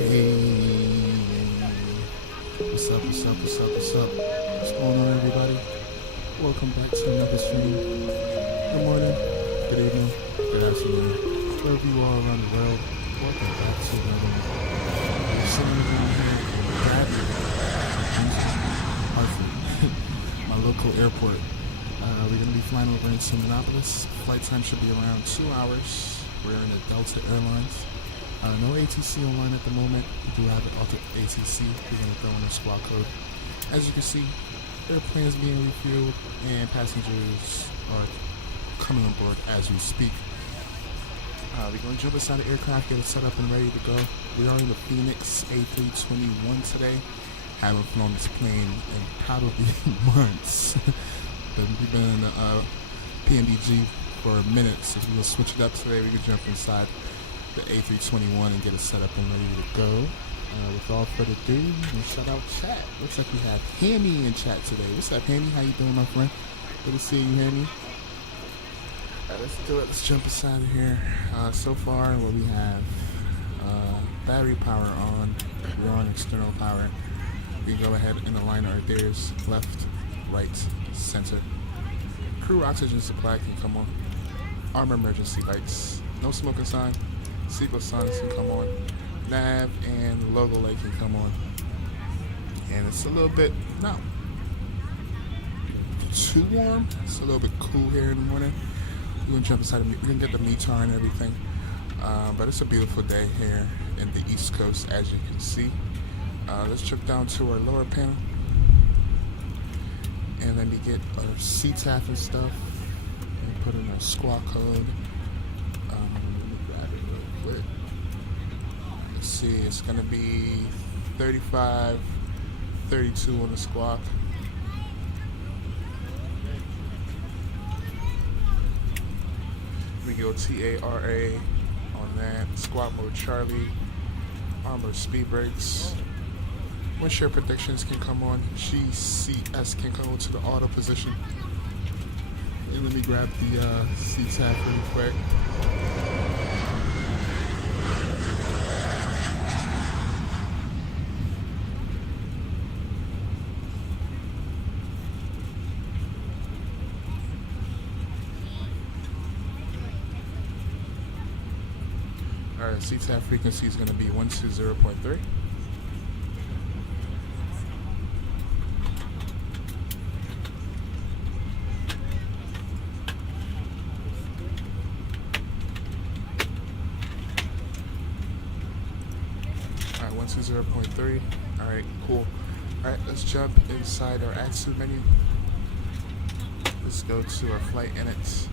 Hey, what's up, what's up, what's up, what's up? What's going on, everybody? Welcome back to another stream. Good morning, good evening, good afternoon. Wherever you are around the world, welcome back to the sitting around here in Bradley, Hartford, my local airport. We're going to be flying over into Minneapolis. Flight time should be around 2 hours. We're in the Delta Airlines. No ATC online at the moment. We do have an alternate ATC. We're going to throw in a squad code. As you can see, airplane is being refueled and passengers are coming on board as we speak. We're going to jump inside the aircraft, get it set up and ready to go. We are in the FENIX A321 today. Haven't flown this plane in probably months. But we've been in PMDG for a minute, so we're going to switch it up today. We can jump inside the A321 and get it set up and ready to go. With all further ado, let's shout out chat. Looks like we have Hammy in chat today. What's up, Hammy? How you doing, my friend? Good to see you, Hammy. Alright, let's do it. Let's jump inside of here. So far, what we have, battery power on. We're on external power. We go ahead and align our gears left, right, center. Crew oxygen supply can come on. Armor emergency lights. No smoking sign. Seatbelt signs can come on. Nav and logo light can come on. And it's a little bit, not too warm. It's a little bit cool here in the morning. We're gonna jump inside. We're gonna get the METAR and everything. But it's a beautiful day here in the East Coast, as you can see. Let's jump down to our lower panel. And then we get our CTAF and stuff. And put in our squawk code. Let me grab it real quick. Let's see, it's gonna be 35, 32 on the squawk. We go TARA on that. Squawk mode Charlie. Armor speed brakes. Windshield predictions can come on. GCS can go to the auto position. And let me grab the CTAF really quick. Alright, CTAF frequency is going to be 120.3. Alright, 120.3. Alright, cool. Alright, let's jump inside our ATSU menu. Let's go to our flight init.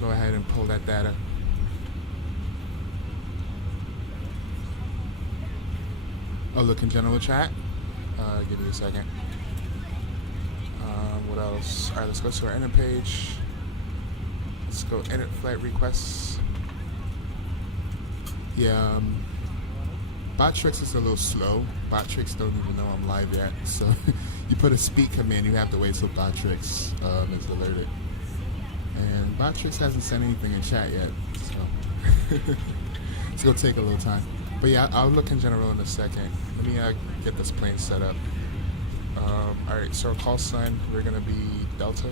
Go ahead and pull that data. Oh, look in general chat. Give me a second. What else? Alright, let's go to our init page. Let's go init flight requests. Yeah, Botrix is a little slow. Botrix don't even know I'm live yet. So you put a speak command, you have to wait till Botrix is alerted. And Botrix hasn't sent anything in chat yet, so it's gonna take a little time. But yeah, I'll look in general in a second. Let me get this plane set up. Alright, so our call sign, we're going to be Delta.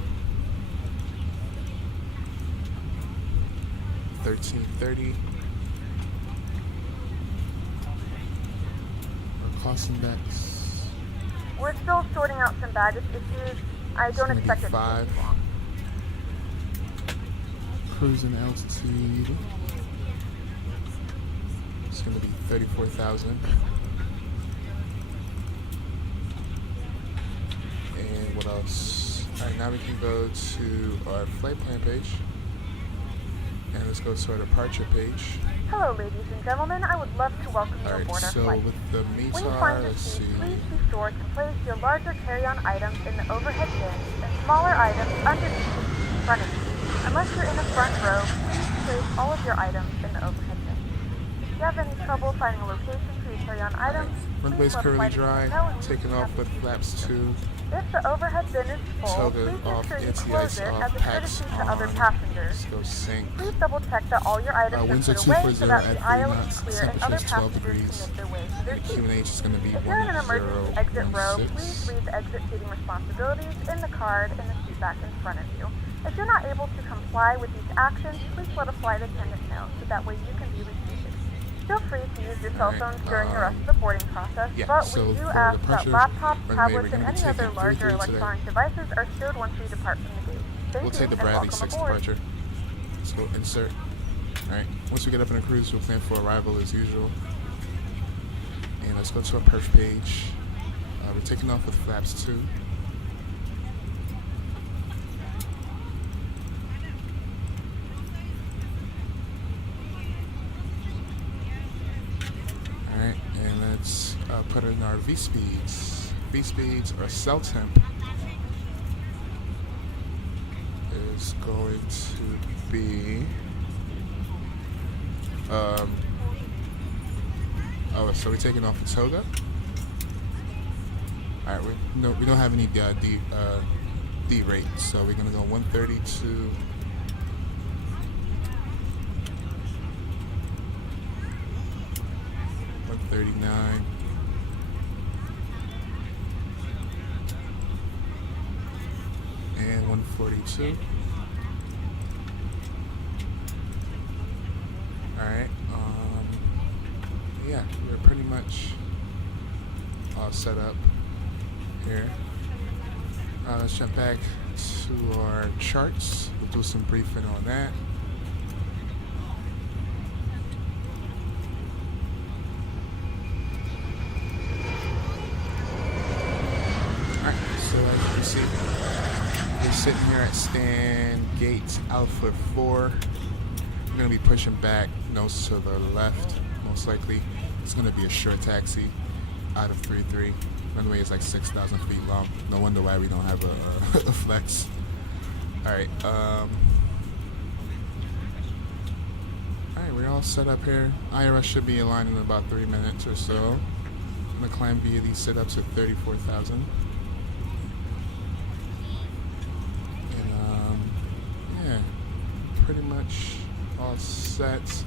1330. Our cost index. We're still sorting out some baggage issues. I don't expect it to take long. Cruising altitude. It's going to be 34,000. And what else? Alright, now we can go to our flight plan page. And let's go to our departure page. Hello, ladies and gentlemen. I would love to welcome you aboard our flight. With the When you METAR, find your let's seat, see. please be sure to place your larger carry-on items in the overhead bins and smaller items underneath the seat in front of you. Unless you're in the front row, please place all of your items in the overhead bin. If you have any trouble finding a location for your carry-on items, Runway's please let a currently flight attendant know dry, and we taking will be off happy with to flaps assist you. 2. If the overhead bin is full, Toga please off, make sure you anti-ice close it off, as a packs courtesy to other on. passengers. Let's go sync. Please double check that all your items are Winds are put away so 240 that the at 3 aisle is knots. clear and Temperature other is 12 passengers can degrees. make their way to their The seats. QNH is going to be If you're in an emergency exit row, please 1016. read the exit seating responsibilities in the card in the seat back in front of you. If you're not able to comply with these actions, please let a flight attendant know so that way you can be reseated. Feel free to use your cell phone during the rest of the boarding process, but so we do for ask that departure, laptops, runway, tablets, we're and gonna be any other taking larger 33 today. electronic devices are stowed once we depart from the gate. Thank We'll you take the and Bradley welcome 6 aboard. departure. Let's go insert. Alright, once we get up in the cruise, we'll plan for arrival as usual. And let's go to our perf page. We're taking off with flaps 2. Alright, and let's put in our V-speeds. V-speeds or cell temp is going to be so we're taking off the Toga. All right, we don't have any D rate, so we're gonna go 132. $139. And 142. Alright, yeah, we're pretty much all set up here. Let's jump back to our charts. We'll do some briefing on that. Alright, so as you can see, we're sitting here at stand gate Alpha 4. We're going to be pushing back, nose to the left, most likely. It's going to be a short taxi out of 3-3. Runway is like 6,000 feet long. No wonder why we don't have a flex. Alright, alright, we're all set up here. IRS should be in line in about 3 minutes or so. I'm going to climb via these sit-ups at 34,000. And, yeah, pretty much all set.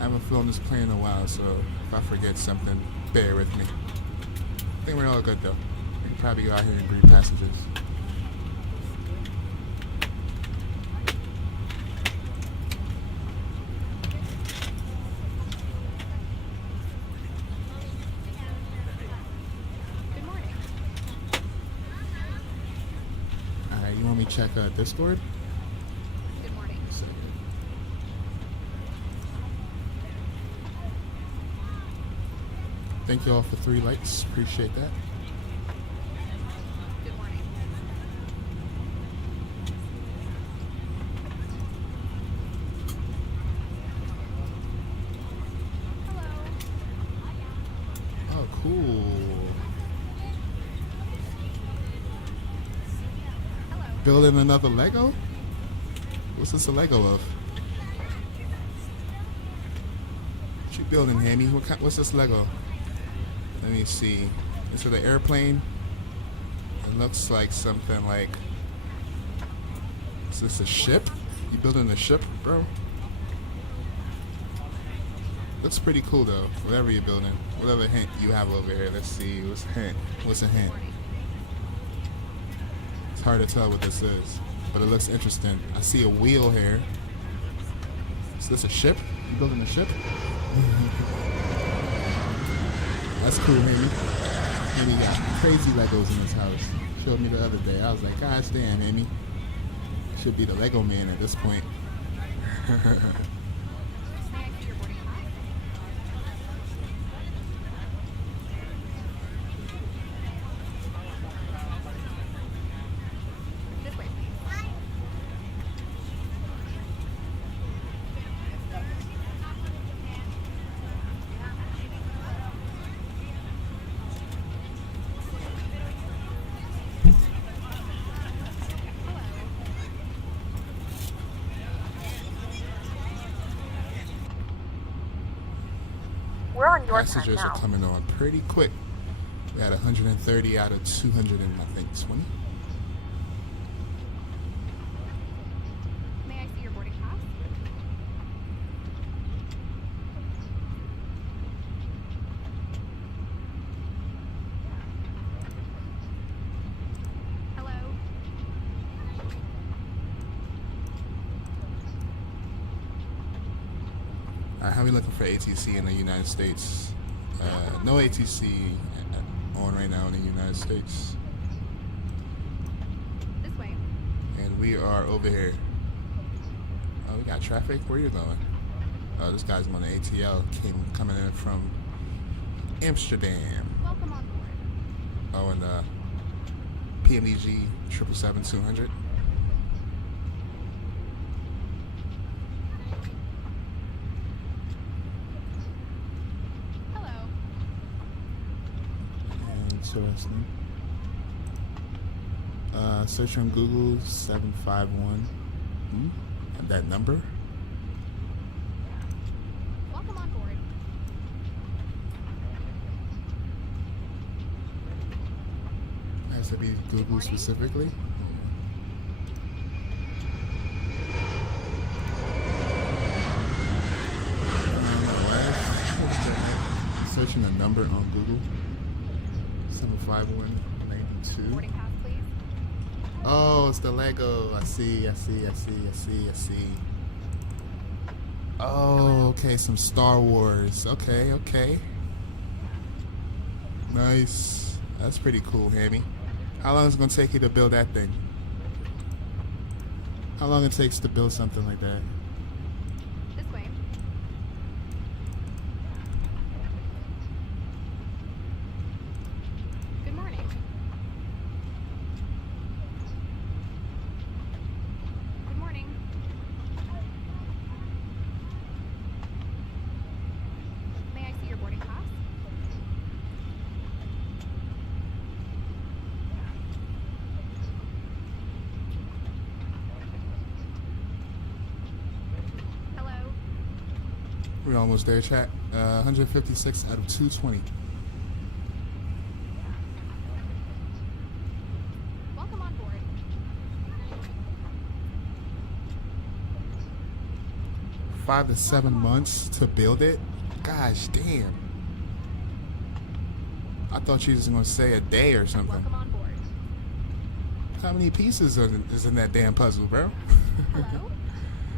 I haven't flown this plane in a while, so if I forget something, bear with me. I think we're all good though. We can probably go out here and greet passengers. Good morning. Alright, you want me to check Discord? Good morning. Thank you all for 3 likes. Appreciate that. Good morning. Oh, cool. Building another Lego? What's this a Lego of? What you building, Hammy? What's this Lego? Let me see. Is it an airplane? It looks like something like... Is this a ship? You building a ship, bro? Looks pretty cool though, whatever you're building. Whatever hint you have over here. Let's see, what's a hint? What's a hint? It's hard to tell what this is, but it looks interesting. I see a wheel here. Is this a ship? You building a ship? That's cool, Amy. Amy got crazy Legos in his house. Showed me the other day. I was like, gosh damn, Amy. Should be the Lego man at this point. We're on your time Passengers now. are coming on pretty quick. We had 130 out of 200 and I think 20. May I see your boarding pass? Hello? How are we looking for ATC in the United States? No ATC on right now in the United States. This way. And we are over here. Oh, we got traffic? Where you going? Oh, this guy's on the ATL, coming in from Amsterdam. Welcome on board. Oh, and PMEG 777-200. Hello. Interesting. Search on Google 751. And that number? Welcome on board. Has to be Google morning. specifically. Searching the number on Google. 75192. Boarding pass, please. Oh, it's the Lego. I see. Oh, okay, some Star Wars. Okay. Nice. That's pretty cool, Hammy. How long is it gonna take you to build that thing? How long it takes to build something like that? This way. Good morning. Good morning. May I see your boarding pass? Hello. We're almost there, chat. 156 out of 220. Welcome on board. 5 to 7 months to build it? Gosh damn. I thought you was gonna say a day or something. Welcome on board. How many pieces is in that damn puzzle, bro? Hello.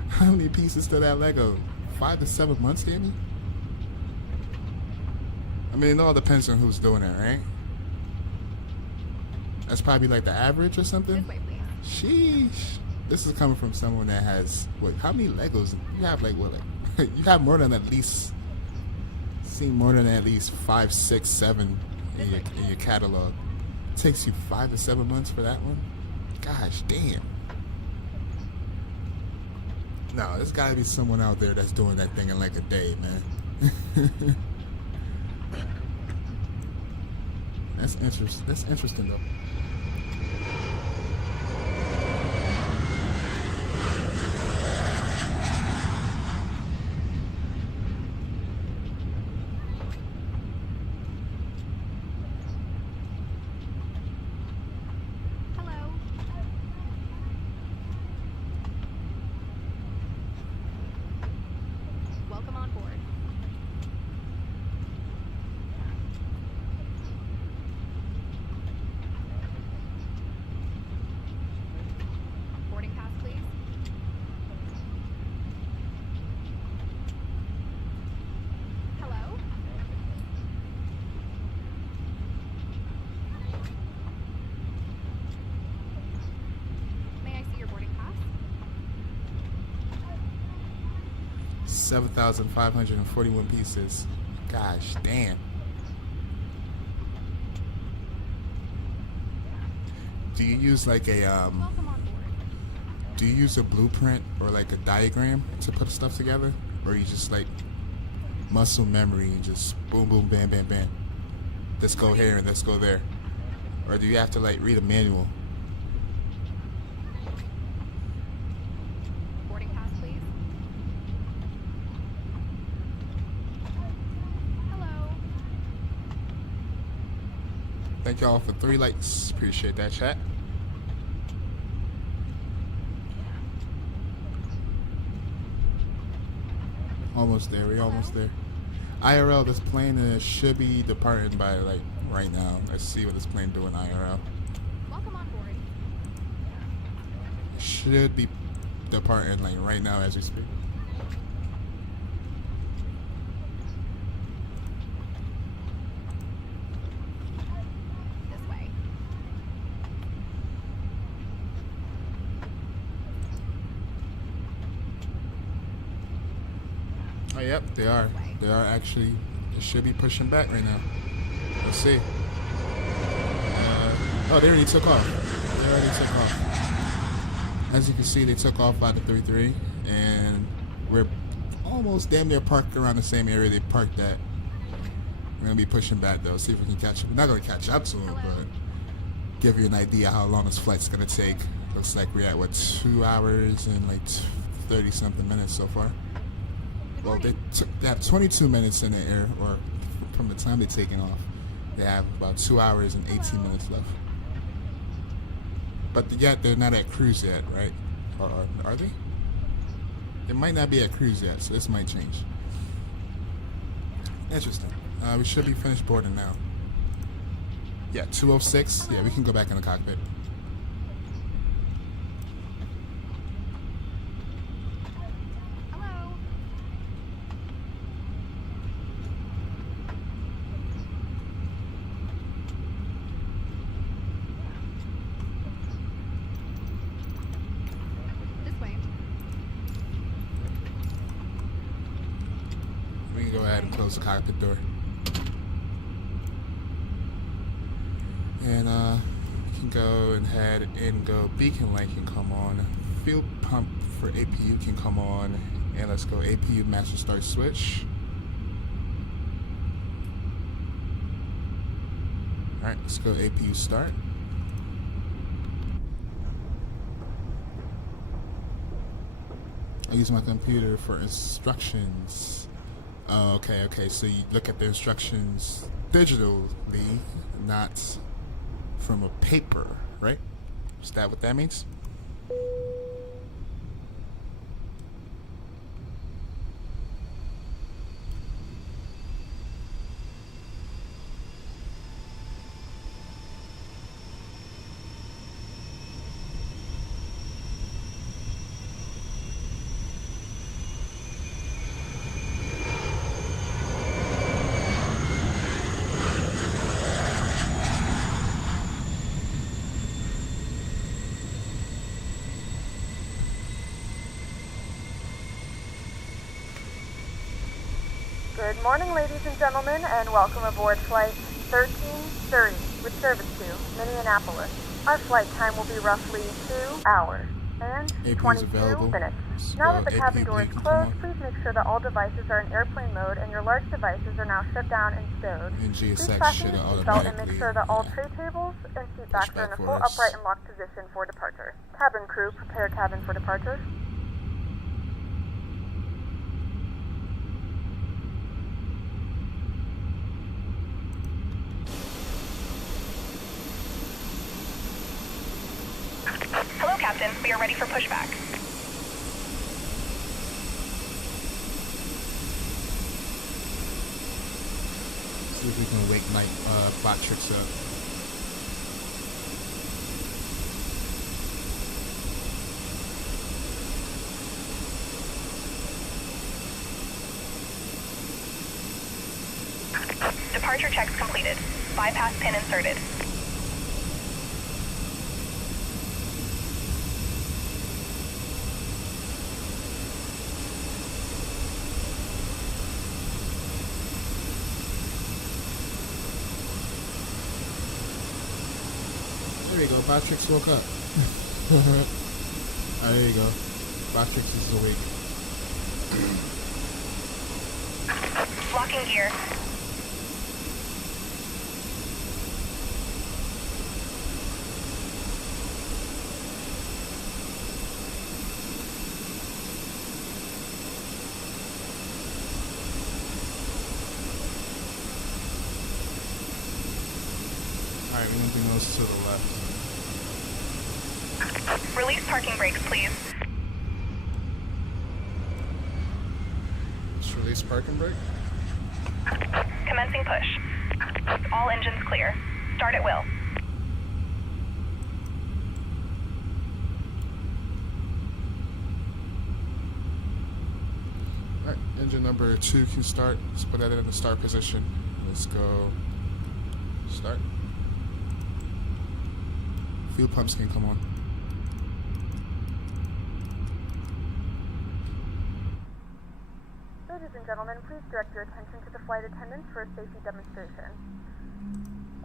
How many pieces to that Lego? 5 to 7 months, Danny? I mean, it all depends on who's doing it, right? That's probably like the average or something? This way, please. Sheesh. This is coming from someone that has, what, how many Legos? You have like, what, like, you have more than at least, seen more than at least 5, 6, 7 in your catalog. It takes you 5 to 7 months for that one? Gosh damn. No, there's gotta be someone out there that's doing that thing in like a day, man. That's interesting though. Hello. Welcome on board. Boarding pass, please. Hello. May I see your boarding pass? 7,541 pieces. Gosh damn. Do you use like a Welcome on board. do you use a blueprint or like a diagram to put stuff together, or you just like muscle memory and just boom boom bam bam bam, let's go here and let's go there, or do you have to like read a manual? Boarding pass, please. Thank y'all for 3 likes. Appreciate that, chat. Almost there. We almost there. IRL, this plane should be departing by like right now. Let's see what this plane doing IRL. Welcome on board. Should be departing like right now as we speak. This way. Oh, yep, they are. They are actually. They should be pushing back right now. Let's see. Oh, they already took off. They already took off. As you can see, they took off by the 33, and we're almost damn near parked around the same area they parked at. We're gonna be pushing back though. See if we can catch up. We're not gonna catch up to them, but give you an idea how long this flight's gonna take. Looks like we're at what 2 hours and like 30 something minutes so far. Well, they have 22 minutes in the air, or from the time they're taking off, they have about 2 hours and 18 minutes left. But yet they're not at cruise yet, right? Or are they? They might not be at cruise yet, so this might change. Interesting. We should be finished boarding now. Yeah, 2:06. Yeah, we can go back in the cockpit. Hello. This way. We can go ahead and close the cockpit door. And we can go ahead and go beacon light can come on. Fuel pump for APU can come on. And let's go APU master start switch. Alright, let's go APU start. I use my computer for instructions. Oh, okay, so you look at the instructions digitally, not from a paper, right? Is that what that means? Good morning, ladies and gentlemen, and welcome aboard Flight 1330 with service to Minneapolis. Our flight time will be roughly 2 hours and APU's 22 available. minutes. So Now that the APU cabin door is can come closed, on. please make sure that all devices are in airplane mode and your large devices are now shut down and stowed. And Please GSX fasten should your seatbelt and automatically make sure that all tray tables and seat backs are in a back full for us. upright and locked position for departure. Cabin crew, prepare cabin for departure. Hello, Captain. We are ready for pushback. See if we can wake night bot tricks up. Departure checks completed. Bypass pin inserted. There you go, Botrix woke up. Oh, there you go. Botrix is awake. Locking gear. Alright, anything else to the left? Release parking brakes, please. Let's release parking brake. Commencing push. All engines clear. Start at will. Alright, engine number 2 can start. Let's put that in the start position. Let's go. Start. Fuel pumps can come on. Ladies and gentlemen, please direct your attention to the flight attendants for a safety demonstration.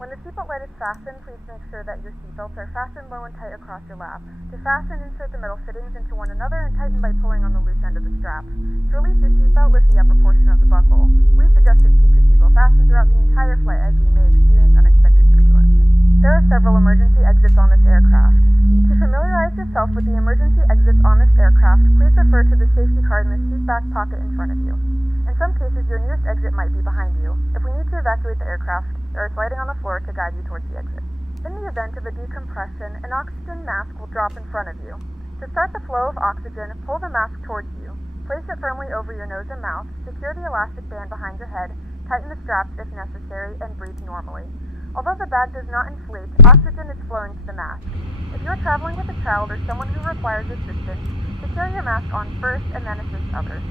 When the seatbelt light is fastened, please make sure that your seatbelts are fastened low and tight across your lap. To fasten, insert the metal fittings into one another and tighten by pulling on the loose end of the strap. To release your seatbelt, lift the upper portion of the buckle. We suggest that you keep your seatbelt fastened throughout the entire flight as we may experience unexpected turbulence. There are several emergency exits on this aircraft. To familiarize yourself with the emergency exits on this aircraft, please refer to the safety card in the seat back pocket in front of you. In some cases, your nearest exit might be behind you. If we need to evacuate the aircraft, there is lighting on the floor to guide you towards the exit. In the event of a decompression, an oxygen mask will drop in front of you. To start the flow of oxygen, pull the mask towards you. Place it firmly over your nose and mouth, secure the elastic band behind your head, tighten the straps if necessary, and breathe normally. Although the bag does not inflate, oxygen is flowing to the mask. If you are traveling with a child or someone who requires assistance, secure your mask on first and then assist others.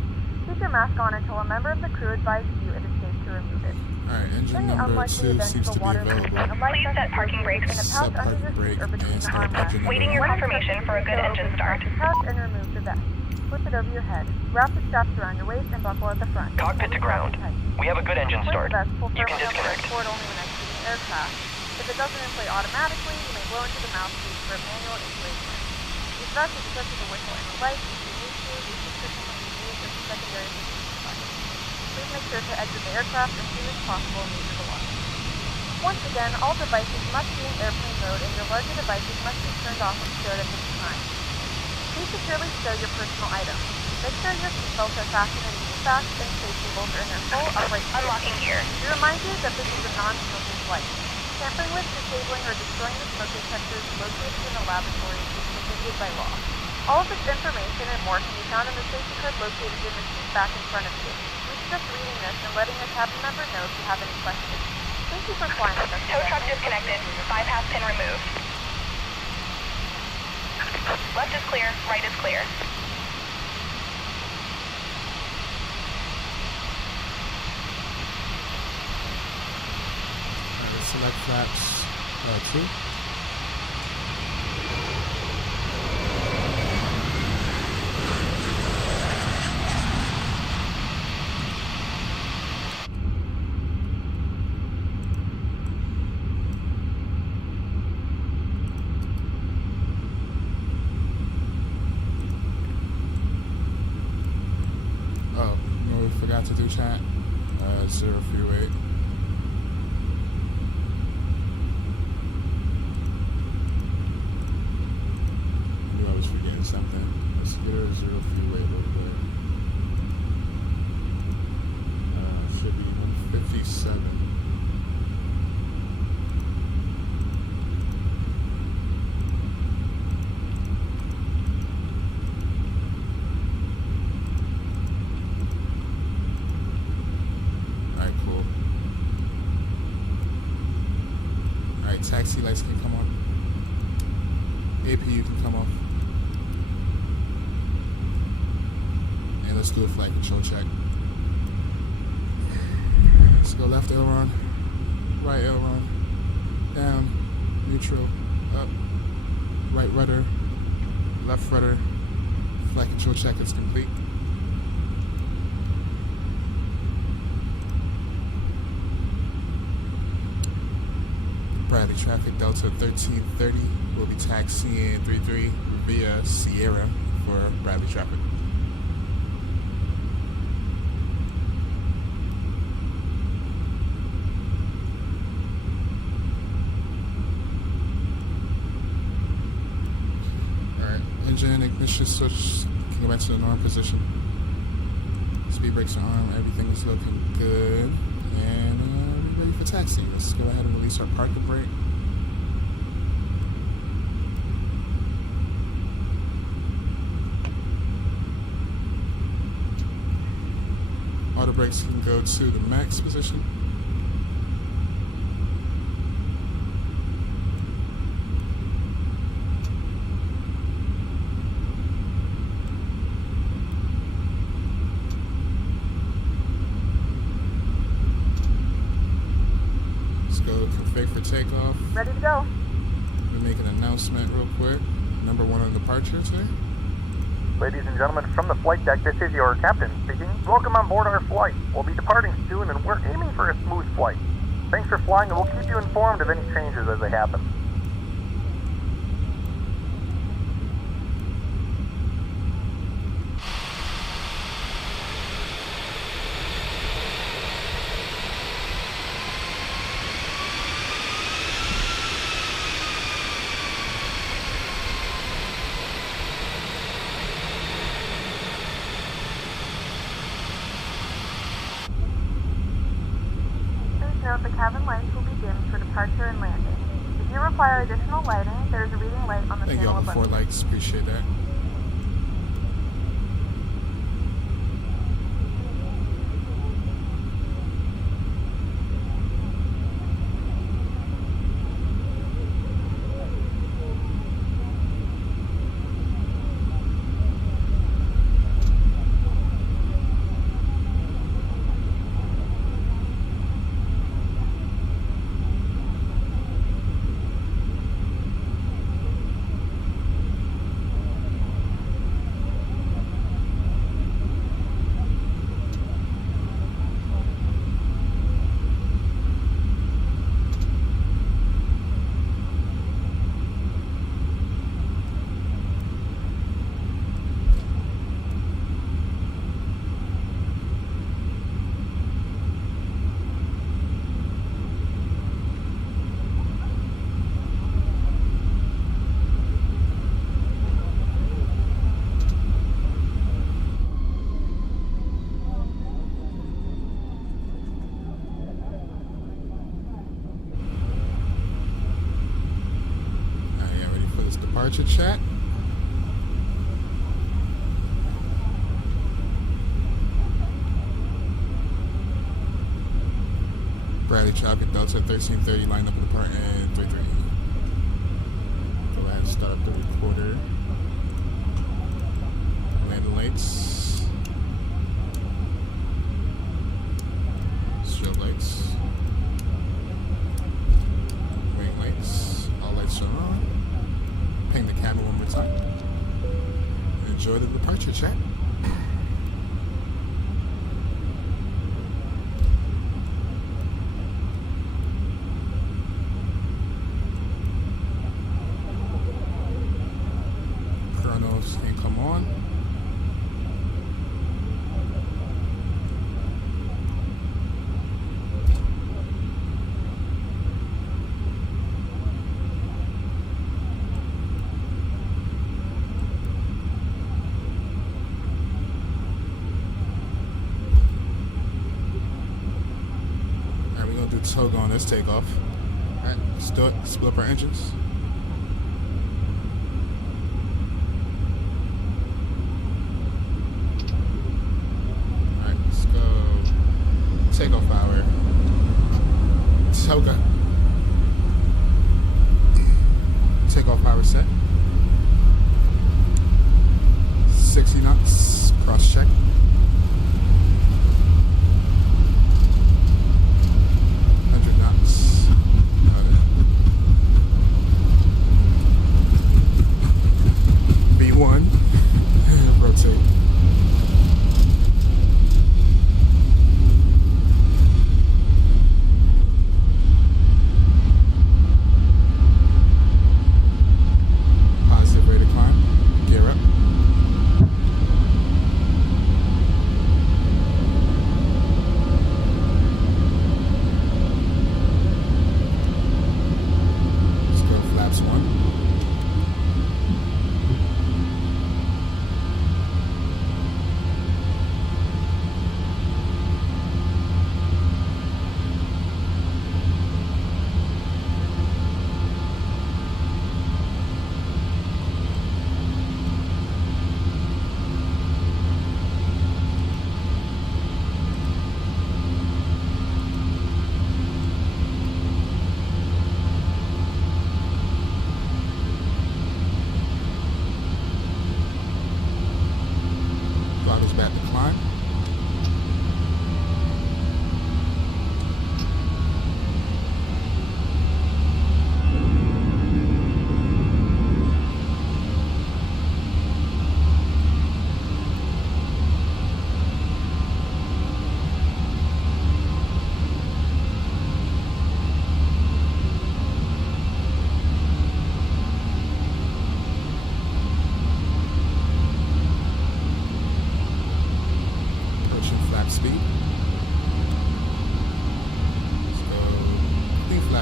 Keep your mask on until a member of the crew advises you it is safe to remove it. Alright, engine In the number unlikely 2 event seems of to a be water available. leak, a life Please set vest parking brakes. in a pouch Set under your parking brake seat or between and the start armrests. engine Waiting your number 1. confirmation for a good engine start. Pouch and remove the vest. Flip it over your head. Wrap the straps around your waist and buckle at the front. Cockpit to ground. We have a good engine start. You can disconnect. Forward only when exiting the aircraft. If it doesn't inflate automatically, you may blow into the mouthpiece for manual inflation. Use vest is just as a whistle and a light if you need to, use restriction when you use or secondary safety precautions. Please make sure to exit the aircraft as soon as possible and leave your belongings. Once again, all devices must be in airplane mode and your larger devices must be turned off and stowed at this time. Please securely stow your personal items. Make sure your seatbelts are fastened in seat backs and safety bolts are in their full upright position. Unlocking gear. We remind you that this is a non-smoking flight. Tampering with, disabling, or destroying the smoke detectors located in the laboratory is prohibited by law. All of this information and more can be found in the safety card located in the seat back in front of you. We suggest reading this and letting your cabin member know if you have any questions. Thank you for flying with us. Tow truck disconnected. Bypass pin removed. Left is clear. Right is clear. Alright, let's select flaps 2. Oh, you know we forgot to do chat? 038. Knew I was forgetting something. Let's get a 0 freeway over there. Should be 157. Alright, cool. Alright, taxi lights can come on. APU can come off. And let's do a flight control check. Let's go left aileron, right aileron, down, neutral, up, right rudder, left rudder. Flight control check is complete. Bradley traffic Delta 1330 will be taxiing 33 via Sierra for Bradley traffic. Alright, engine ignition switch can go back to the normal position. Speed brakes are on, everything is looking good. And we're ready for taxiing. Let's go ahead and release our parking brake. throttle brakes can go to the max position. Let's go config for takeoff. Ready to go. We'll make an announcement real quick. Number 1 on departure today. Ladies and gentlemen, from the flight deck, this is your captain speaking. Welcome on board our flight. We'll be departing soon and we're aiming for a smooth flight. Thanks for flying and we'll keep you informed of any changes as they happen. Note the cabin lights will be dimmed for departure and landing. If you require additional lighting, there is a reading light on the Thank you panel all above. for 4 lights. Appreciate that. Departure chat. Bradley traffic Delta 1330 line up to depart and 33. Go ahead and start up the recorder. Landing lights. Strobe lights. Wing lights. All lights are on. Ping the cabin one more time. Enjoy the departure chat. Chronos can come on. Toga on this takeoff. Alright, let's do it. Split up our engines. Alright, let's go. Takeoff power. Toga. Takeoff power set. 60 knots. Cross check. V1. Rotate.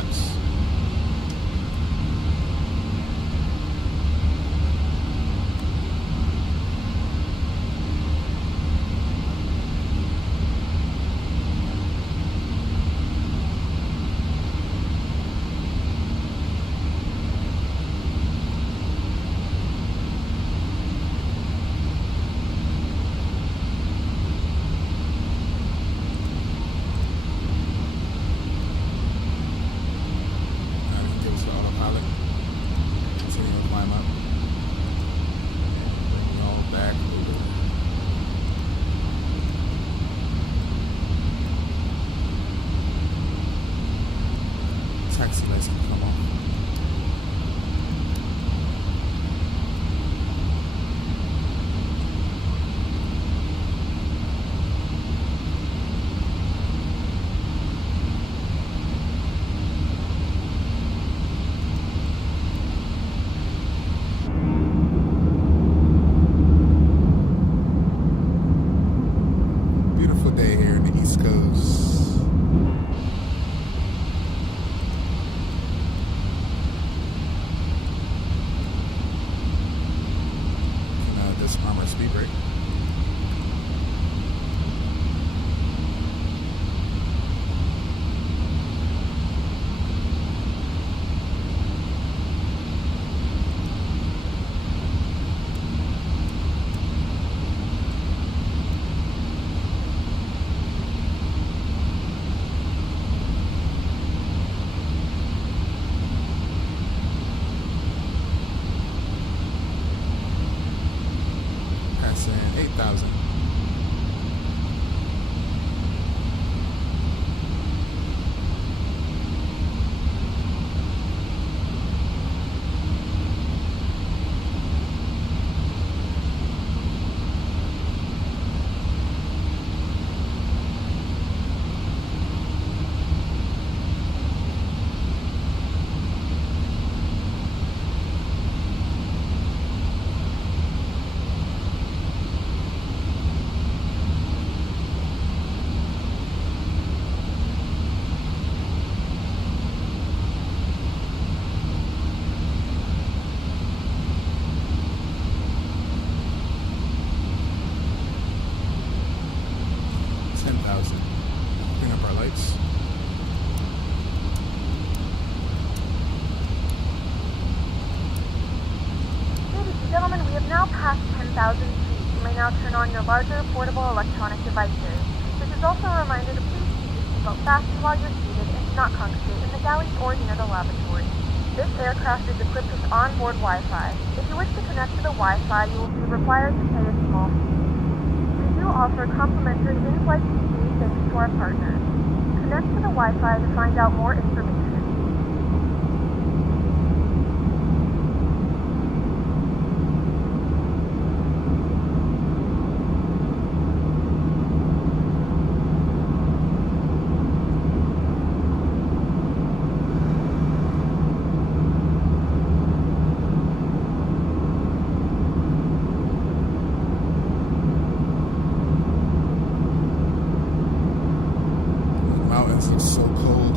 nuts. Taxi lights can come on. Beautiful day here in the East Coast. Disarm our speed brake. Passing 8,000. Bring up our lights. Ladies and gentlemen, we have now passed 10,000 feet. You may now turn on your larger portable electronic devices. This is also a reminder to please keep your seatbelt fastened while you're seated and do not congregate in the galleys or near the lavatory. This aircraft is equipped with onboard Wi-Fi. If you wish to connect to the Wi-Fi, you will be required to pay a small fee. We do offer complimentary in-flight TV thanks to our partners. Connect to the Wi-Fi to find out more information. Mountains look so cold.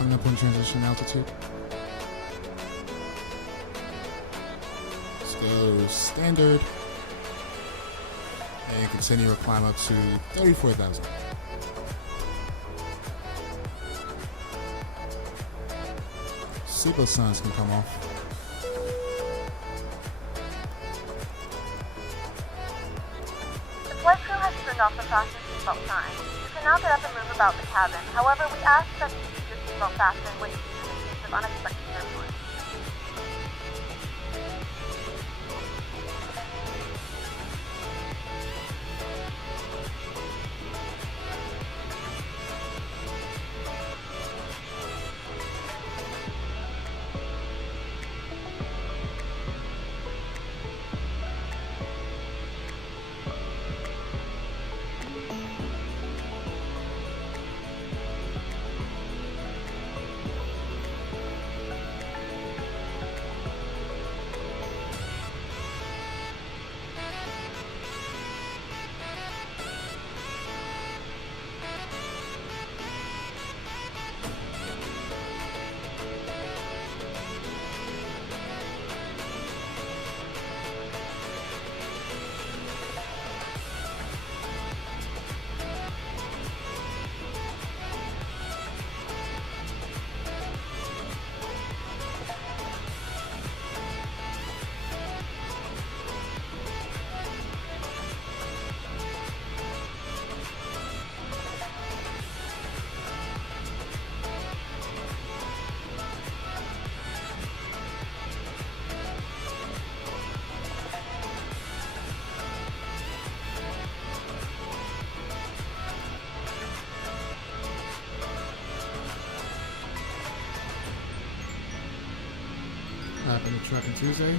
Coming up on transition altitude. Let's go standard. And continue our climb up to 34,000. Seatbelt signs can come off. The flight crew has turned off the fasten seatbelt sign. You can now get up and move about the cabin. However, we ask that you keep your seatbelt fastened when you use it in case of unexpected turbulence. In the truck on Tuesday.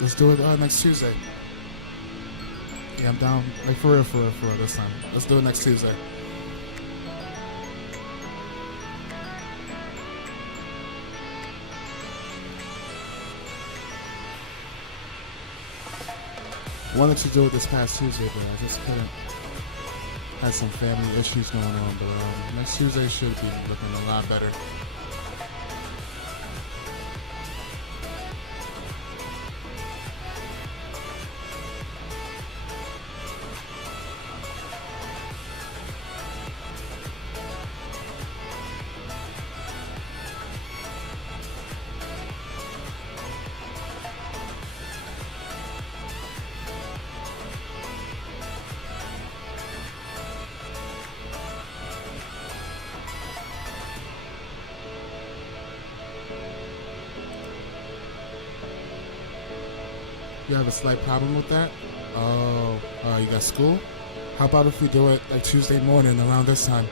Let's do it next Tuesday. Yeah, I'm down. Like for real this time. Let's do it next Tuesday. Wanted to do it this past Tuesday, but I just couldn't. Had some family issues going on, but next Tuesday should be looking a lot better. You have a slight problem with that? Oh, you got school? How about if we do it like Tuesday morning around this time?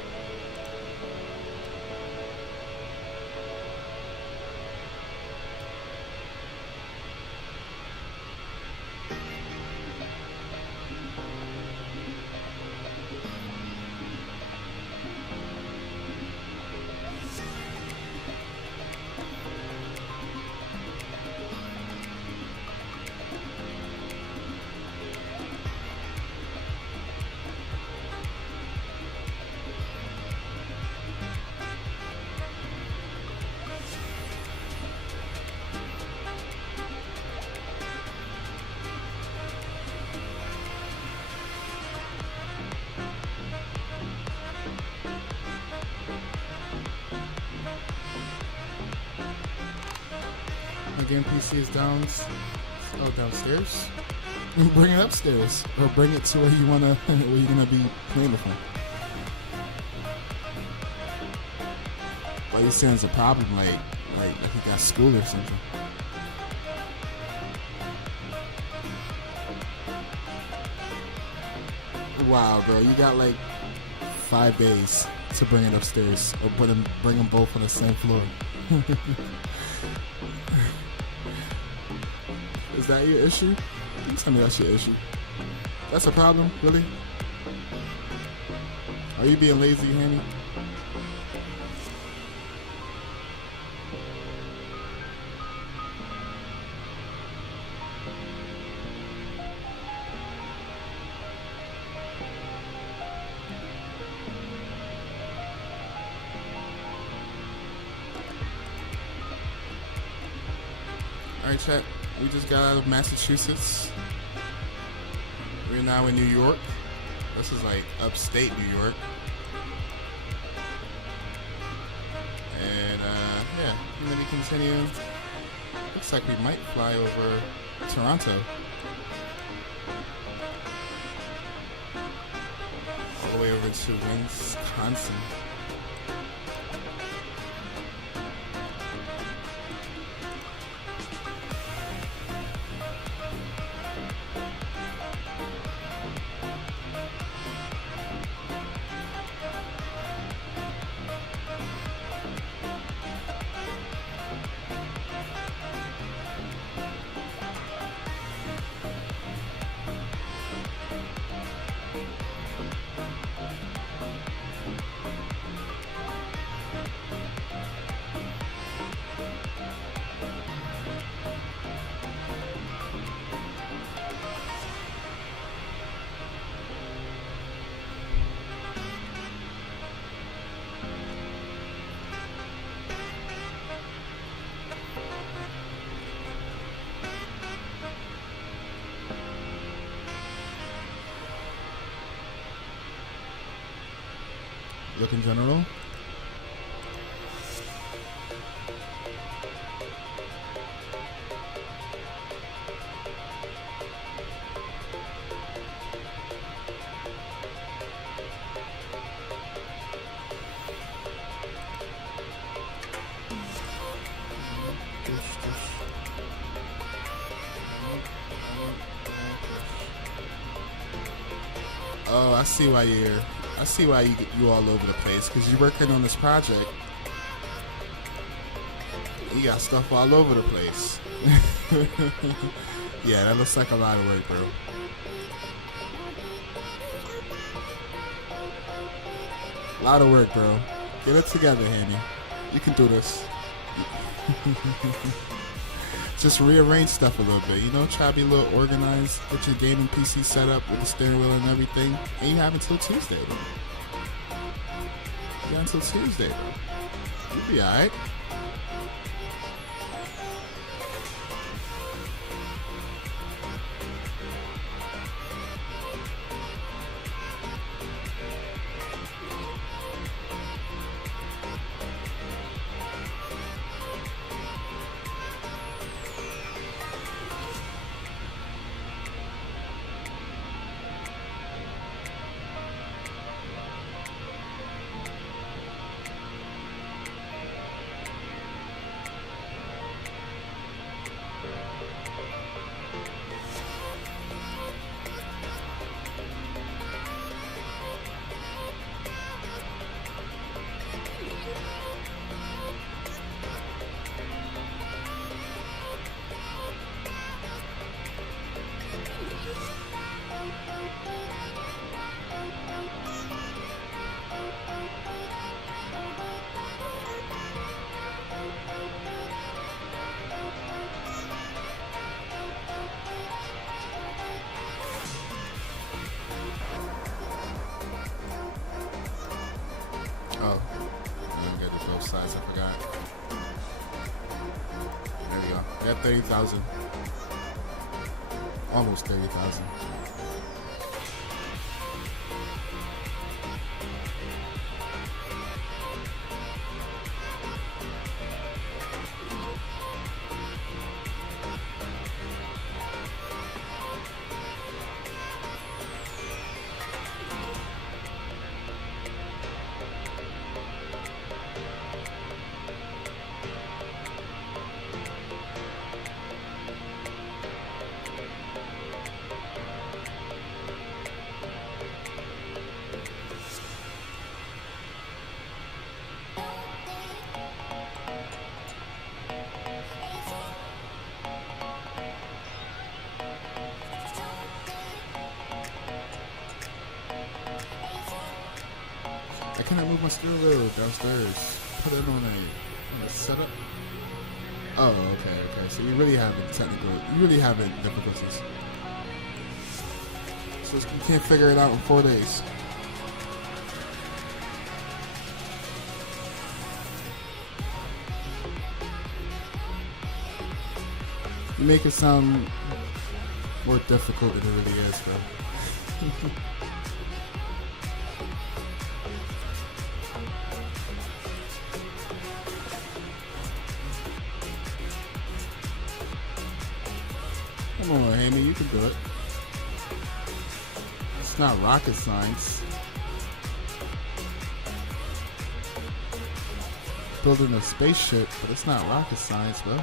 Again, PC is downstairs. Bring it upstairs, or bring it to where you're gonna be playing it from. Why you saying it's a problem? Like you got school or something? Wow, bro, you got like 5 days to bring it upstairs, or bring them both on the same floor. Is that your issue? You tell me that's your issue. That's a problem, really? Are you being lazy, Hanny? Alright, chat. We just got out of Massachusetts. We're now in New York. This is like upstate New York. And yeah, and then we continue. Looks like we might fly over Toronto. All the way over to Wisconsin. Look in general. Oh, I see why you're. I see why you all over the place, because you're working on this project. You got stuff all over the place. Yeah, that looks like a lot of work, bro. A lot of work, bro. Get it together, Hanny. You can do this. Just rearrange stuff a little bit, you know, try to be a little organized, get your gaming PC set up with the steering wheel and everything, and you have until Tuesday, bro. You got until Tuesday, bro. You'll be alright. Oh, I didn't get the both sides, I forgot. There we go. We have 30,000. Almost 30,000. I cannot move my steering wheel downstairs. Put it on a setup. Oh, okay. So you really having difficulties. So you can't figure it out in 4 days. You make it sound more difficult than it really is, bro. Come on, Amy, you can do it. It's not rocket science. Building a spaceship, but it's not rocket science, bro.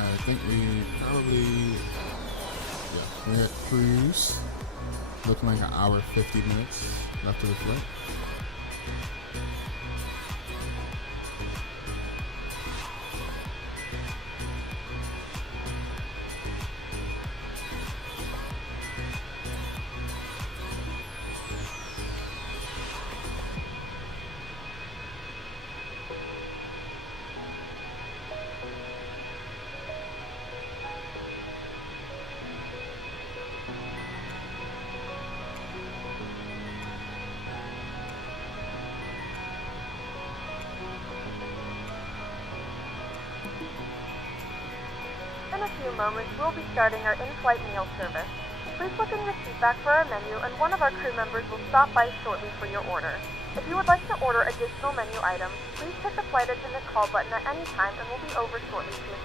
I think we probably, we're at cruise. Looking like an hour 50 minutes left of the flight. In a few moments, we'll be starting our in-flight meal service. Please look in your seat back for our menu, and one of our crew members will stop by shortly for your order. If you would like to order additional menu items, please hit the flight attendant call button at any time, and we'll be over shortly to assist.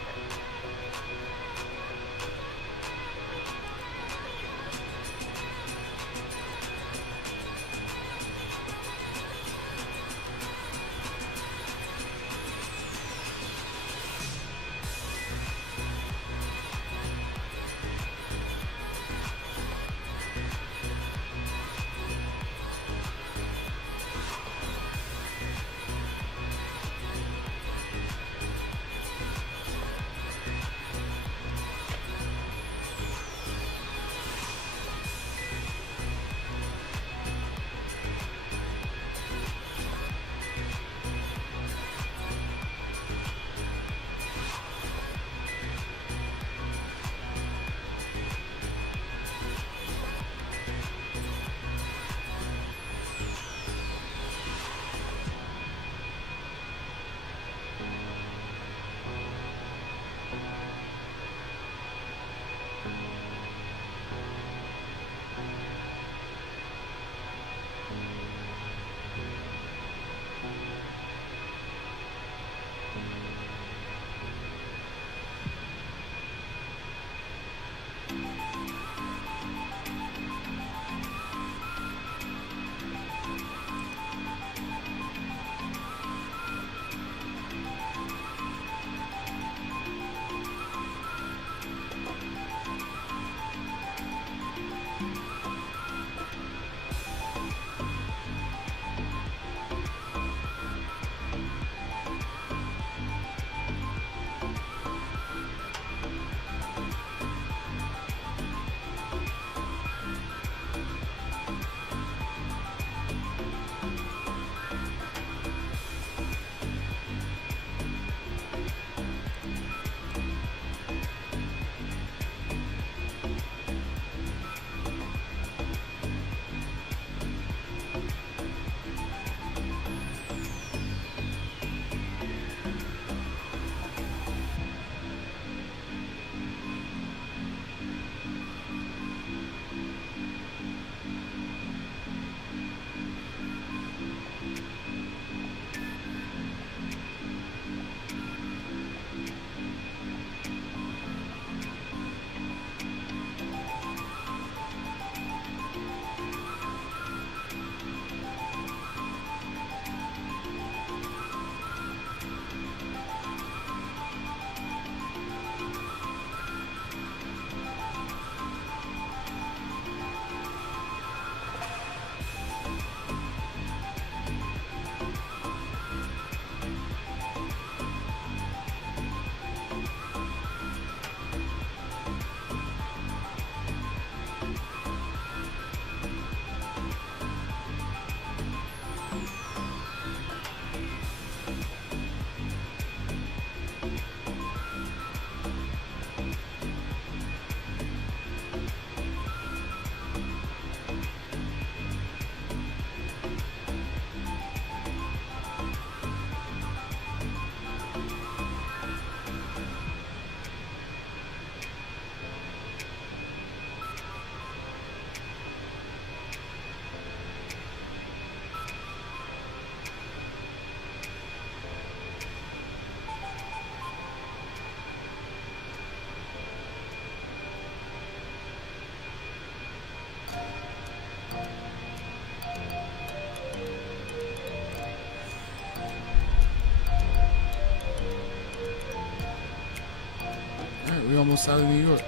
almost out of New York.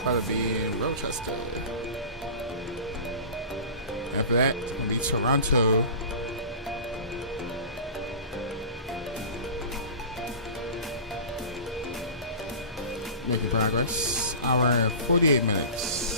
About to be in Rochester. After that, it's gonna be Toronto. Making progress. Hour and 48 minutes.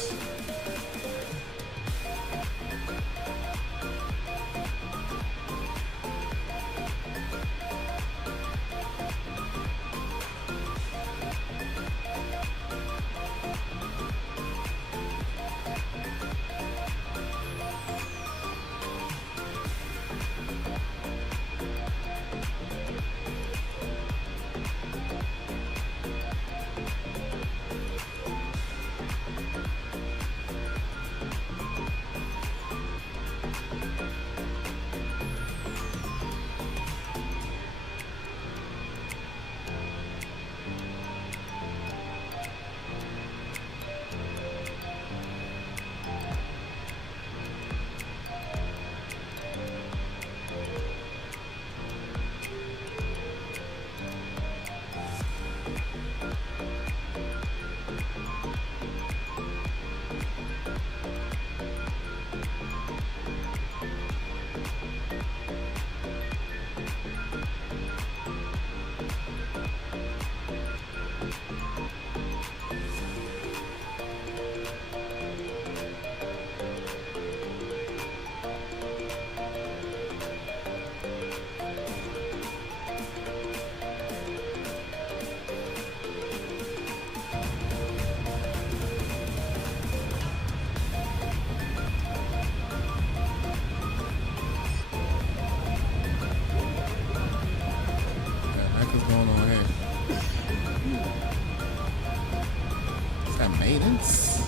Maintenance.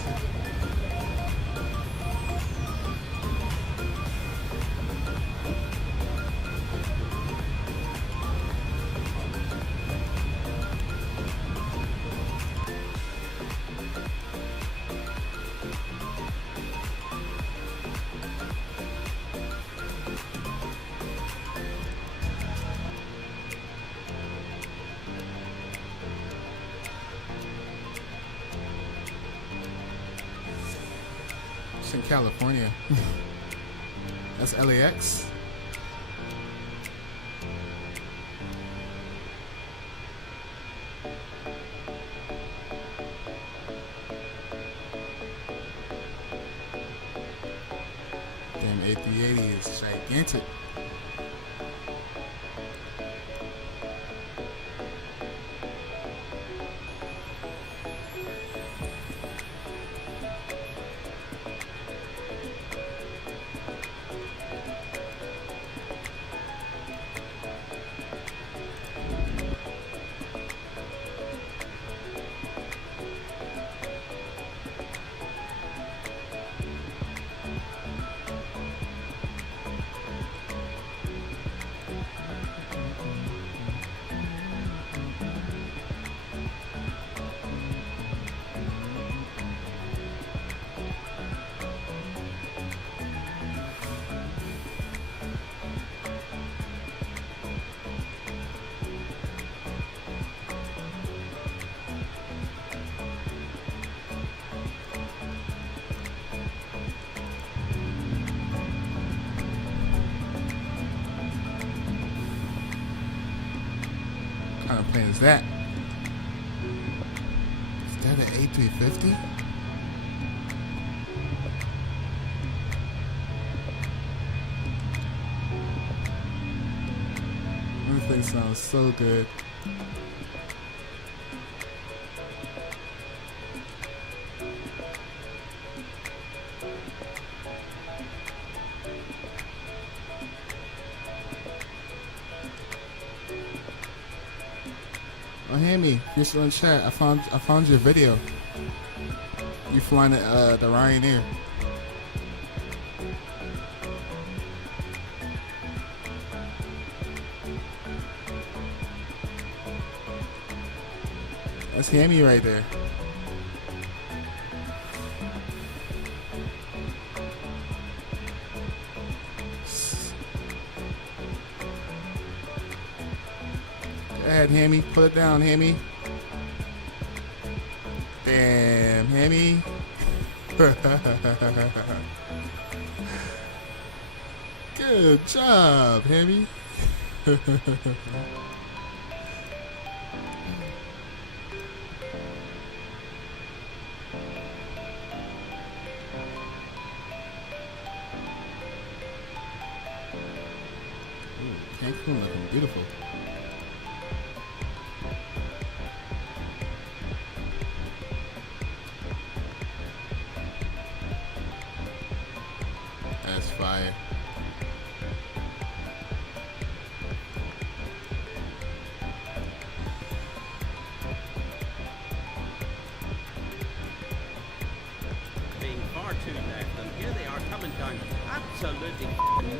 It's in California. That's LAX. Damn, A380 is gigantic. What kind of plane is that? Is that an A350? This thing sounds so good. Oh, Hammy, you're still in chat. I found your video. You flying the Ryanair. That's Hammy right there. ahead, Hammy. Put it down, Hammy. Damn, Hammy. Good job, Hammy. Cancun looking beautiful. That's fire. Being far too left, and here they are coming down, absolutely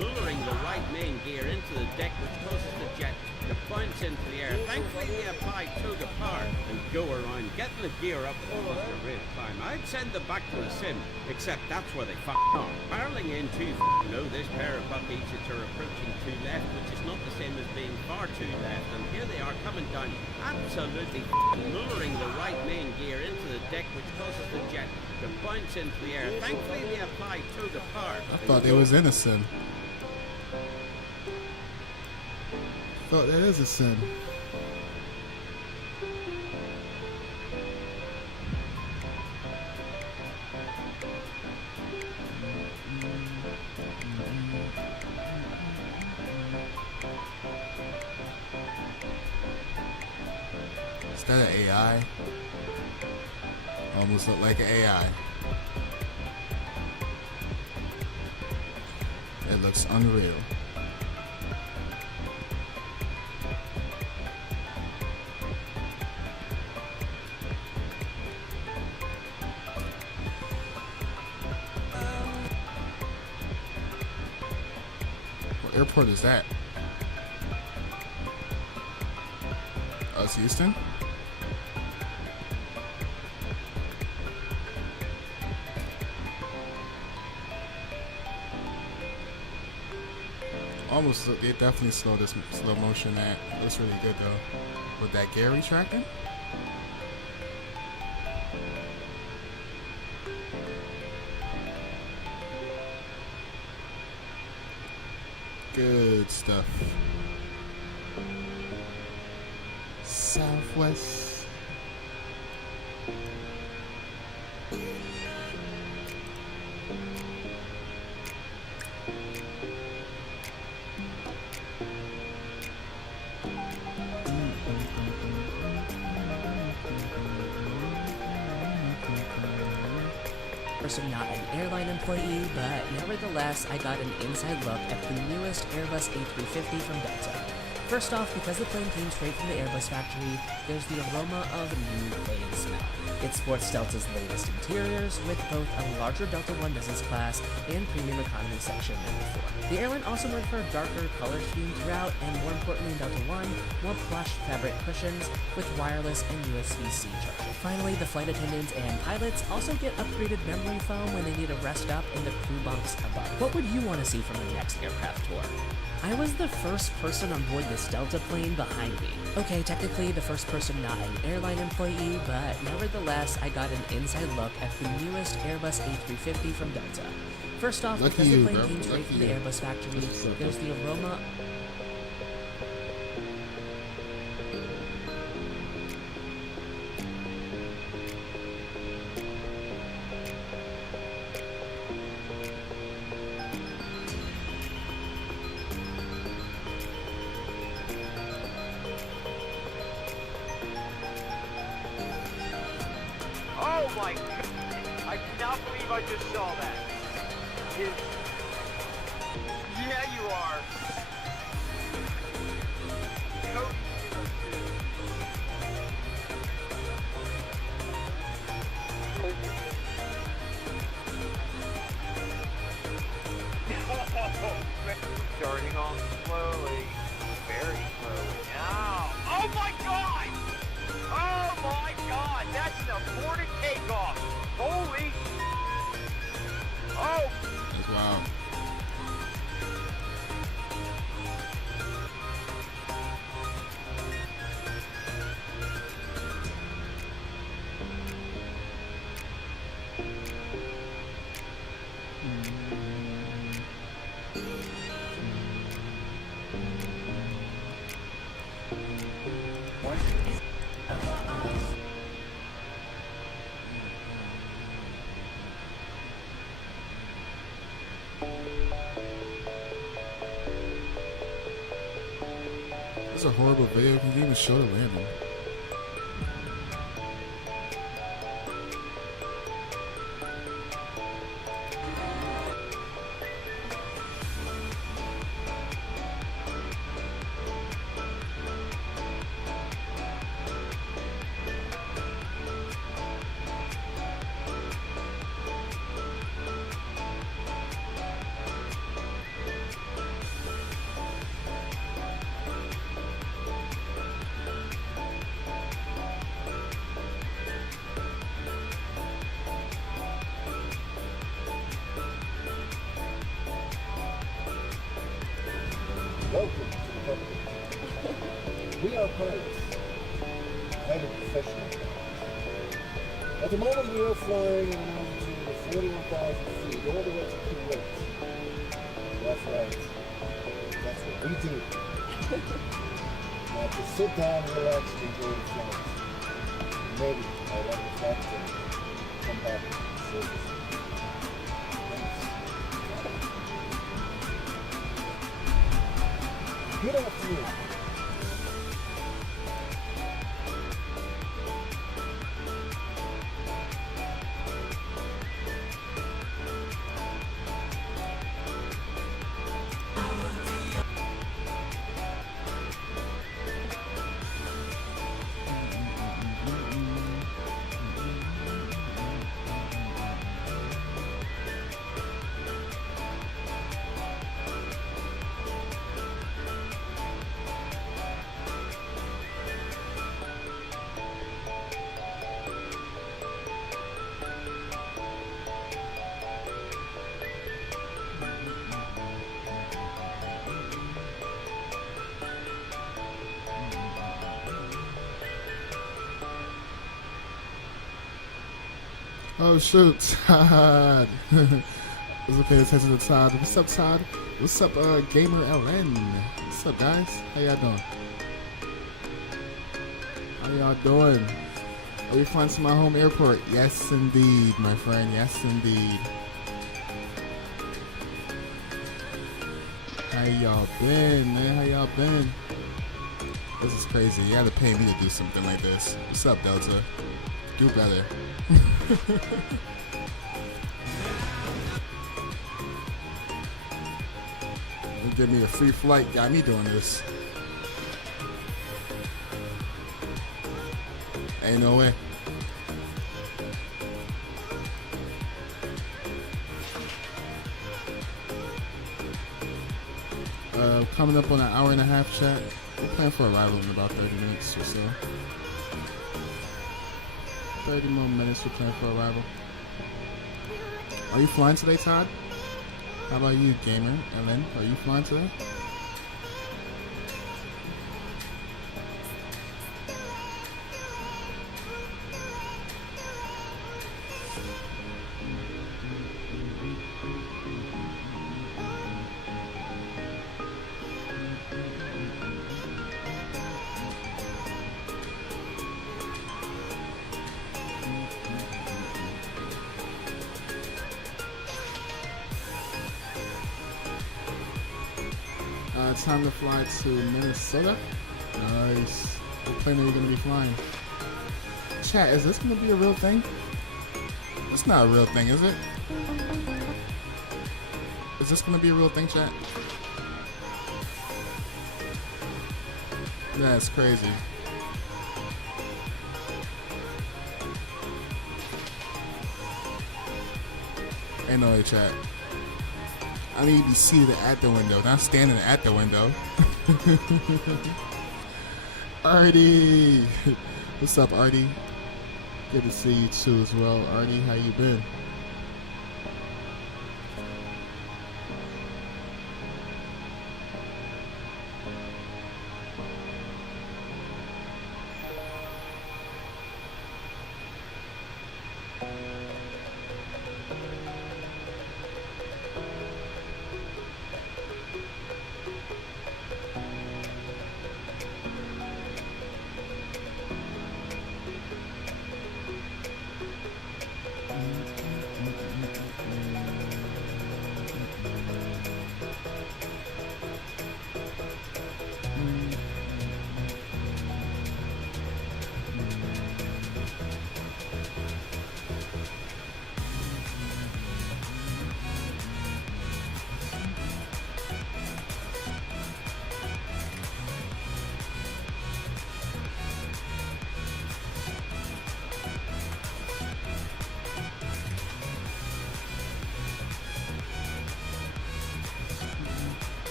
luring the right main gear into the deck, which causes the jet to bounce into the air. Thankfully, they apply toe to power and go around, getting the gear up almost a real climb. I'd send them back to the sim, except that's where they are. Barreling in too low, this pair of buckies are approaching too left, which is not the same as being far too left, and here they are coming down, absolutely luring the right main gear into the deck, which causes the jet to bounce into the air. Thankfully, they apply toe to power. I thought they was in a sim. Thought that is a sim. Is that an AI? Almost look like an AI. It looks unreal. What airport is that? Oh, it's Houston? Almost, they definitely slow this slow motion. That looks really good though. With that gear retracting. Good stuff. Southwest. I'm not an airline employee, but nevertheless, I got an inside look at the newest Airbus A350 from Delta. First off, because the plane came straight from the Airbus factory, there's the aroma of new plane smell. It sports Delta's latest interiors, with both a larger Delta One business class and premium economy section than before. The airline also went for a darker color scheme throughout, and more importantly in Delta One, more plush fabric cushions with wireless and USB-C charging. Finally, the flight attendants and pilots also get upgraded memory foam when they need to rest up in the crew bunks above. What would you want to see from your next aircraft tour? I was the first person on board this Delta plane behind me. Okay, technically the first person not an airline employee, but nevertheless, I got an inside look at the newest Airbus A350 from Delta. First off, because the plane came straight from the Airbus factory, there's the aroma. Oh my god! I cannot believe I just saw that. Yeah, you are. Cody, starting off slowly, very slowly. Now, oh my god! Oh my god, that's an aborted takeoff! Holy! Oh! That's wild. This is a horrible video. You can even show the landing. Welcome to the company. We are pilots, highly professional pilots. At the moment we are flying at an altitude of 41,000 feet all the way to Kuwait. That's right. That's what we do. Now just sit down, relax, and enjoy the flight. Maybe I'll let the captain come back to service. Good afternoon. Oh shoot, Todd. Let's pay attention to Todd. What's up, Todd? What's up, Gamer LN? What's up, guys? How y'all doing? How y'all doing? Are we flying to my home airport? Yes, indeed, my friend. Yes, indeed. How y'all been, man? How y'all been? This is crazy. You had to pay me to do something like this. What's up, Delta? Do better. You give me a free flight, got me doing this. Ain't no way. Coming up on an hour and a half chat. We're planning for arrival in about 30 minutes or so. 30 more minutes to plan for arrival. Are you flying today, Todd? How about you, Gamer? Ellen, are you flying today? Time to fly to Minnesota. Nice. What plane are you going to be flying? Chat, is this going to be a real thing? It's not a real thing, is it? Is this going to be a real thing, chat? That's crazy. Ain't no way, chat. I need to be seated at the window, not standing at the window. Artie! What's up, Artie? Good to see you too as well. Artie, how you been?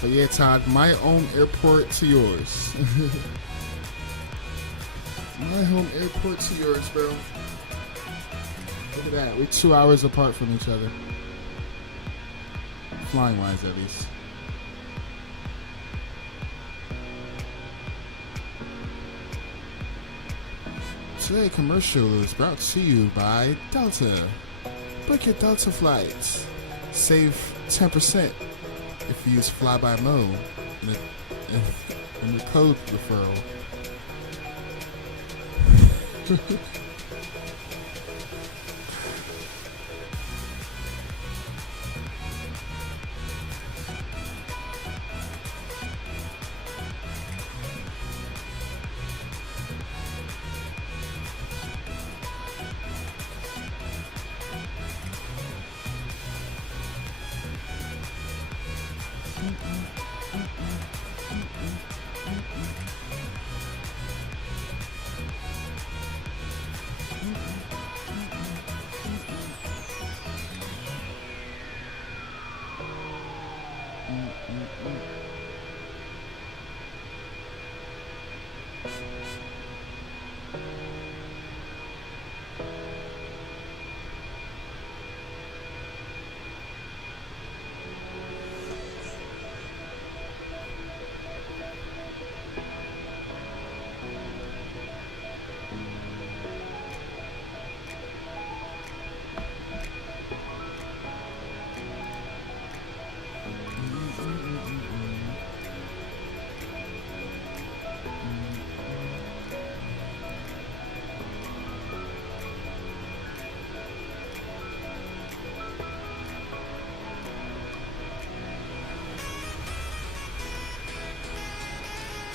But yeah, Todd, my own airport to yours. My home airport to yours, bro. Look at that. We're 2 hours apart from each other. Flying wise, at least. Today commercial is brought to you by Delta. Book your Delta flights. Save 10% if you use flyby mode in the code referral.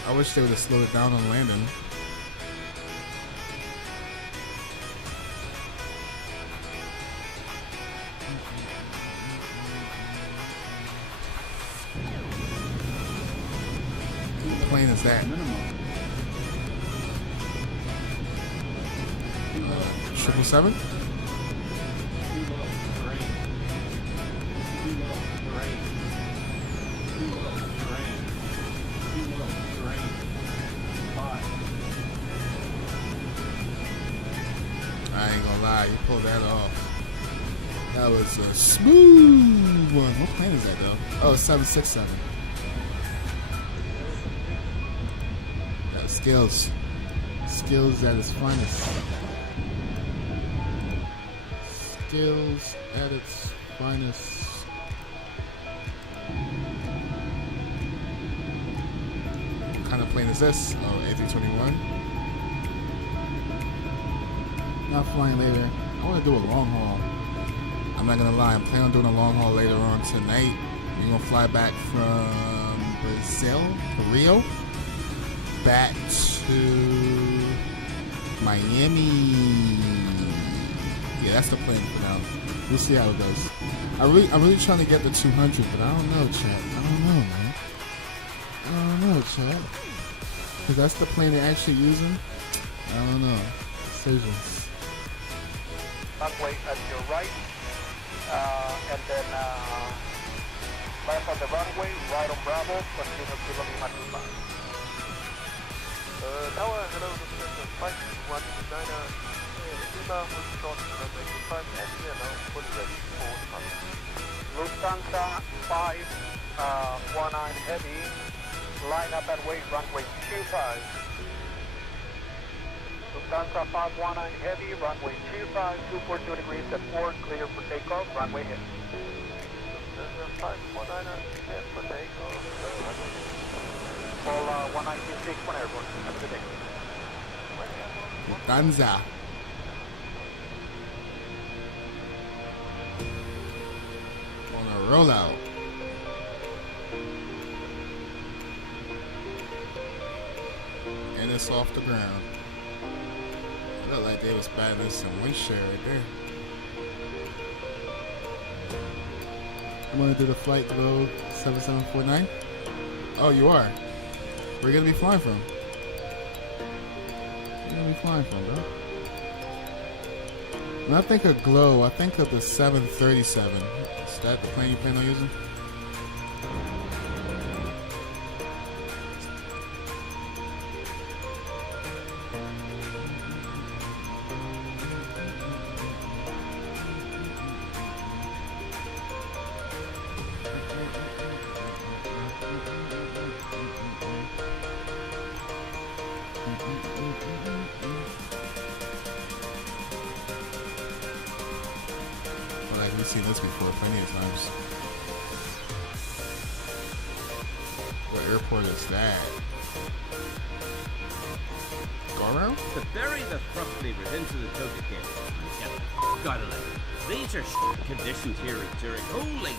I wish they would have slowed it down on landing. What plane is that? 777? I ain't gonna lie, you pulled that off. That was a smooth one. What plane is that though? Oh, 767. That skills. Skills at its finest. Skills at its finest. What kind of plane is this? Oh, A321. Not flying later. I want to do a long haul. I'm not gonna lie, I'm planning on doing a long haul later on tonight. We're gonna fly back from Brazil, Rio, back to Miami. Yeah, that's the plan for now. We'll see how it goes. I'm really trying to get the 200, but I don't know, chat. I don't know, man. I don't know, chat. Because that's the plane they're actually using. I don't know. Decisions. Runway at your right, and then left on the runway, right on Bravo, continue to Lima 25. Tower, hello, this is Flight 129, Lima, will be short to runway 25, and hello, fully ready for departure. Lufthansa 519 Heavy, line up and wait, runway 25. Lufthansa 519 Heavy, runway 25, 242 degrees at 4, clear for takeoff, runway hit. Lufthansa 519 head for takeoff, all 1961 airborne, have a good day. Lufthansa. On a rollout. And it's off the ground. Looked like they was battling some wind shear right there. I'm gonna do the flight to go 7749. Oh, you are? Where you gonna be flying from? Where you gonna be flying from, bro? When I think of Glow, I think of the 737. Is that the plane you plan on using? seen this before plenty of times. What airport is that? Go around? To bury the thrust levers into the toga kit and get the out of there. These are conditions here at Zurich. Holy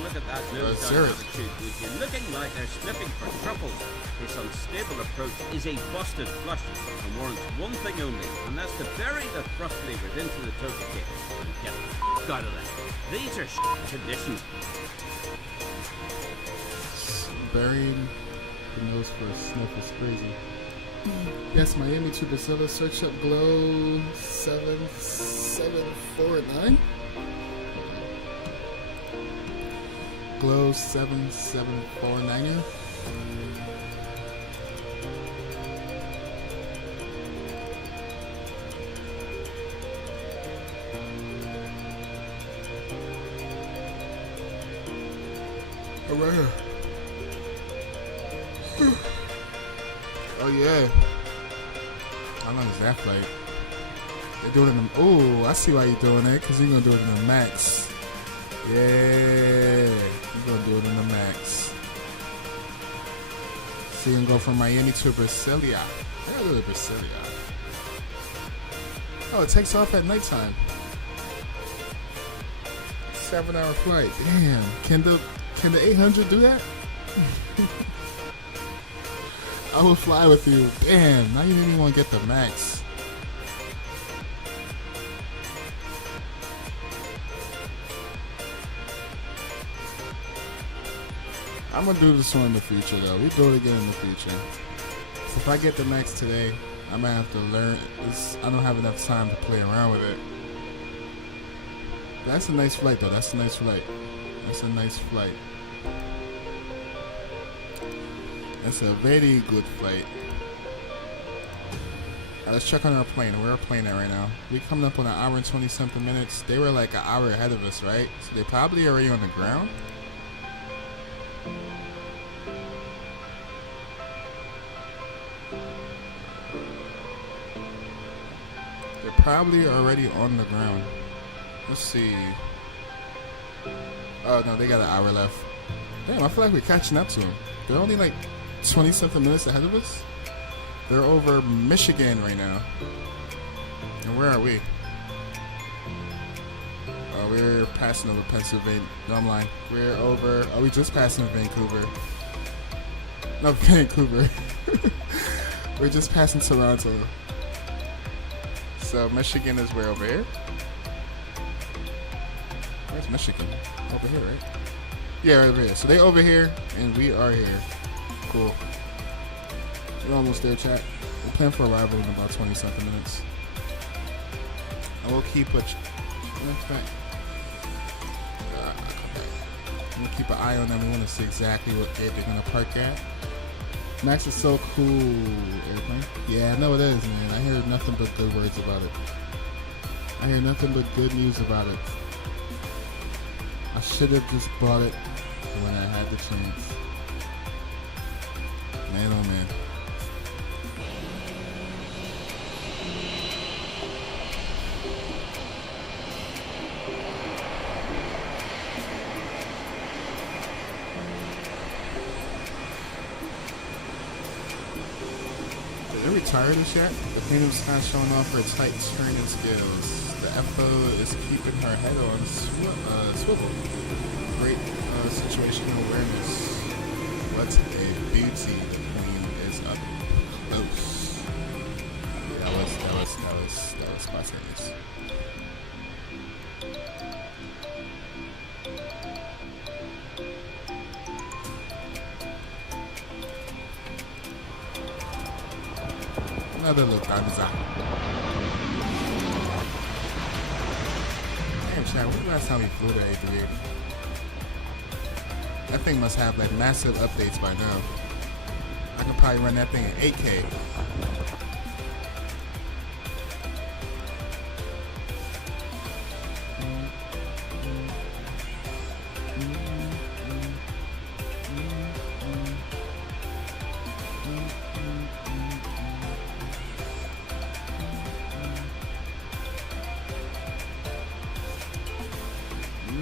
look at that nose down attitude. Would you looking like they're sniffing for truffles? This unstable approach is a busted flush and warrants one thing only, and that's to bury the thrust levers into the toga kit and get the out of there. These are conditions. Burying the nose for a sniff is crazy. Yes, Miami to Brazil. Search up Glow 7749. Glow 7749. Alright. Oh yeah. How long is that flight? They're doing it in the... Oh, I see why you're doing it. Because you're going to do it in the max. Yeah. You're going to do it in the max. So you can go from Miami to Brasilia. I gotta go to Brasilia. Oh, it takes off at nighttime. 7-hour flight. Damn. Can the 800 do that? I will fly with you. Damn, now you made me want to get the max. I'm gonna do this one in the future though. We do it again in the future. So if I get the max today, I might have to learn. I don't have enough time to play around with it. That's a nice flight though. That's a nice flight. That's a nice flight. That's a very good flight. Let's check on our plane. Where our plane at right now? We coming up on 1 hour and 20 something minutes. They were like 1 hour ahead of us, right? So they probably already on the ground. They're probably already on the ground. Let's see. Oh no, they got 1 hour left. Damn, I feel like we're catching up to them. They're only like 20 something minutes ahead of us. They're over Michigan right now. And where are we? Oh, we're passing over Pennsylvania. No, I'm lying. We're over. Oh, we just passing Vancouver. No, Vancouver. We're just passing Toronto. So Michigan is where over here? Where's Michigan? Over here, right? Yeah, right over here. So they over here, and we are here. Cool. We're almost there, chat. We plan for arrival in about 20 something minutes. And we'll keep a... We'll keep an eye on them. We want to see exactly what gate they're going to park at. Max is so cool, airplane. Yeah, I know it is, man. I hear nothing but good words about it. I hear nothing but good news about it. I should have just bought it when I had the chance. Man, oh man. Did they retire this yet? The FENIX not showing off her tight turning skills. The FO is keeping her head on swivel. Great situational awareness. What a beauty. The queen is up close. That was spontaneous. Another Lufthansa. Damn, chat, when was the last time we flew to A380? That thing must have like massive updates by now. I could probably run that thing in 8K.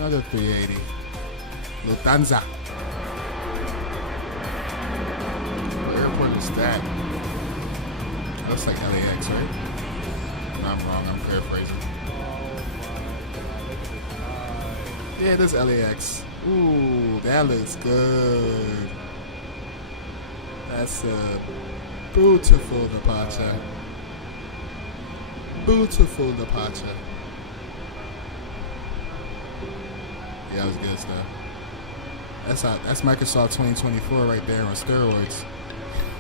Another 380. Lufthansa. What airport is that? That's like LAX, right? No, I'm wrong. I'm paraphrasing. Yeah, it is LAX. Ooh, that looks good. That's a beautiful departure. Beautiful departure. Yeah, that was good stuff. That's Microsoft 2024 right there on steroids.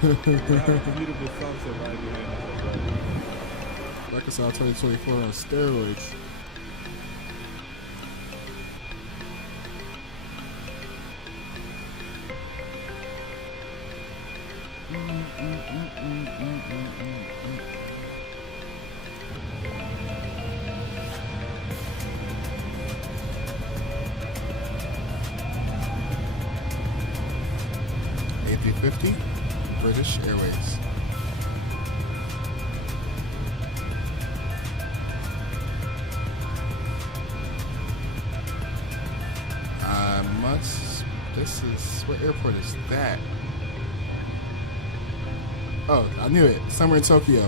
Beautiful sunset right behind us. Microsoft 2024 on steroids. A350, British Airways. This is, what airport is that? Oh, I knew it. Somewhere in Tokyo.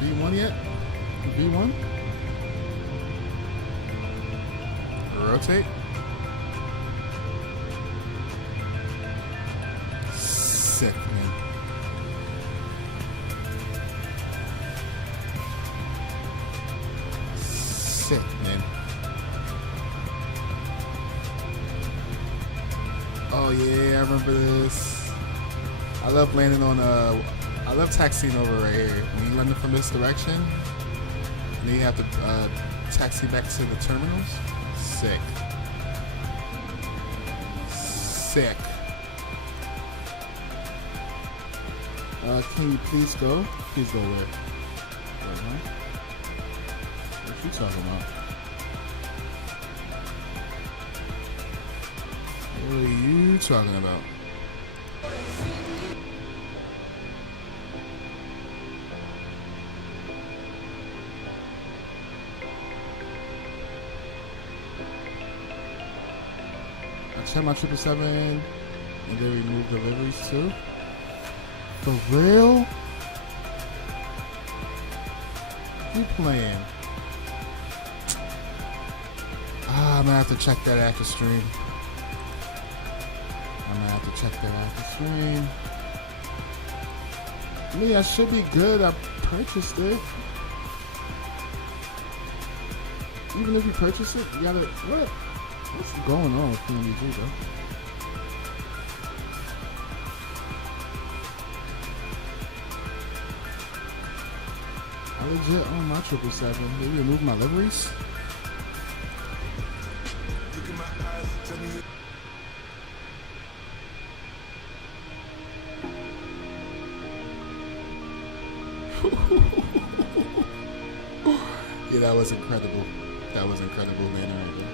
V1 yet? V1? Rotate. Sick, man. Sick, man. Oh yeah, I remember this. I love landing on I love taxiing over right here. When you landing from this direction, and then you have to taxi back to the terminals. Sick. Sick. Can you please go? Please go where? Wait, huh? What you talking about? What are you talking about? I checked my 777 and they removed deliveries too. For real? You playing? I'm gonna have to check that after stream. Me, I should be good. I purchased it. Even if you purchase it, you gotta what? What's going on with PMG, though? I legit own my 777. Maybe remove my liveries. Look in my eyes, tell me you. Yeah, that was incredible. That was incredible, man. Right there.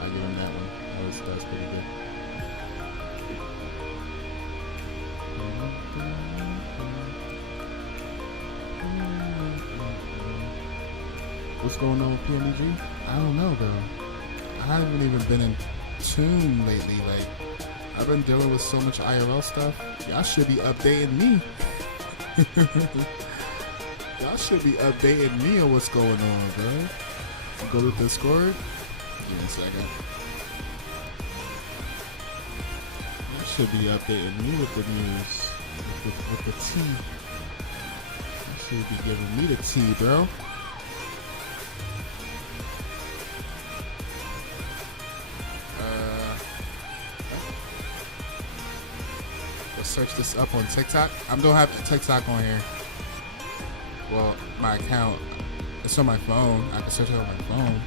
I give him that one. That was pretty good. What's going on with PMG? I don't know, bro. I haven't even been in tune lately. Like, I've been dealing with so much IRL stuff. Y'all should be updating me. Y'all should be updating me on what's going on, bro. Go to Discord. Give me a second. You should be updating me with the news. With the tea. You should be giving me the tea, bro. Let's search this up on TikTok. I don't have TikTok on here. Well, my account, it's on my phone. I can search it on my phone.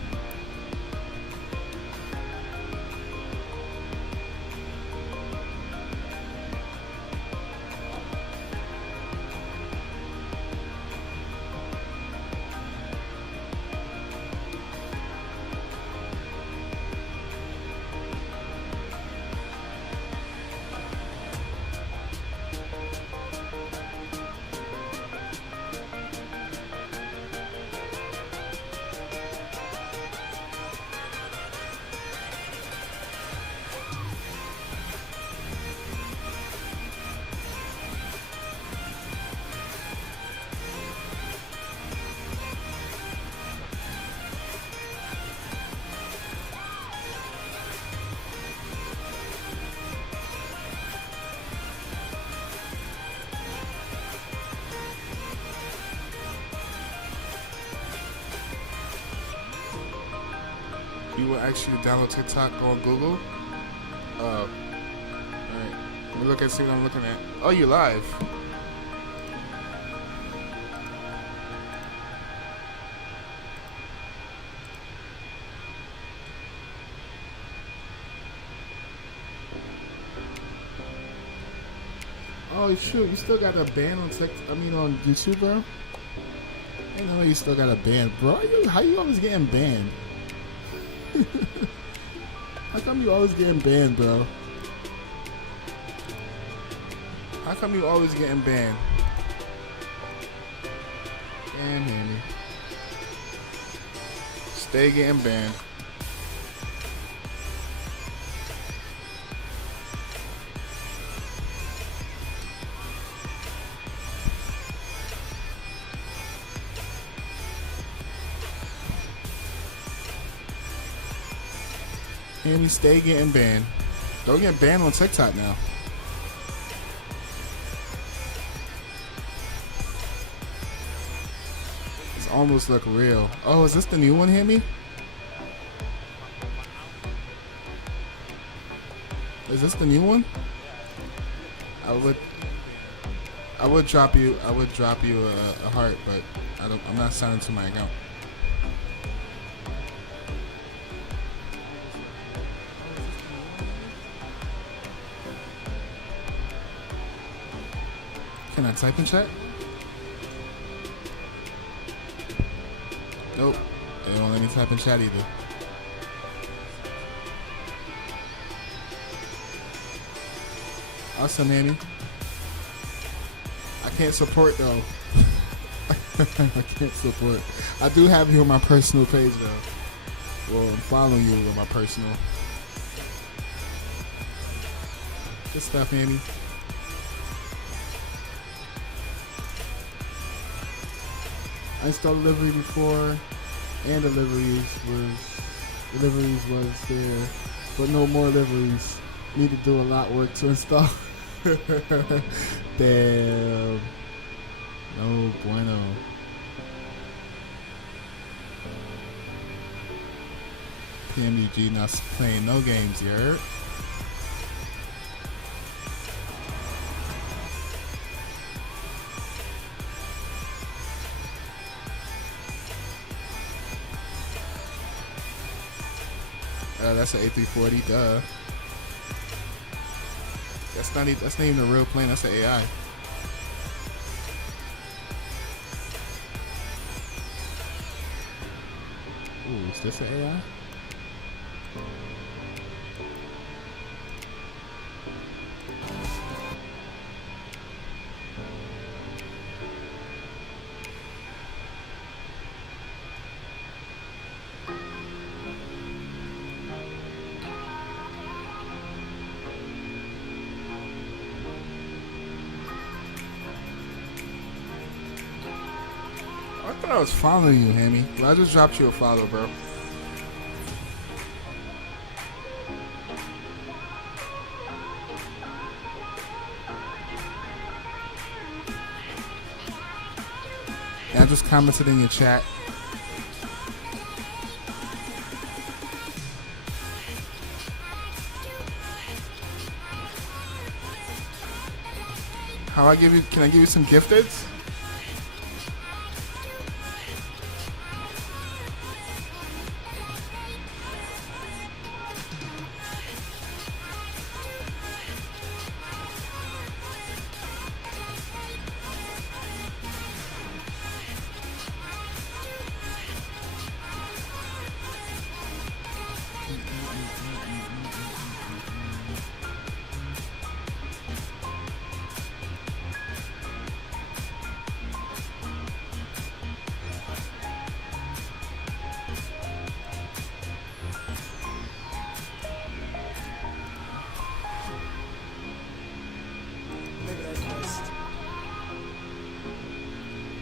You will actually download TikTok, go on Google. Alright. Let me look and see what I'm looking at. Oh, you live. Oh shoot, you still got a ban on on YouTube, bro? I know you still got a ban, bro. How you always getting banned? How come you always getting banned, bro? How come you always getting banned? Damn, Hammy. Stay getting banned. Hammy, stay getting banned. Don't get banned on TikTok now. It's almost look real. Oh, is this the new one, Hammy? Is this the new one? I would drop you a heart, but I'm not signing to my account. Can I type in chat? Nope. They don't let me type in chat either. Awesome, Annie. I can't support though. I can't support. I do have you on my personal page though. Well, I'm following you on my personal. Good stuff, Annie. I installed delivery before, and deliveries was there, but no more deliveries. Need to do a lot of work to install. Damn. No bueno. PMDG not playing no games, you heard? That's an A340, duh. That's not even a real plane, that's an AI. Ooh, is this an AI? I thought I was following you, Hammy. Well, I just dropped you a follow, bro. Yeah, I just commented in your chat. Can I give you some gifteds?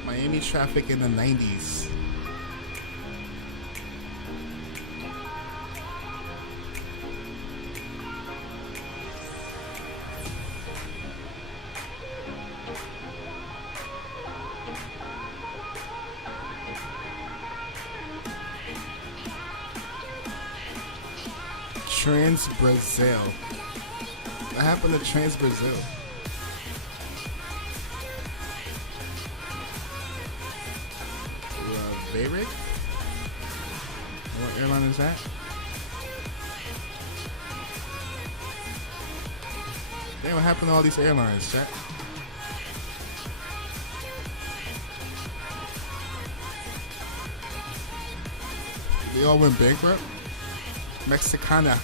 Miami traffic in the 90s. Trans Brazil. What happened to Trans Brazil? Bayrig? What airline is that? Damn, what happened to all these airlines, chat? They all went bankrupt? Mexicana.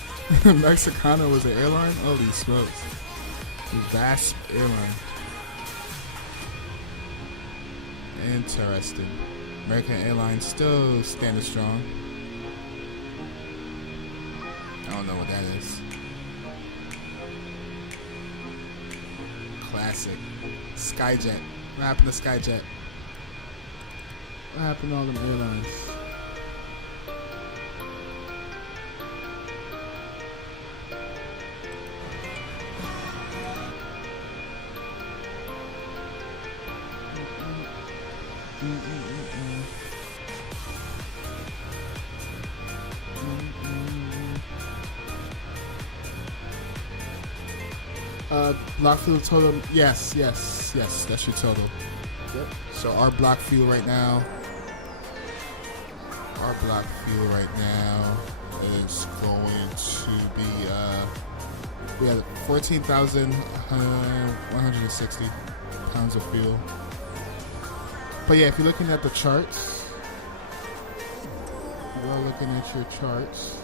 Mexicana was an airline? Holy smokes. VASP airline. Interesting. American Airlines still standing strong. I don't know what that is. Classic. Skyjet. What happened to Skyjet? What happened to all them airlines? Block fuel total, yes, that's your total. Yep. So our block fuel right now is going to be, we have 14,160 pounds of fuel. But yeah, if you're looking at the charts, you are looking at your charts.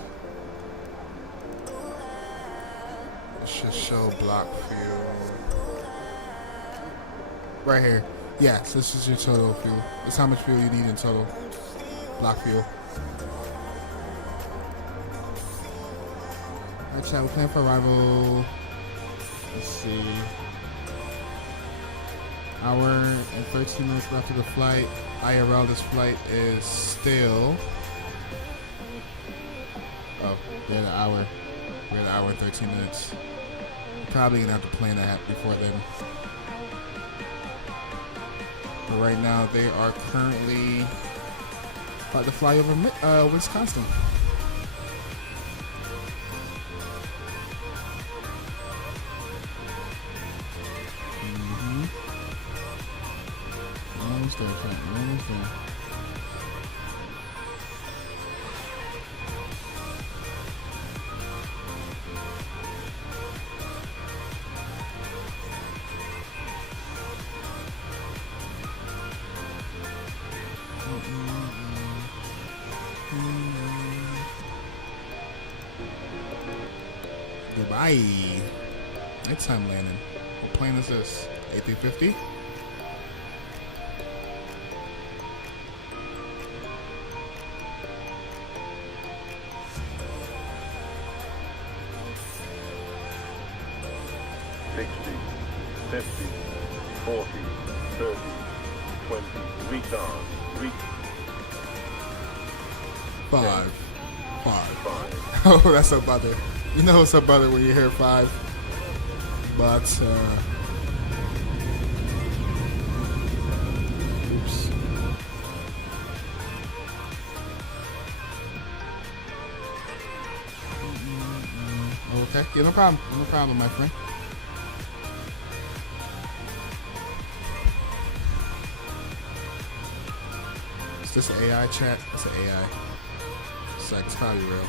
It should show block fuel right here. Yeah, so this is your total fuel. This is how much fuel you need in total. Block fuel. Alright, chat, we're planning for arrival. Let's see. Hour and 13 minutes left of the flight. IRL, this flight is still. Oh, we're at an hour. We're at an hour and 13 minutes. Probably gonna have to plan that before then. But right now, they are currently about to fly over Wisconsin. Almost there, almost there. Goodbye. Nighttime landing. What plane is this? A350? Five. Oh, that's up, brother. You know what's up, brother, when you hear 5. But, oops. Okay, yeah, no problem. No problem, my friend. Is this an AI chat? It's an AI. It's like, it's probably real.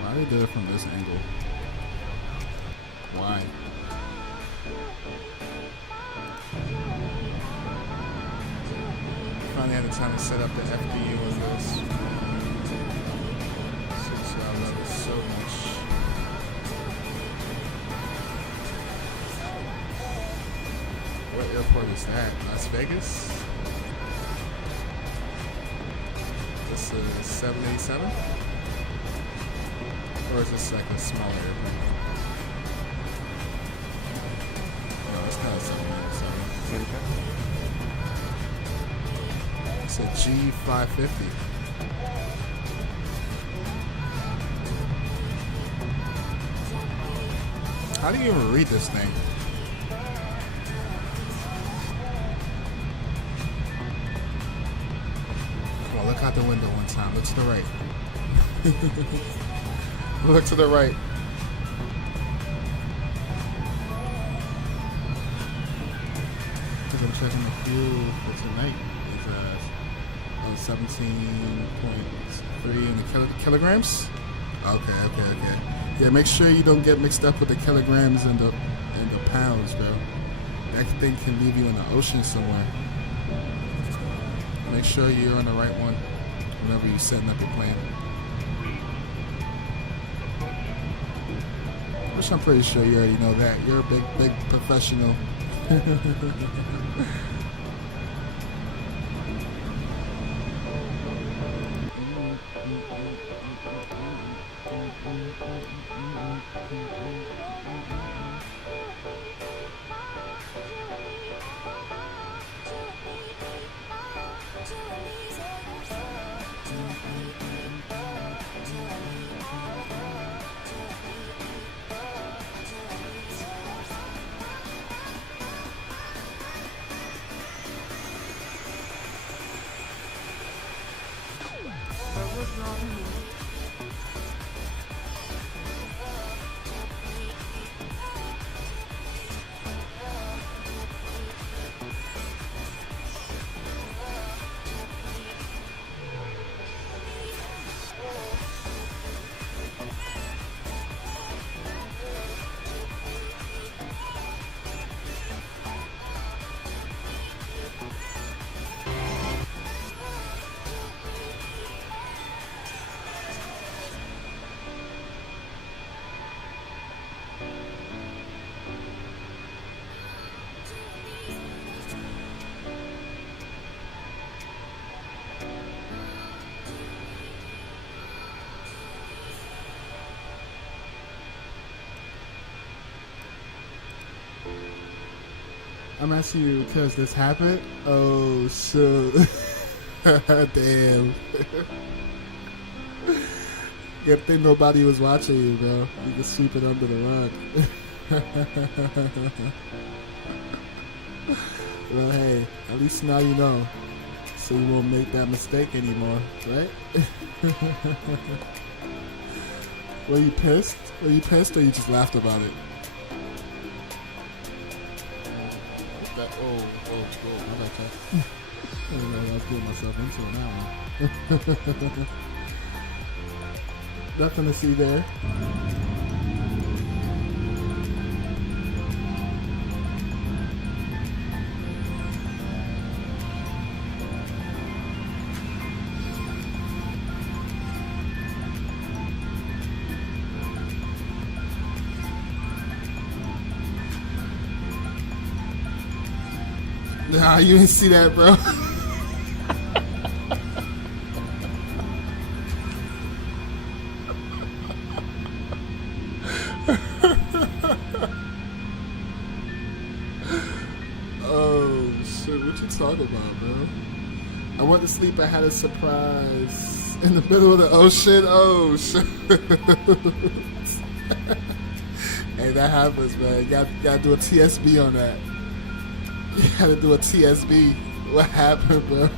Why they do it from this angle? Why? Finally had the time to set up the FDU of this. Since I love it so much. What airport is that? Las Vegas? this a 787? Or is this like a smaller airplane? No, it's not a 787. It's a G550. How do you even read this thing? Come on, look out the window one time. Look to the right. Look to the right. Because I'm checking the fuel for tonight. It's 17.3 in the kilograms. Okay. Yeah, make sure you don't get mixed up with the kilograms and the pounds, bro. That thing can leave you in the ocean somewhere. Make sure you're on the right one whenever you're setting up your plane. Which I'm pretty sure you already know that. You're a big professional. I'm asking you because this happened? Oh, shit. Damn. Good thing nobody was watching you, bro. You can sweep it under the rug. Well, hey, at least now you know. So you won't make that mistake anymore, right? Were you pissed? Were you pissed or you just laughed about it? Oh, I like that. I don't know what I was getting myself into now. Nothing to see there. Nah, you didn't see that, bro. Oh, shit. What you talking about, bro? I went to sleep. I had a surprise in the middle of the ocean. Oh, shit. Hey, that happens, man. You gotta do a TSB on that. You gotta do a TSB. What happened, bro?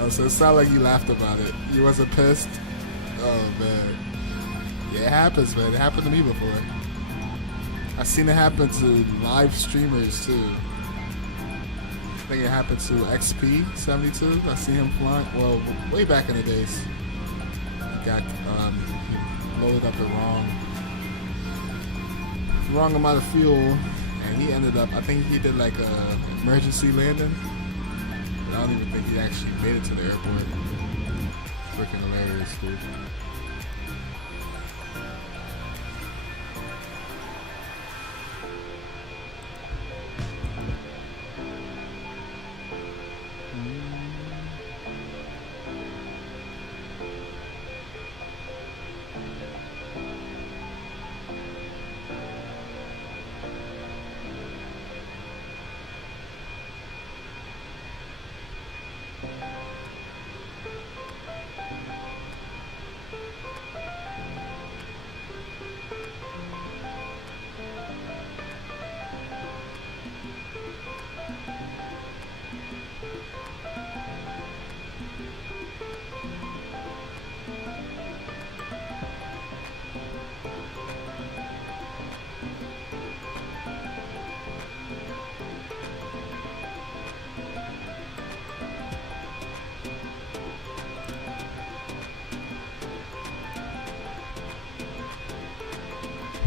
Oh, so it sounded like you laughed about it. You wasn't pissed? Oh, man. Yeah, it happens, man. It happened to me before. I've seen it happen to live streamers, too. I think it happened to XP72. I see him flying. Well, way back in the days. He got he loaded up the wrong amount of fuel, and he ended up, I think he did like a emergency landing, but I don't even think he actually made it to the airport. Freaking hilarious, dude.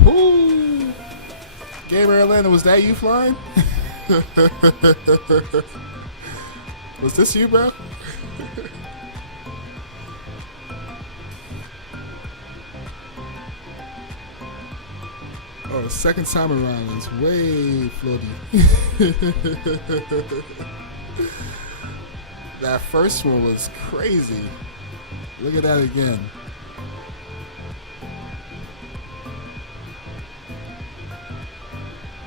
Ooh. Gabriel Atlanta, was that you flying? Was this you, bro? Oh, second time around is way floaty. That first one was crazy. Look at that again.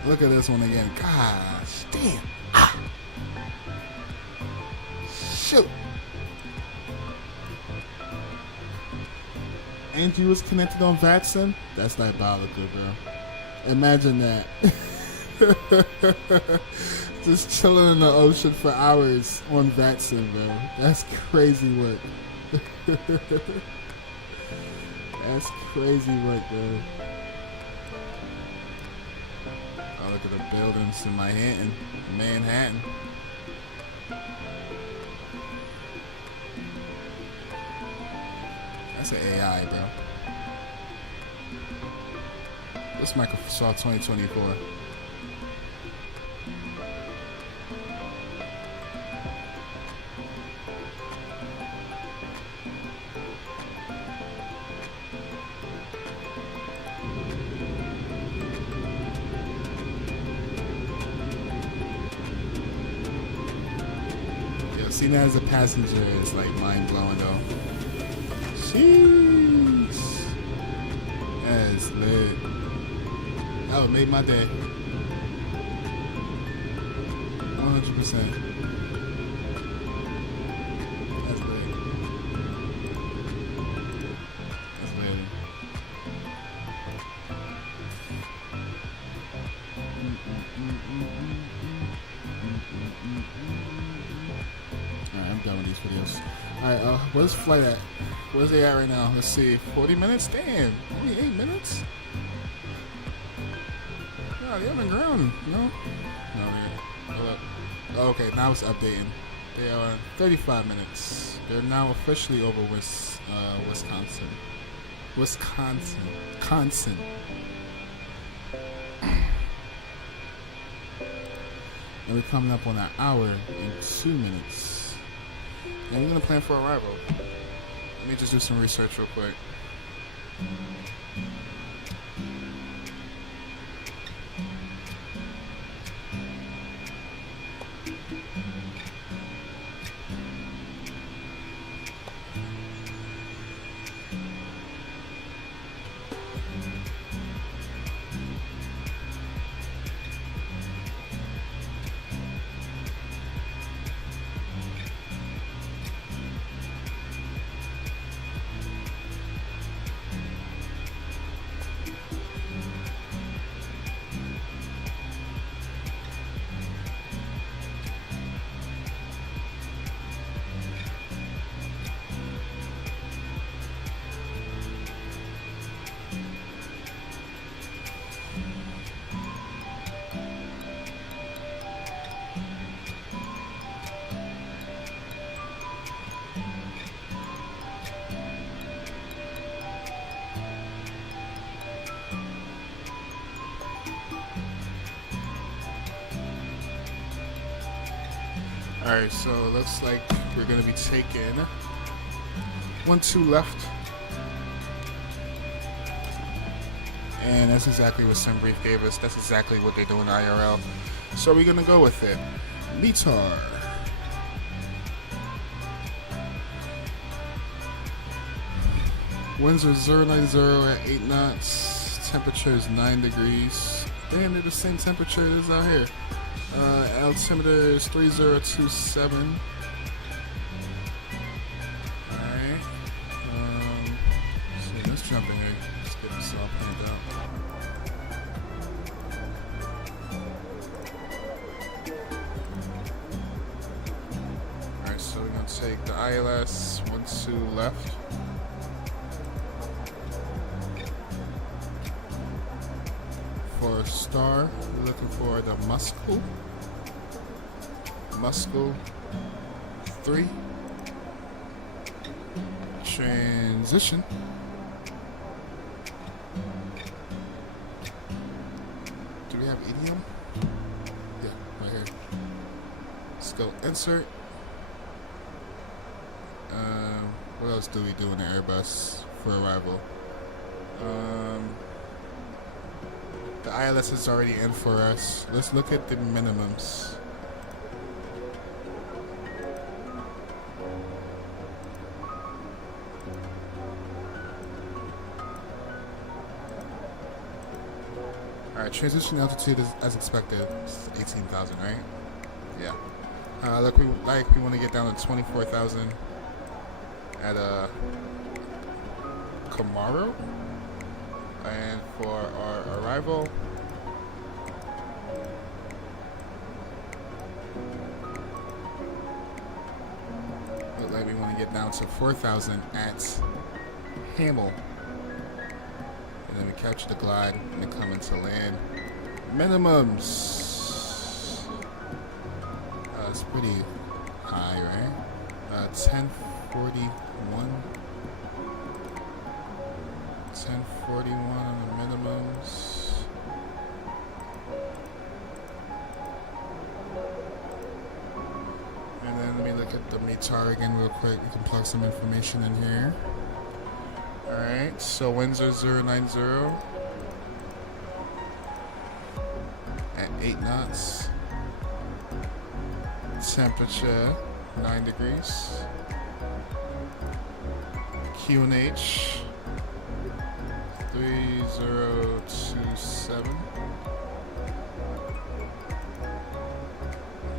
Look at this one again. Gosh, damn. Ah. Shoot. And you was connected on VATSIM? That's diabolical, bro. Imagine that. Just chilling in the ocean for hours on VATSIM, bro. That's crazy work. That's crazy work, bro. Oh, look at the buildings in Manhattan. That's an AI, bro. This Microsoft 2024. Seeing that as a passenger is like mind blowing though. Jeez. That's lit. That would make my day. 100%. That's lit. That's lit. Alright, I'm done with these videos. Alright, where's flight at? Where's they at right now? Let's see. 40 minutes? Damn. Only 8 minutes? No, they haven't grown. No? No, hold up. Oh, okay, now it's updating. They are 35 minutes. They're now officially over Wisconsin. Wisconsin. And we're coming up on an hour and 2 minutes. And we're gonna plan for arrival. Let me just do some research real quick. Alright, so it looks like we're going to be taking 1-2 left. And that's exactly what SimBrief gave us. That's exactly what they do in IRL. So we're going to go with it. METAR. Winds are 090 at 8 knots. Temperature is 9 degrees. Damn, they're the same temperature as out here. Altimeter is 3027. Alright. So let's jump in here. Let's get this all planned out. Alright, so we're gonna take the ILS 12 left. For star, we're looking for the Muscle 3. Transition. Do we have EDM? Yeah, right here. Let's go insert. What else do we do in the Airbus for arrival? The ILS is already in for us. Let's look at the minimums. Alright, transition altitude is as expected. It's 18,000, right? Yeah. Look, we want to get down to 24,000 at Camaro. And for our arrival, look like we want to get down to 4,000 at Hamel. And then we capture the glide and then come into land. Minimums. It's pretty high, right? 1041. 1041 on the minimums. And then let me look at the METAR again real quick. We can plug some information in here. Alright, so winds are 090 at 8 knots. Temperature 9 degrees. QNH 3027.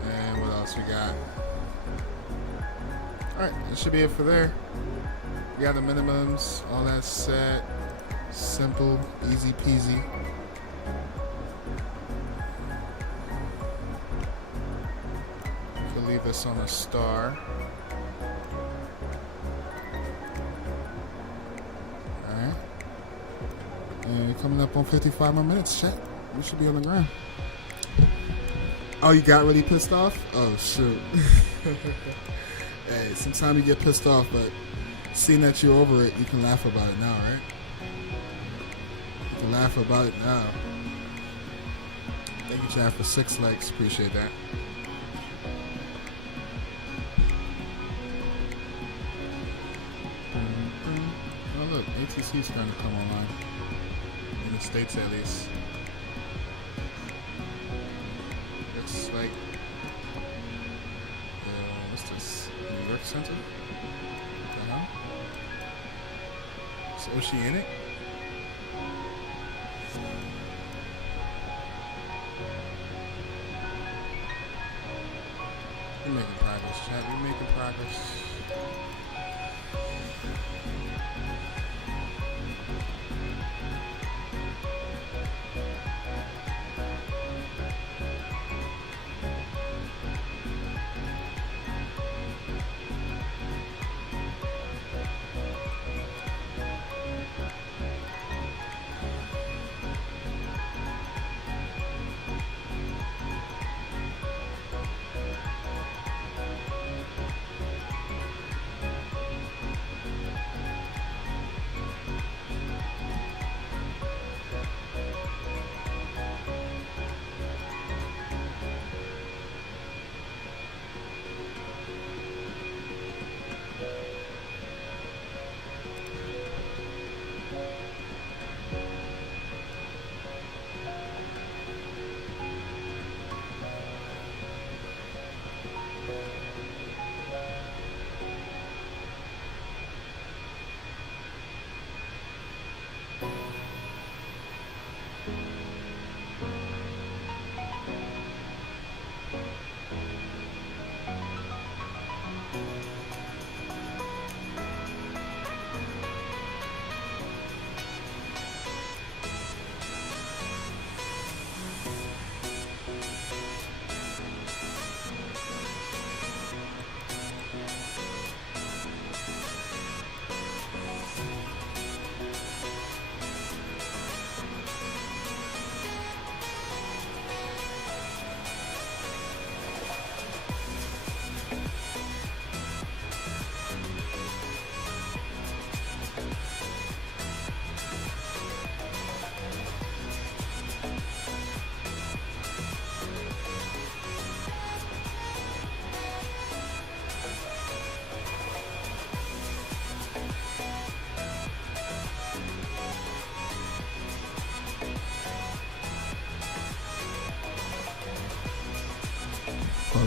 And what else we got? Alright, that should be it for there. We got the minimums, all that set. Simple, easy peasy. Could leave us on a star. Alright. And coming up on 55 more minutes, chat. We should be on the ground. Oh, you got really pissed off? Oh, shoot. Hey, sometimes you get pissed off, but seeing that you're over it, you can laugh about it now, right? You can laugh about it now. Thank you, Chad, for 6 likes. Appreciate that. Oh, look, ATC is starting to come online. In the States, at least. Looks like what's this? New York Center? What the hell? Is Oceanic? We're making progress, chat. We're making progress.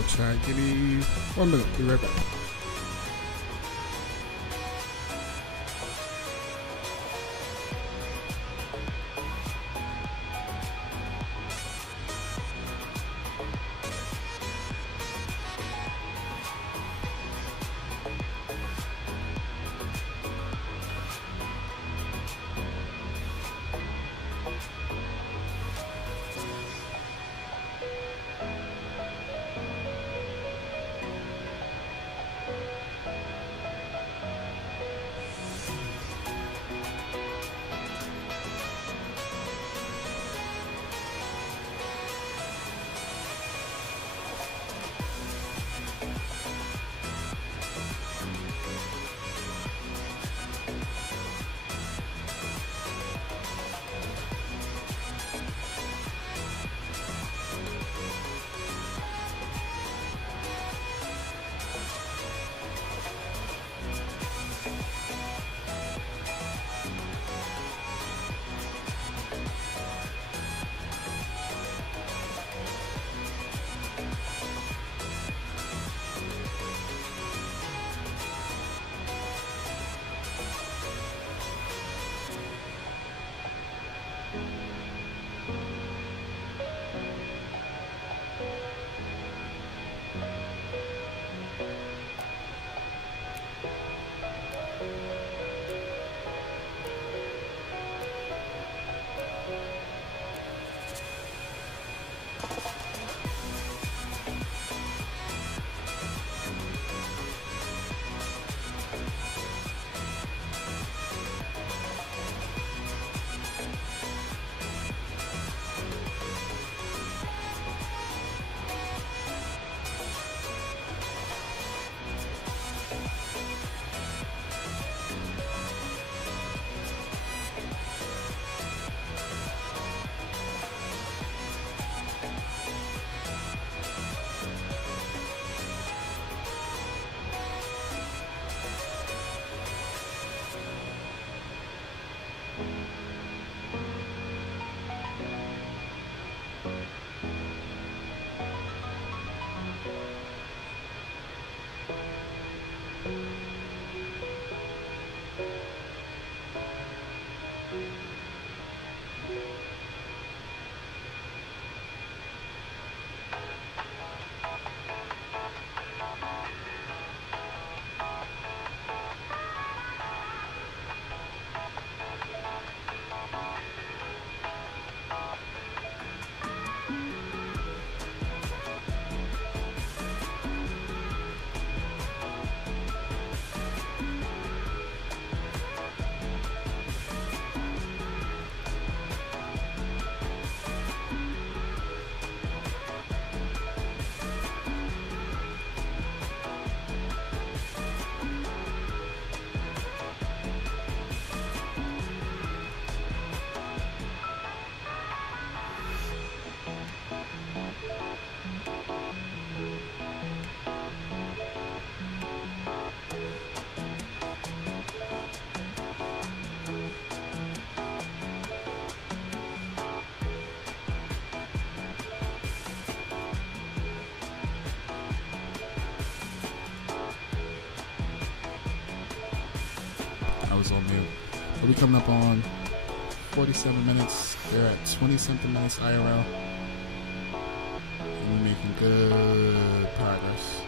chat. Give me 1 minute. Be right back. I was on mute. We'll be coming up on 47 minutes. They're at 20 something minutes IRL. And we're making good progress.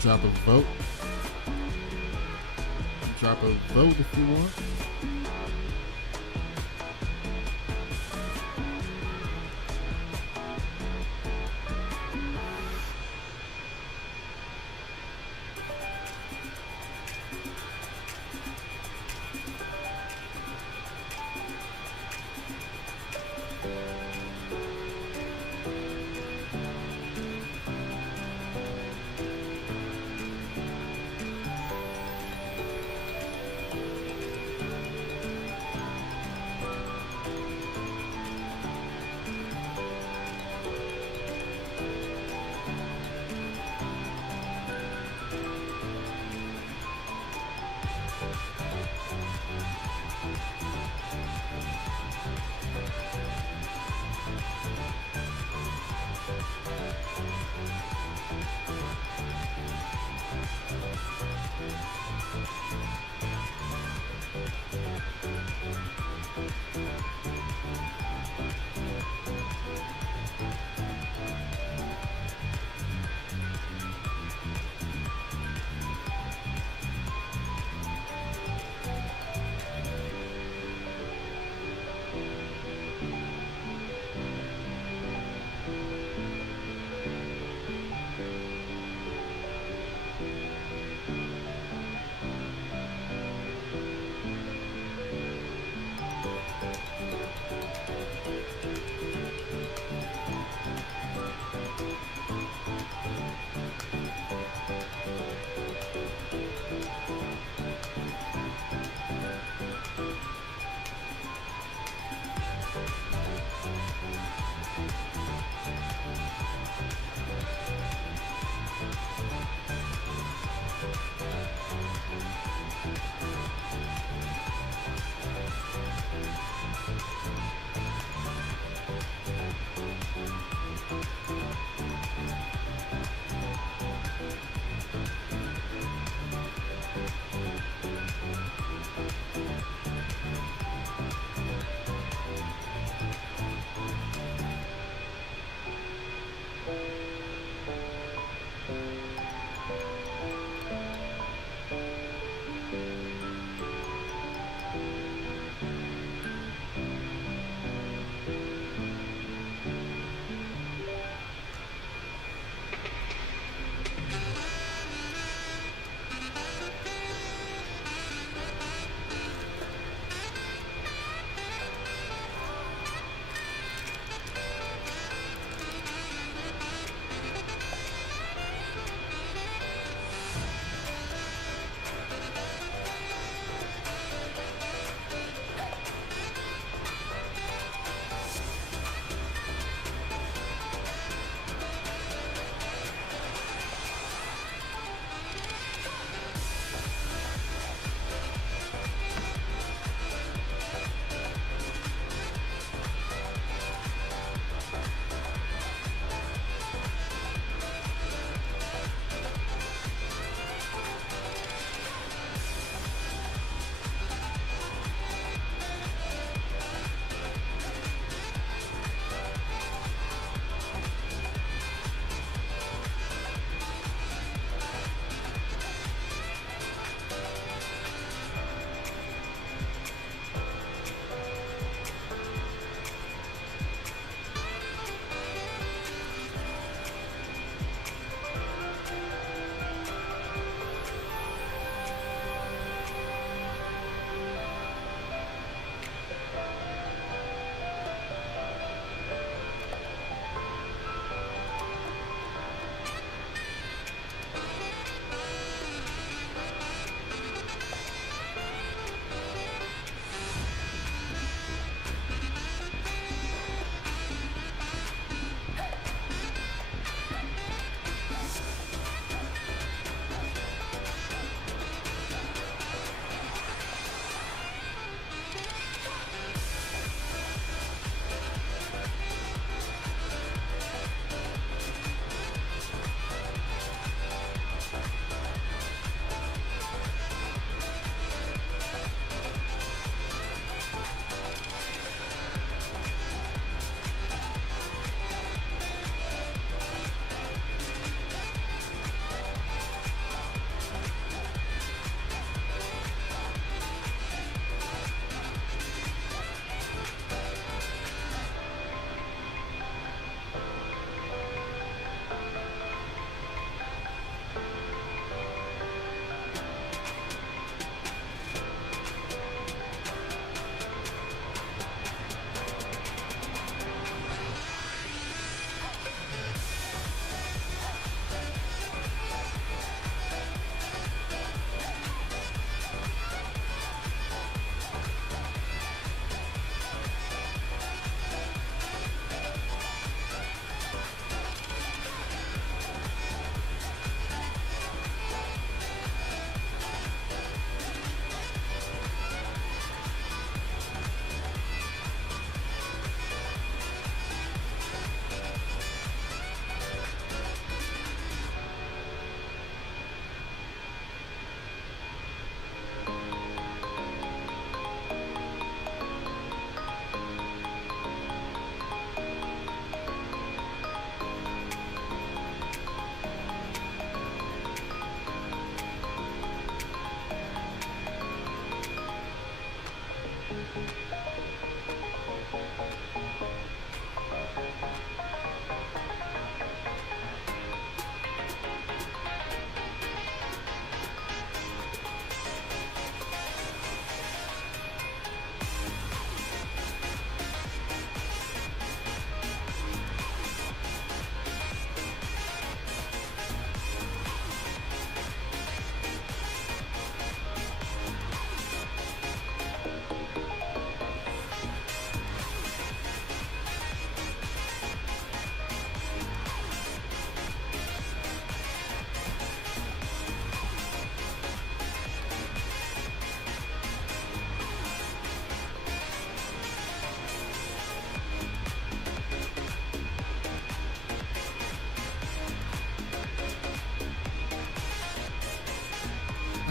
Drop a vote. Drop a vote if you want.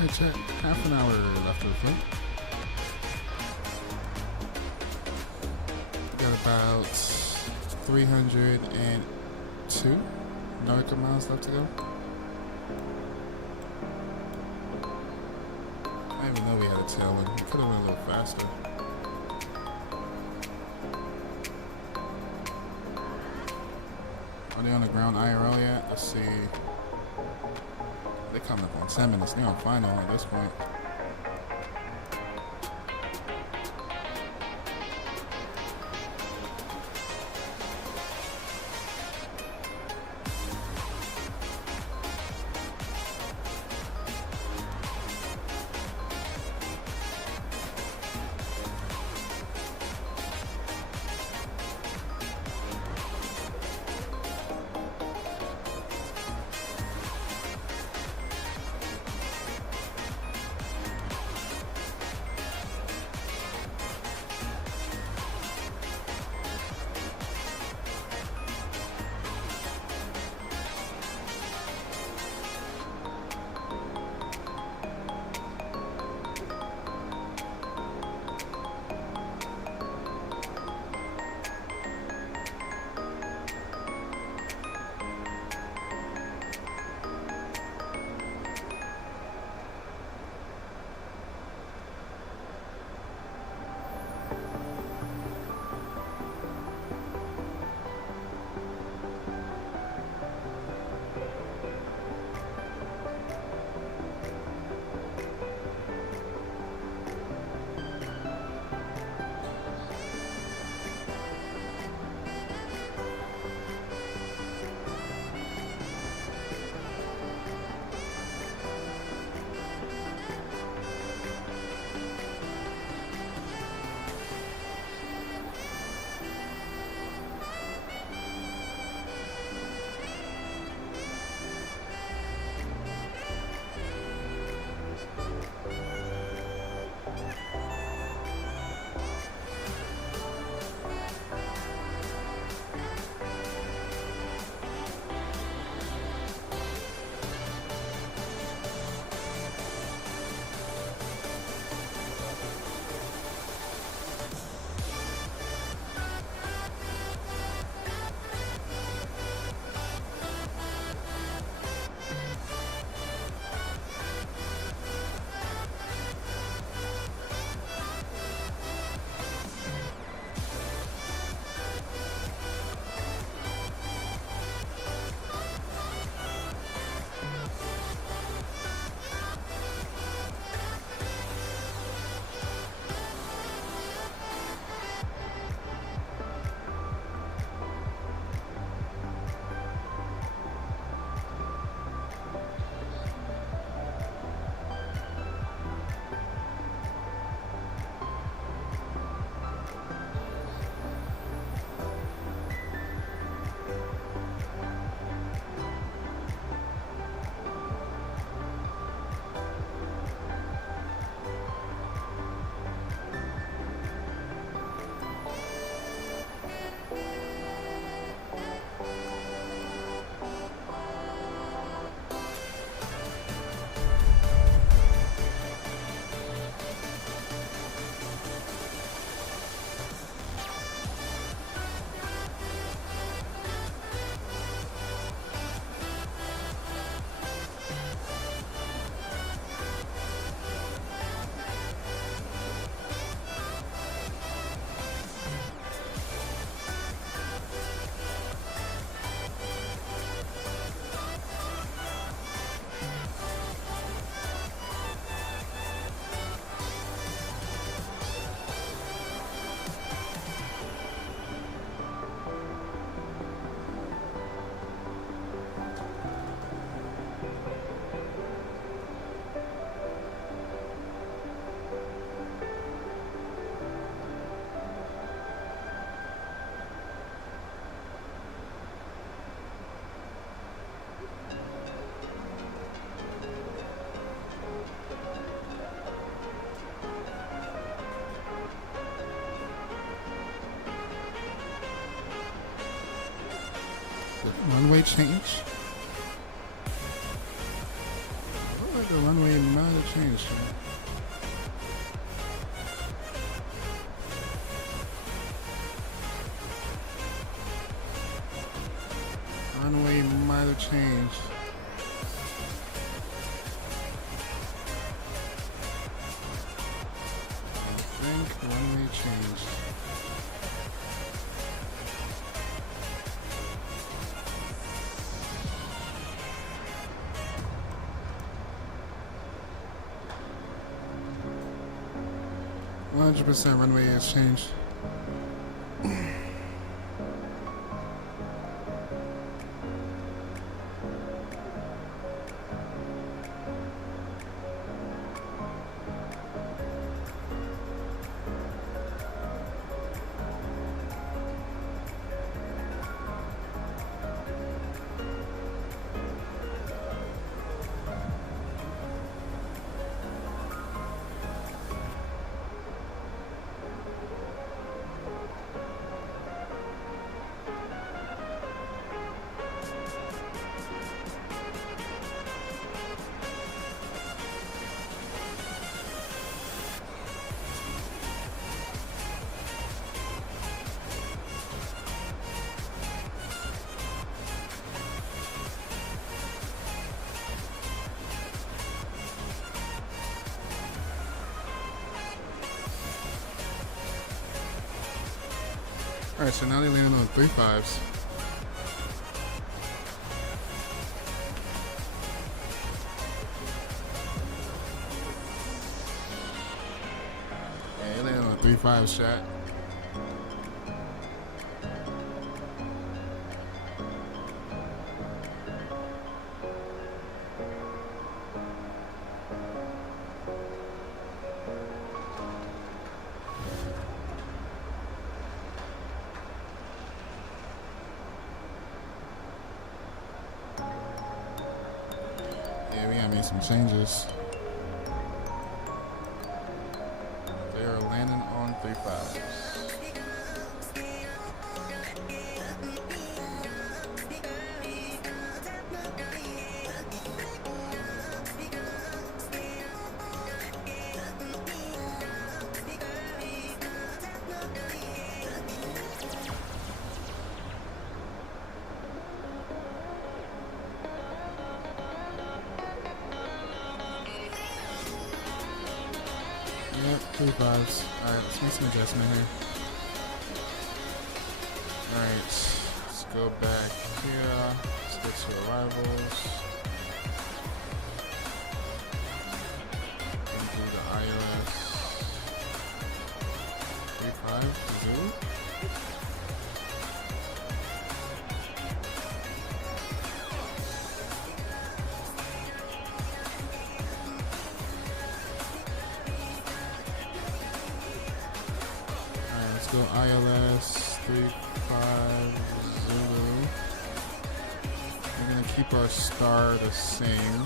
Alright, check. Half an hour left of the flight. Got about 302 nautical miles left to go. I didn't even know we had a tailwind. We could have went a little faster. Are they on the ground IRL yet? Let's see. They're coming up on 10 minutes. They're on final at this point. Runway change. like the runway might have changed, right? Runway might have changed. I think the runway changed. %, runway has changed. Alright, so now they land on 3.5s. Yeah, they landed on 3.5 shot. Yeah, we gotta make some changes. They are landing on 3.5s. Yep, 3.5s. Alright, let's make some adjustment here. Alright, let's go back here. Let's get to arrivals. And do the ILS. 3.5, Zoo. Let's go ILS 3.5 Zulu. We're gonna keep our star the same.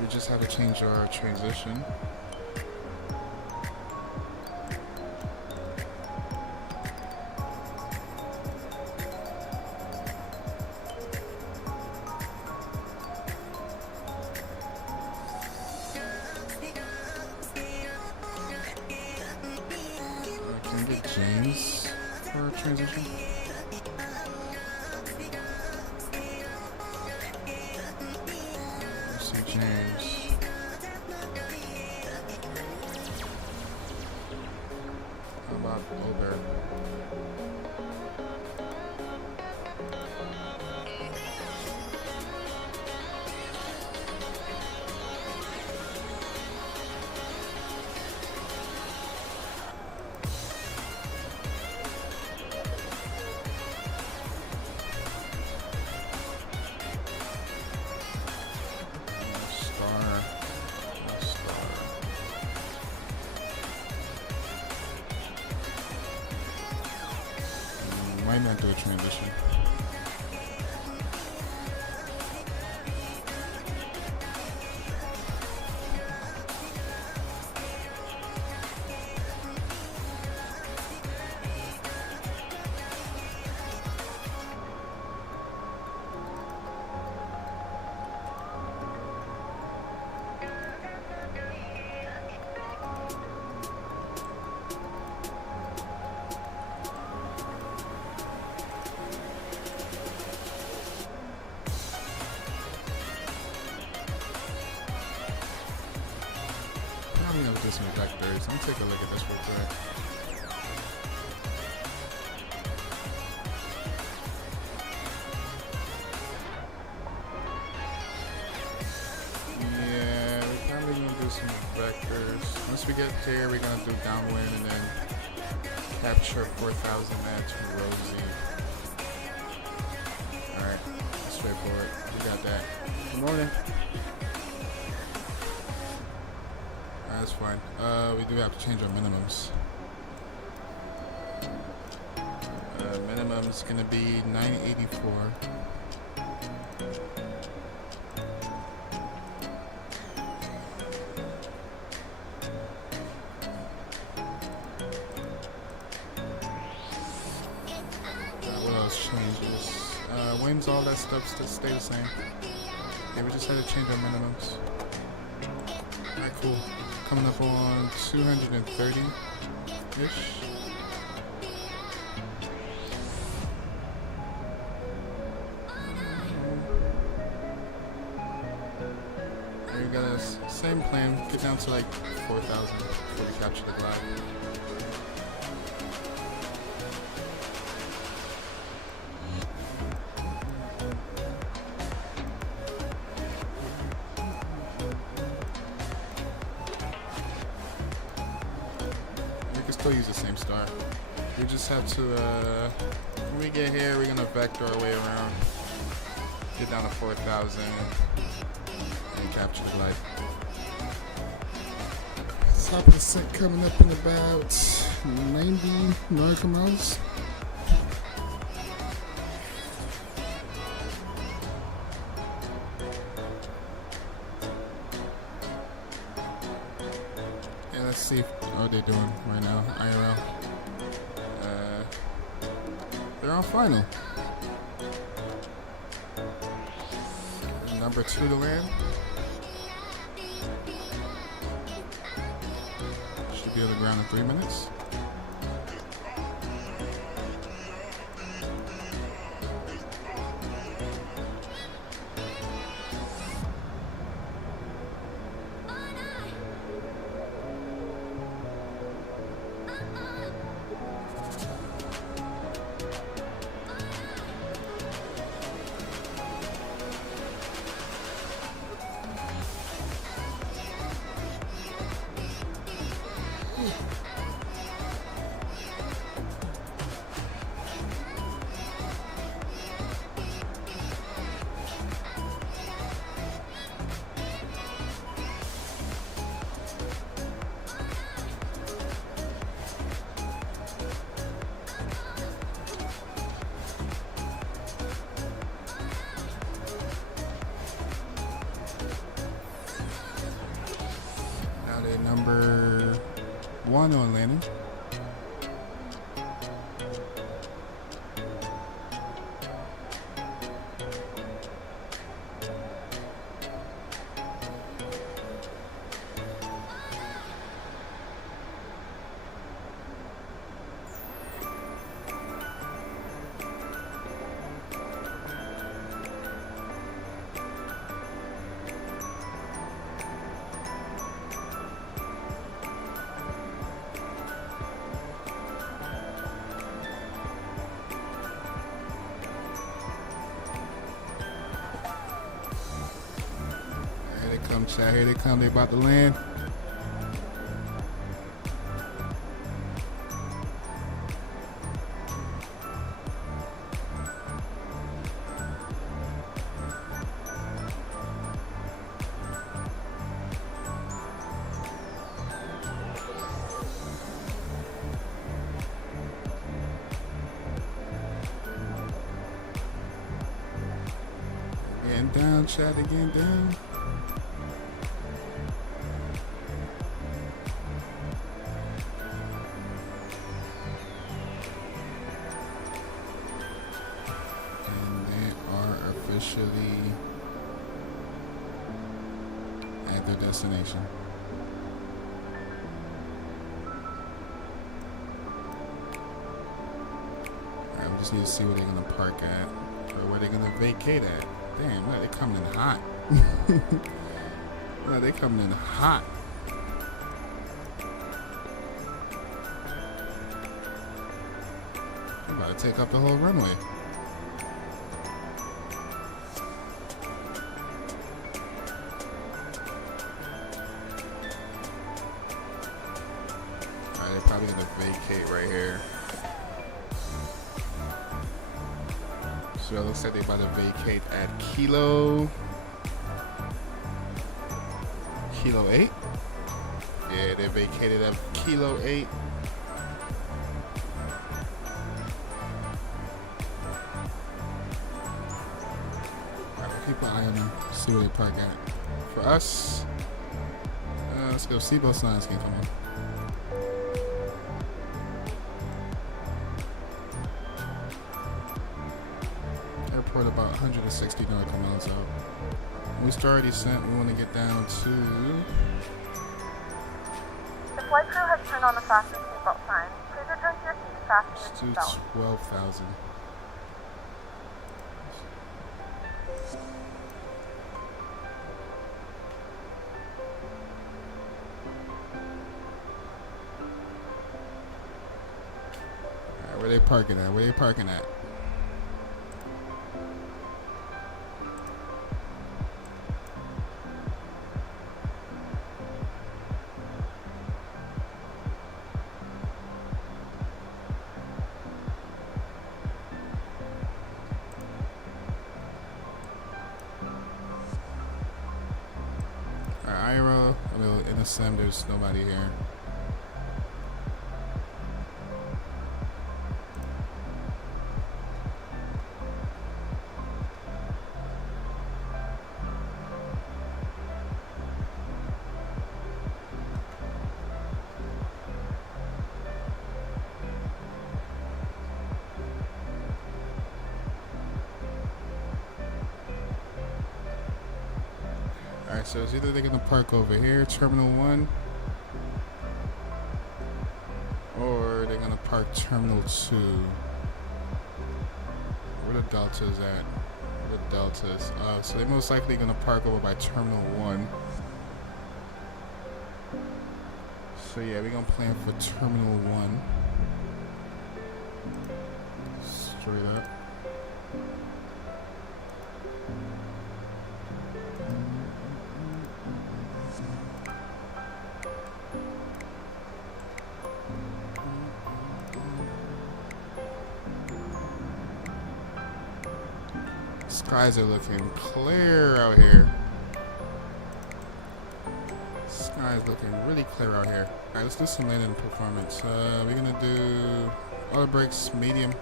We just have to change our transition. Can we get James for our transition? Let's see James. How about Ober? Might not do a transition. think I'll do some vectors. Let me take a look at this real quick. Yeah, we're probably gonna do some vectors. Once we get there, we're gonna do downwind and then capture 4,000 at Rosie. Alright, straightforward. We got that. Good morning. That's fine. We do have to change our minimums. Minimum's gonna be 984. What else changes? Winds, all that stuff still stay the same. Yeah, we just had to change our minimums. Alright, cool. Coming up on 230-ish. We got a same plan. Get down to like 4,000 before we capture the glide. Still use the same star. We just have to, when we get here, we're gonna vector our way around, get down to 4,000, and capture the glide. Top of the set coming up in about 90 nautical miles. Yeah, let's see how they're doing right now. IRL. They're on final. Number 2 to land. Should be on the ground in 3 minutes. Number 1 on landing. Chat, here they come, they about to land. Getting down, chat, again down. Officially at their destination. Alright, we just need to see where they're gonna park at, or where they're gonna vacate at. Damn, look, they're coming in hot. Look, they're coming in hot. about to take up the whole runway. Alright, they're probably gonna vacate right here. So it looks like they're about to vacate at Kilo 8. Yeah, they vacated at Kilo 8. Alright, we'll keep an eye on them, see where they park at. For us, let's go see both signs can come in. Airport about 160 nautical miles out. We start descent, we want to get down to... The flight crew has turned on the fasten seatbelt sign. Please return to your seat, fasten your Let's seatbelt. do 12,000. Alright, where they parking at? Where they parking at? ISM, there's nobody here. Alright, so it's either they're gonna park over here, Terminal 1, or they're gonna park Terminal 2. Where the Deltas at? Where the Deltas? So they're most likely gonna park over by Terminal 1. So yeah, we're gonna plan for Terminal 1. Straight up. Skies are looking clear out here. Skies looking really clear out here. Alright, let's do some landing performance. We're gonna do auto brakes medium.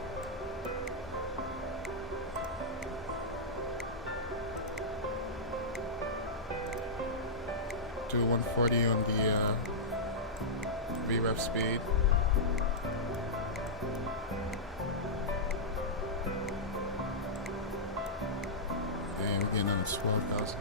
Do 140 on the VREF speed. Getting on 12,000.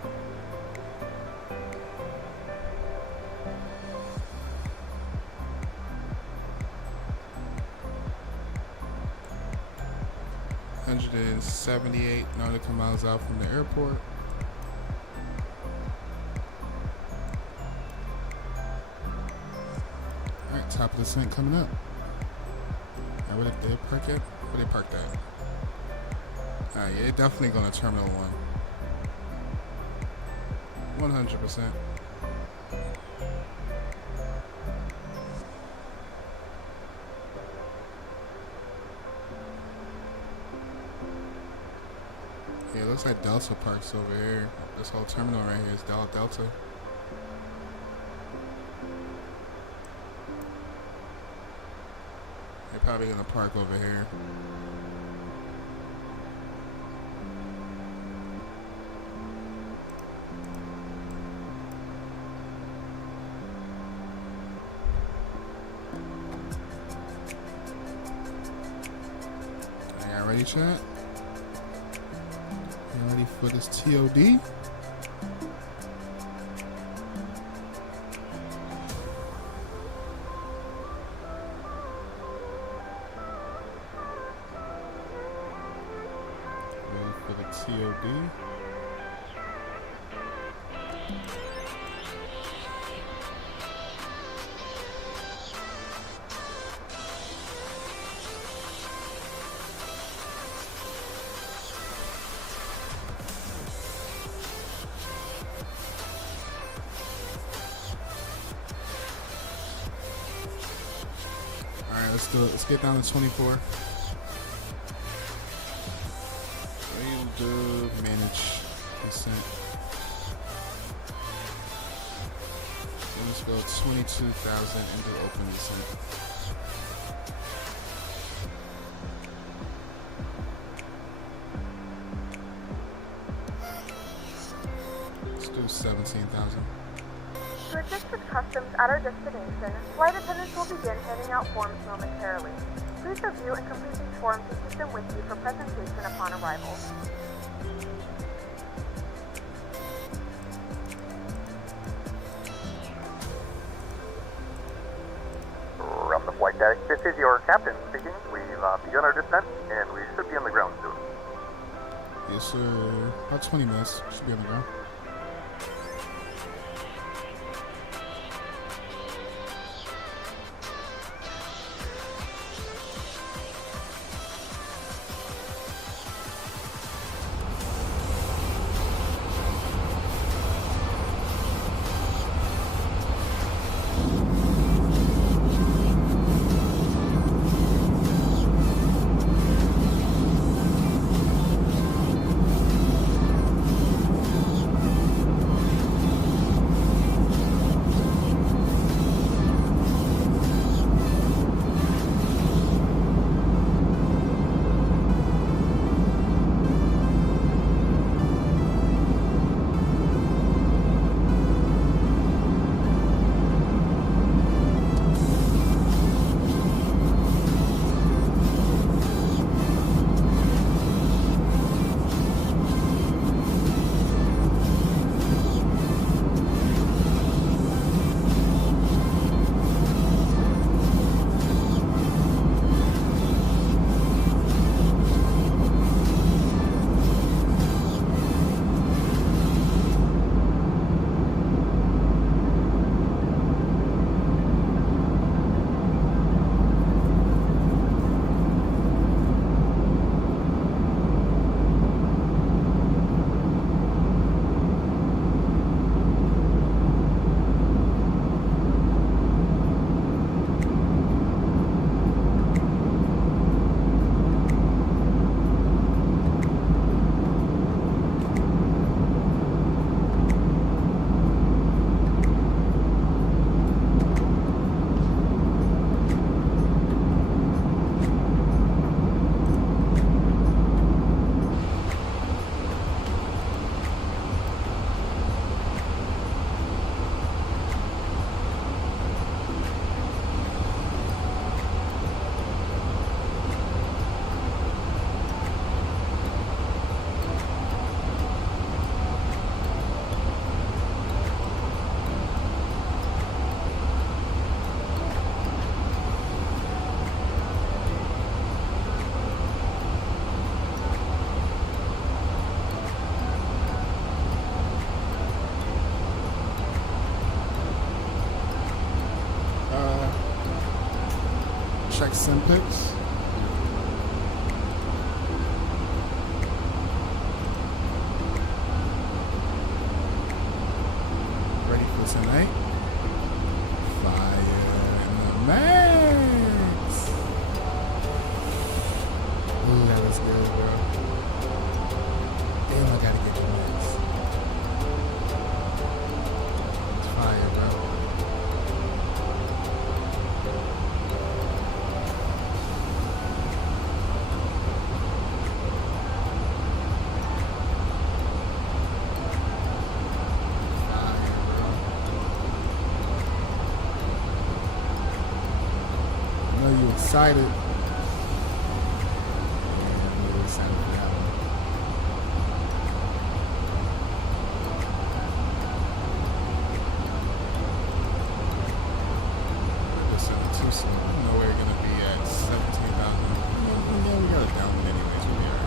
$178 nautical miles out from the airport. Alright, top of the descent coming up. Alright, where did they park at? Where they parked at? Alright, yeah, they're definitely going to Terminal 1. 100%. Yeah, it looks like Delta parks over here. This whole terminal right here is Delta. They're probably gonna park over here. Ready, chat? You ready for this TOD? Ready for the TOD? let's do it. Let's get down to 24. We'll do manage consent. Let's go 22,000 and do open consent. Let's do 17,000. To assist with customs at our destination, flight attendants will begin handing out forms momentarily. Please review and complete these forms and keep them with you for presentation upon arrival. From the flight deck, this is your captain speaking. We've begun our descent, and we should be on the ground soon. Yes, sir. About 20 minutes. Should be on the ground. Check sim pics. Ready for tonight? Fire in the max. Ooh, that was good, bro. Damn, I gotta get the max. It's fire, bro. Excited. Yeah, I'm really excited for that one. This is too soon. I know we're gonna be at 17,000. We got it down anyways. We are.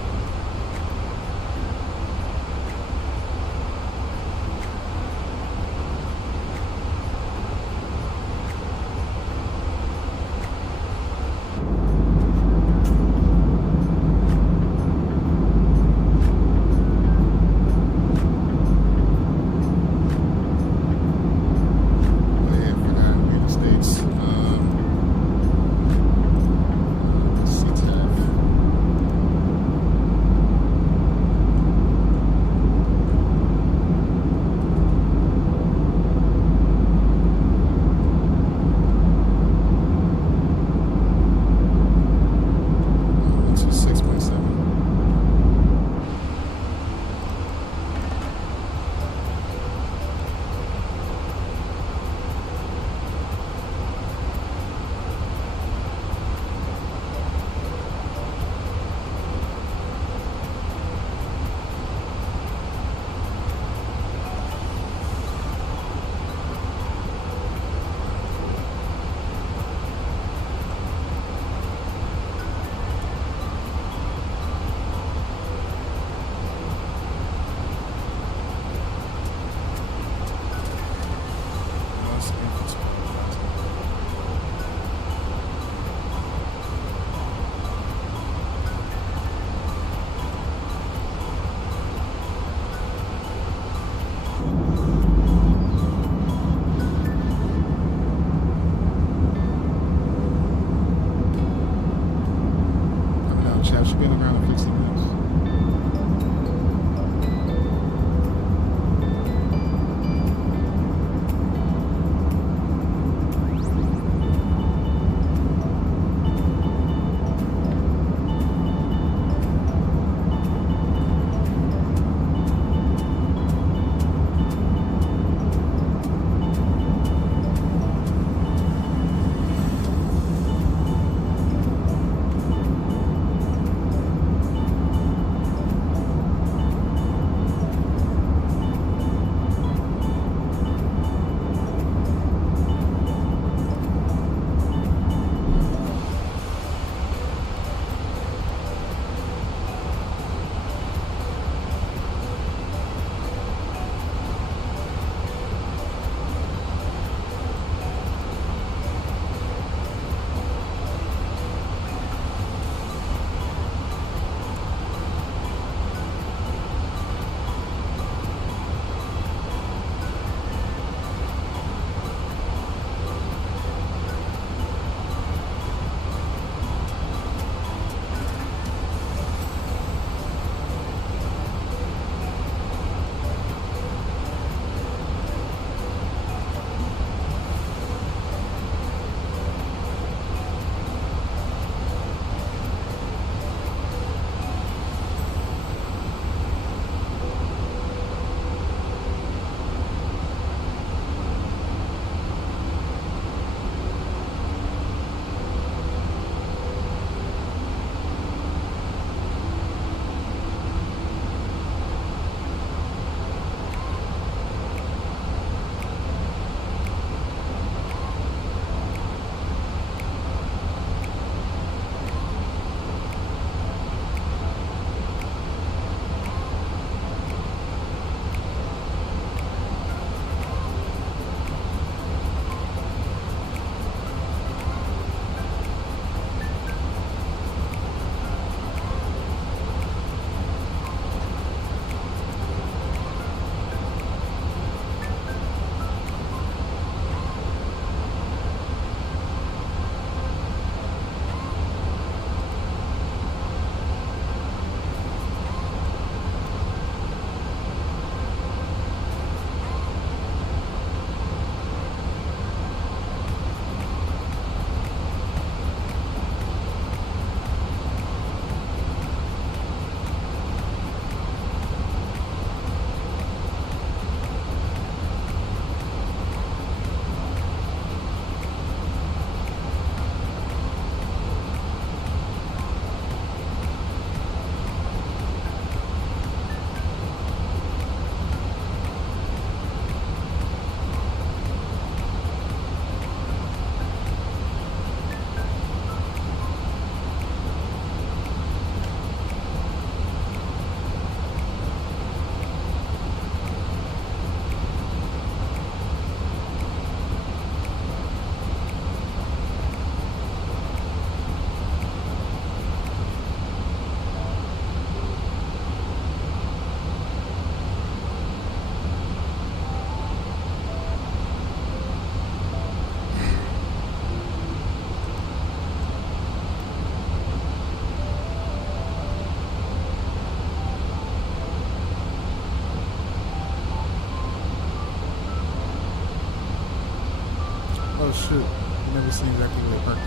shoot. I never seen exactly where they parked at.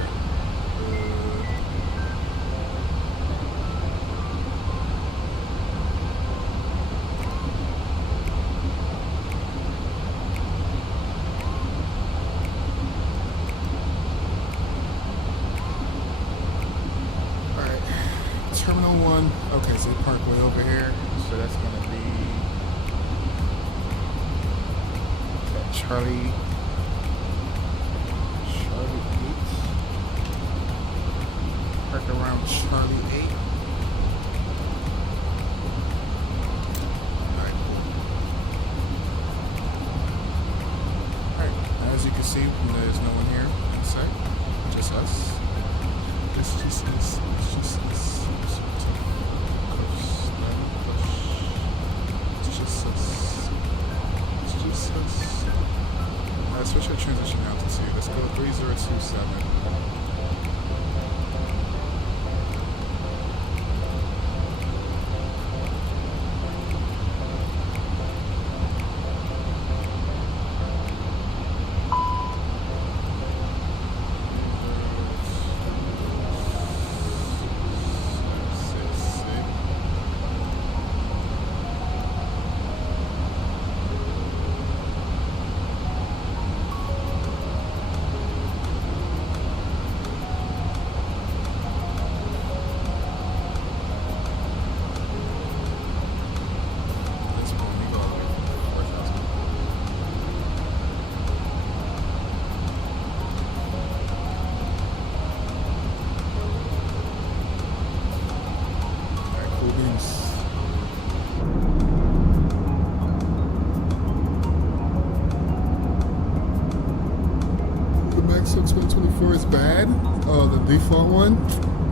Alright. Terminal 1. Okay, so they park way over here. So that's going to be Charlie 8. Park around Charlie 8. Alright, cool. Alright, as you can see, there's no one here in sight. Just us. It's just us. It's just us. It's just us. It's just us. Switch our transition altitude. Let's go 3027. So 2024 is bad. Oh, the default one?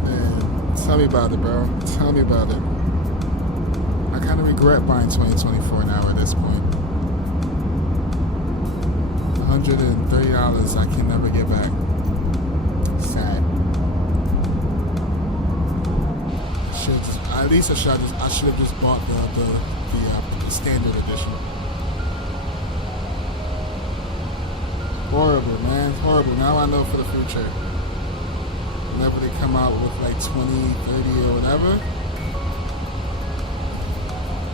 Man, tell me about it, bro. Tell me about it. I kind of regret buying 2024 now at this point. $130 I can never get back. Sad. At least I should have just bought the standard edition. Horrible, man. Horrible. Now I know for the future. Whenever they come out with like 20, 30 or whatever,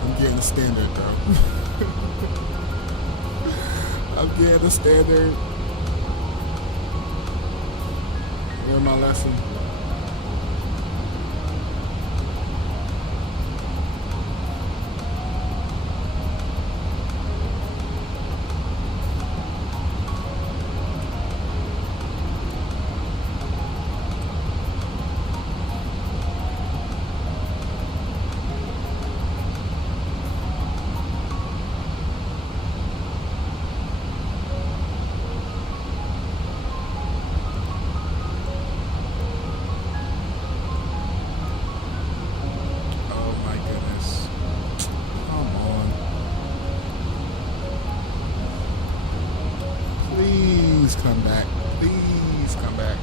I'm getting the standard though. I'm getting the standard. Learn my lesson. Please come back. Please come back.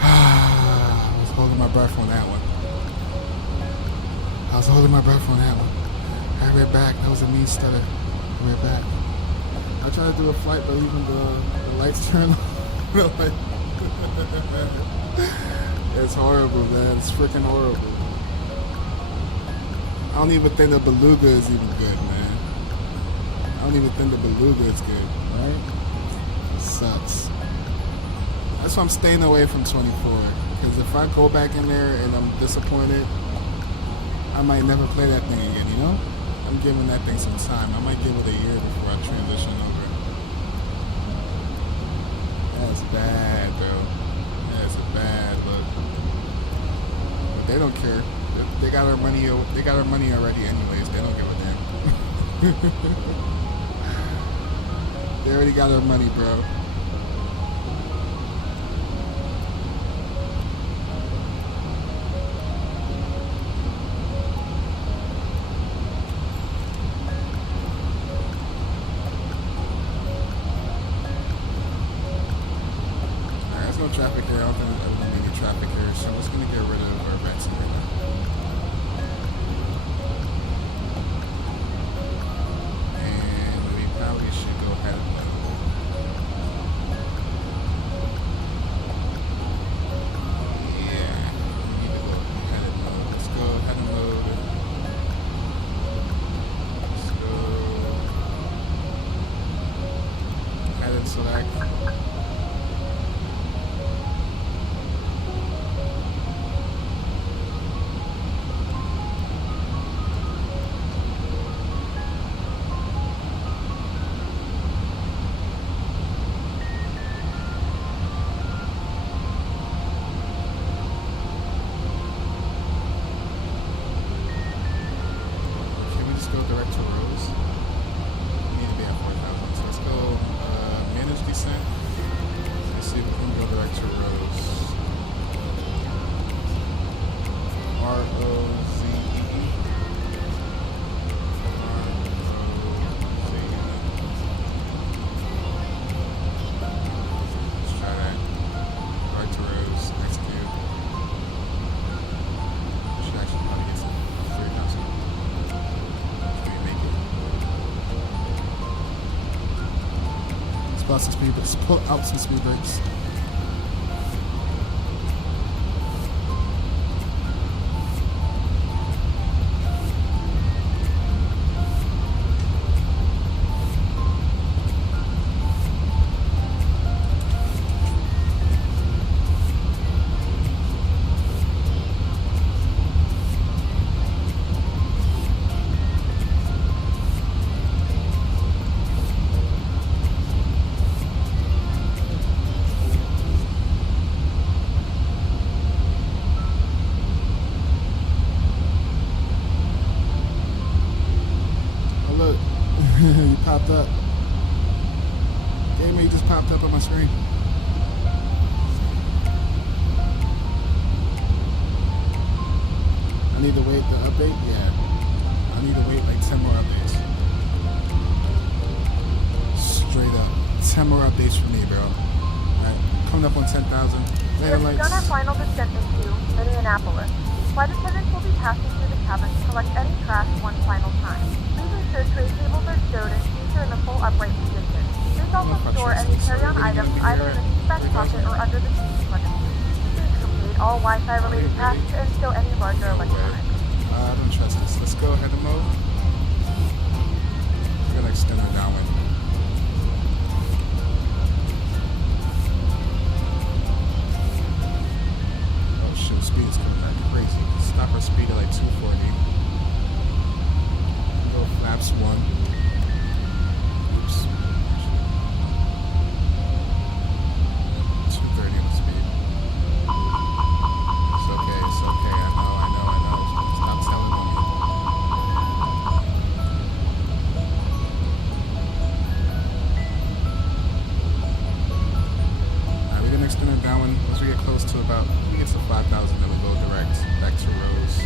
I was holding my breath on that one. I was holding my breath on that one. I read back. That was a mean stutter. I read back. I tried to do a flight, but even the lights turned on. It's horrible, man. It's freaking horrible. I don't even think the Beluga is even good, man. I don't even think the Beluga is good, right? It sucks. That's why I'm staying away from 24. Because if I go back in there and I'm disappointed, I might never play that thing again, you know? I'm giving that thing some time. I might give it a year before I transition over. That's bad, bro. That's a bad look. But they don't care. They got our money. They got our money already, anyways. They don't give a damn. They already got our money, bro. There's no traffic here. I don't think there's ever going to be any traffic here, so I'm just going to get rid of our VATSIM right now. out some speed brakes. Pull out some speed brakes. You popped up. Game just popped up on my screen. I need to wait the update? Yeah. I need to wait like 10 more updates. Straight up. 10 more updates from me, bro. Alright, coming up on 10,000. We have begun our final descent into Minneapolis. Flight attendants will be passing through the cabin to collect any trash one final time. Please ensure tray tables are stowed and seats are in a full upright position. Please also store any carry-on items either in the seat back pocket or under the seat in front of you. Please complete all Wi-Fi related tasks and stow any larger electronics. I don't trust this. Let's go ahead and move. We're gonna extend our downwind. Oh shit, speed is coming back crazy. Stop our speed at like 240. Go flaps 1. Oops. 230 on the speed. It's okay, it's okay. I know. Stop telling on me. Alright, we're gonna extend it down once we get close to about, we get to 5,000, then we go direct back to Rose.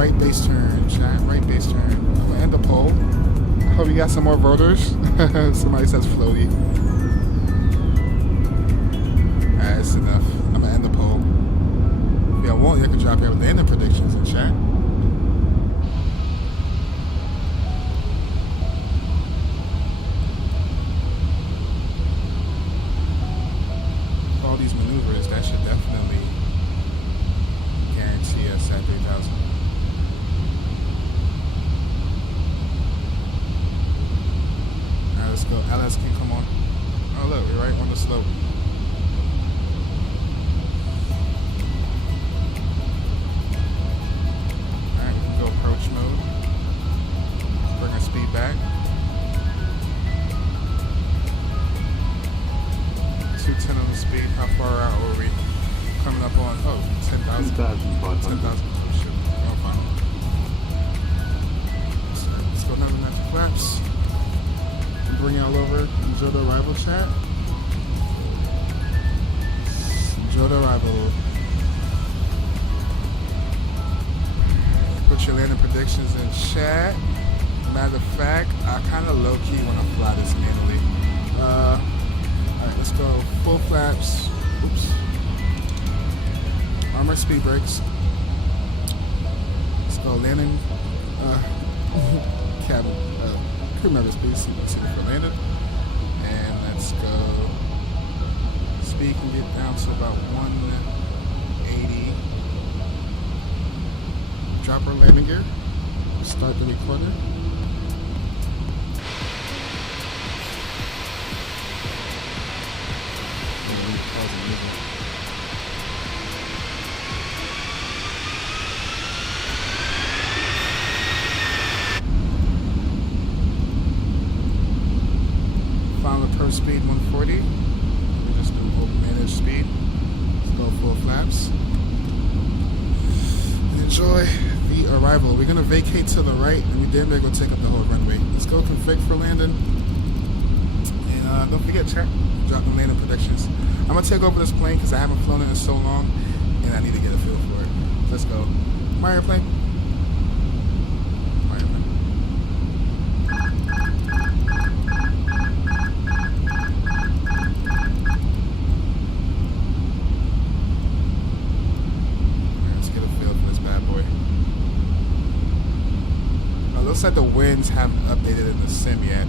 Right base turn, chat. Right base turn. I'm gonna end the poll. I hope you got some more voters. Somebody says floaty. Alright, that's enough. I'm gonna end the poll. If y'all want, you can drop here with the ending predictions in chat. All these maneuvers, that should definitely guarantee us at 3,000. Let's go. LS can come on. Oh look, we're right on the slope. Alright, we can go approach mode. Bring our speed back. 210 on the speed. How far out are we? Coming up on 10,000. 10,000. Oh shit. Oh fine. Let's go down to natural flaps. Bring y'all over. Enjoy the arrival, chat. Enjoy the arrival. Put your landing predictions in chat. Matter of fact, I kind of low-key want to fly this manually. Alright, let's go. Full flaps. Oops. Armored speed brakes. Let's go landing. Cabin. Crew member speed, see for landed. And let's go. Speed can get down to about 180. Drop our landing gear. Start the recorder. Approach speed 140. We just do open manage speed. Let's go full flaps. And enjoy the arrival. We're gonna vacate to the right, and we damn near go take up the whole runway. Let's go config for landing. And don't forget, chat, drop the landing predictions. I'm gonna take over this plane because I haven't flown it in so long, and I need to get a feel for it. Let's go. My airplane. My airplane. Let's get a feel for this bad boy. Looks like the winds haven't updated in the sim yet.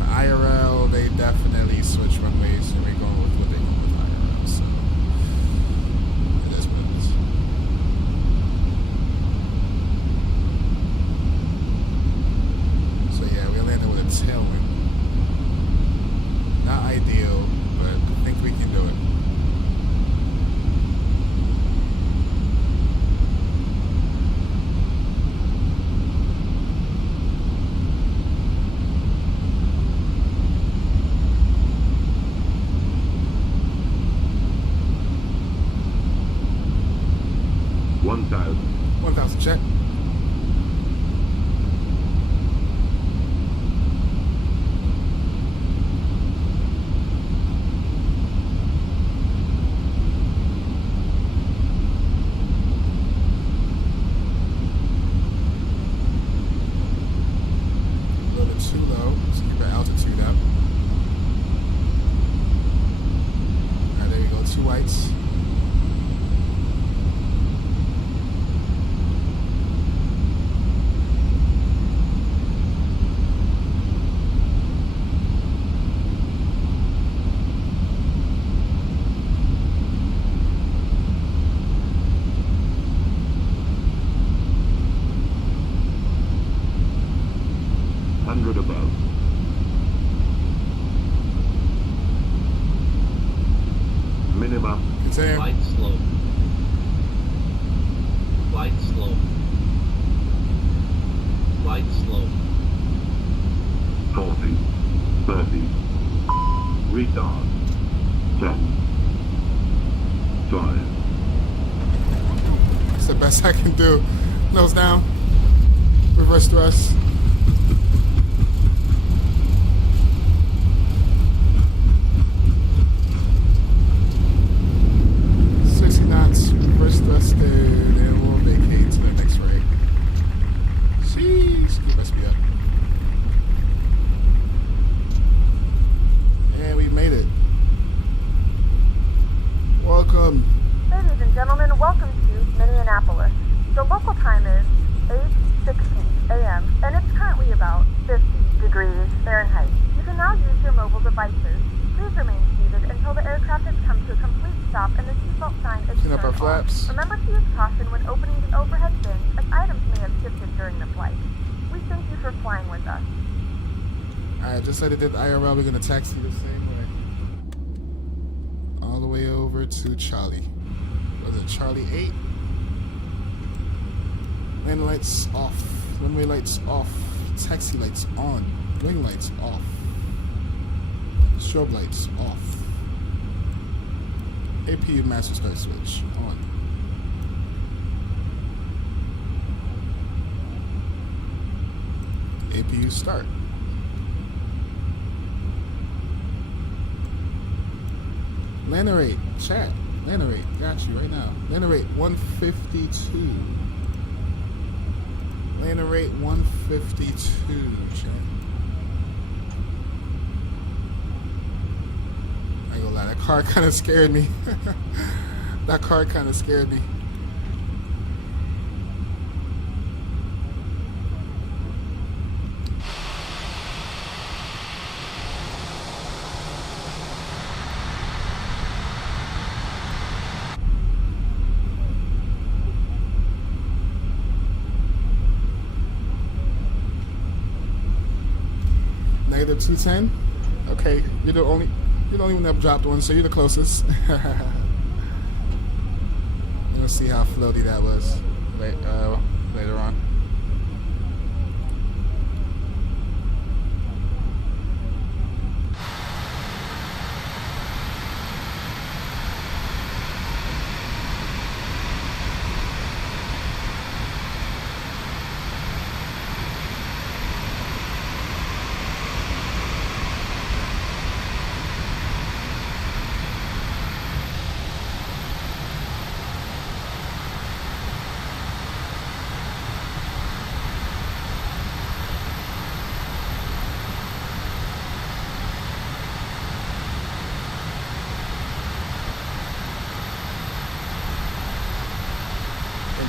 The IRL, they definitely switch runways, and we're going with what they go with IRL, so it is what it is. So yeah, we're landing with a tailwind. Not ideal, but I think we can do it. Check. A little bit too low. Let's keep our altitude up. Alright, there we go. 2 whites. Above. Minima. Continue. Light slow. Light slow. Light slow. 40. 30. Retard. 10. 5. That's the best I can do. Nose down. Reverse thrust. Reverse thrust there, and we'll vacate to the next right. Sheesh, give us be up. And we made it. Welcome. Ladies and gentlemen, welcome to Minneapolis. The local time is 8:16 a.m. and it's currently about 50 degrees Fahrenheit. You can now use your mobile devices. Please remain seated until the aircraft has come to a complete stop and the seatbelt sign is turned off. Remember to use caution when opening the overhead bins, as items may have shifted during the flight. We thank you for flying with us. Alright, just like they did the IRL, we're going to taxi the same way. All the way over to Charlie. Was it Charlie 8? Landing lights off. Runway lights off. Taxi lights on. Wing lights off. Strobe lights off. APU master start switch on. APU start. Landing rate, chat. Landing rate, got you right now. Landing rate 152. Landing rate 152, chat. I ain't gonna lie, that car kind of scared me. That car kind of scared me. Negative 210. Okay, you're the only one that dropped one, so you're the closest. We'll see how floaty that was later on.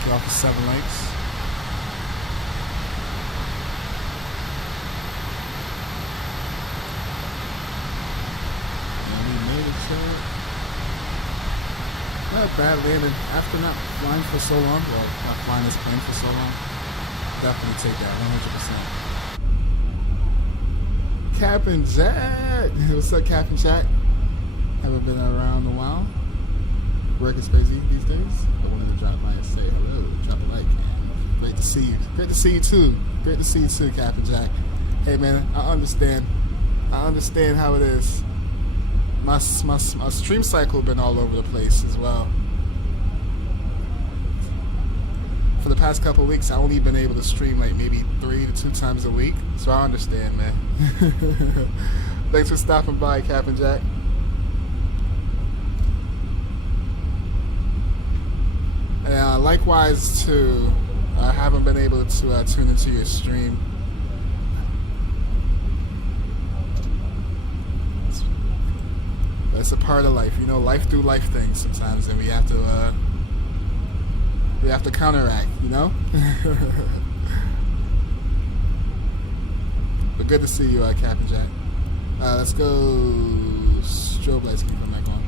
Thank you all for 7 likes. And we made it to it. Not a bad landing after not flying for so long. Well, not flying this plane for so long. Definitely take that 100%. Captain Jack! What's up, Captain Jack? Haven't been around in a while. Work is crazy these days. I wanted to drop by and say hello, drop a like. Great to see you. Great to see you too. Great to see you too, Captain Jack. Hey man, I understand. I understand how it is. My stream cycle been all over the place as well. For the past couple of weeks, I only been able to stream like maybe 3 to 2 times a week. So I understand, man. Thanks for stopping by, Captain Jack. And likewise too, I haven't been able to tune into your stream. It's a part of life, you know. Life do life things sometimes, and we have to counteract, you know. But good to see you, Captain Jack. Let's go. Strobe lights can come back on.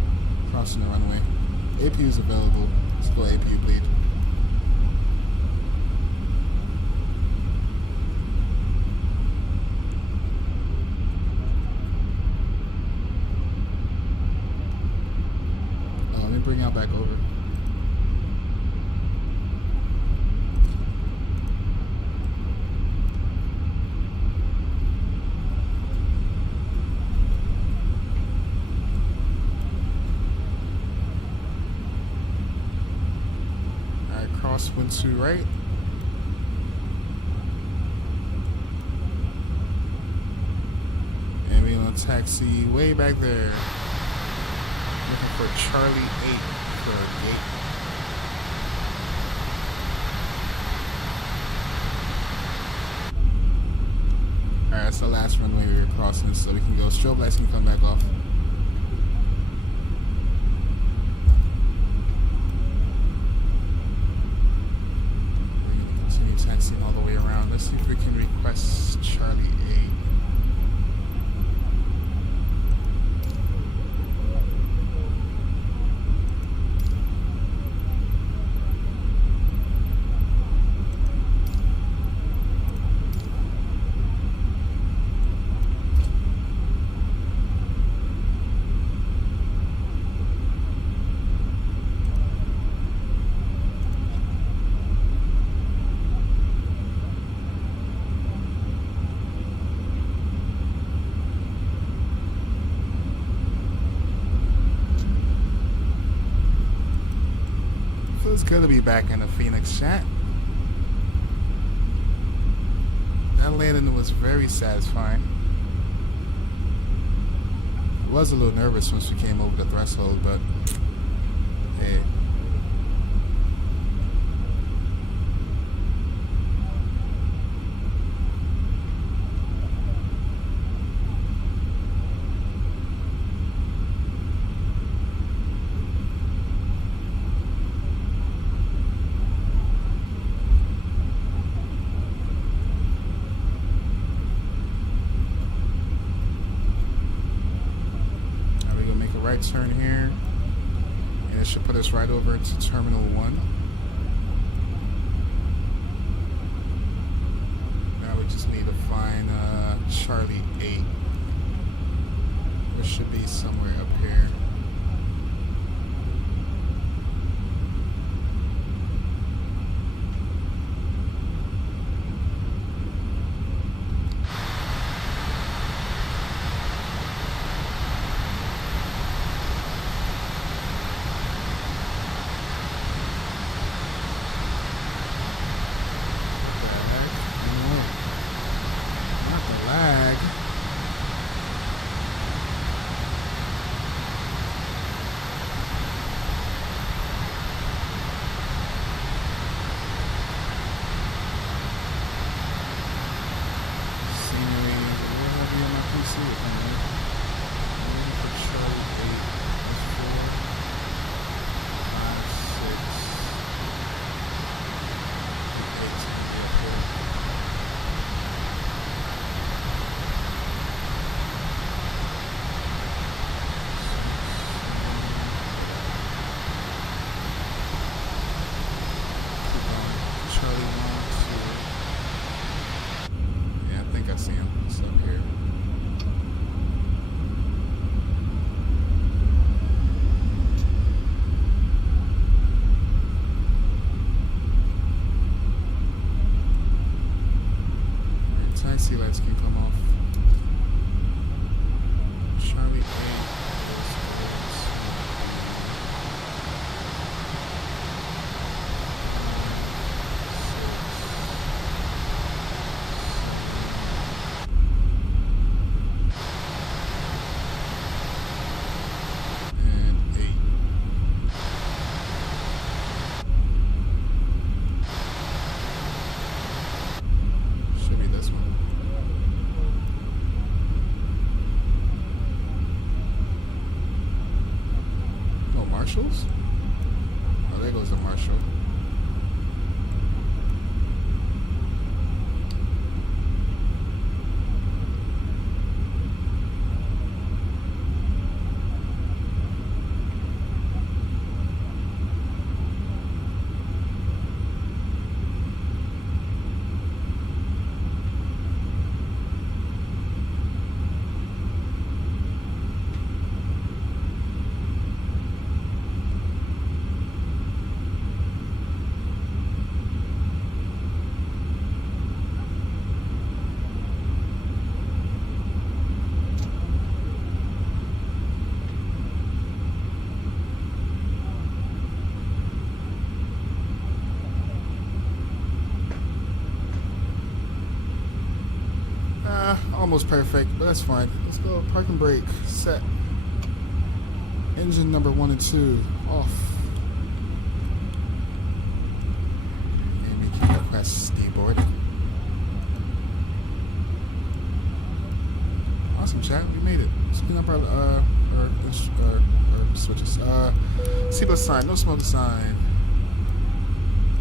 Crossing the runway. APU is available. Let's go APU bleed. Let me bring y'all back over. Crosswind to right. And we're gonna taxi way back there. Looking for Charlie 8 for gate. Alright, that's the last runway we were crossing, so we can go. Strobe lights can come back off. Taxiing all the way around. Let's see if we can request Charlie 8. It's good to be back in the Phoenix chat. That landing was very satisfying. I was a little nervous once we came over the threshold, but hey. Right turn here, and it should put us right over into Terminal 1. Now we just need to find Charlie 8, which should be somewhere up here. think I see him. It's up here. Taxi lights can come off. Charlie A. And 8. Should be this one. Marshalls? Oh, there goes the Marshall. Almost perfect, but that's fine. Let's go. Park and brake. Set. Engine number 1 and 2 off. And we can request deboard. Awesome, chat. We made it. Spin up our switches. Seatbelt sign. No smoke sign.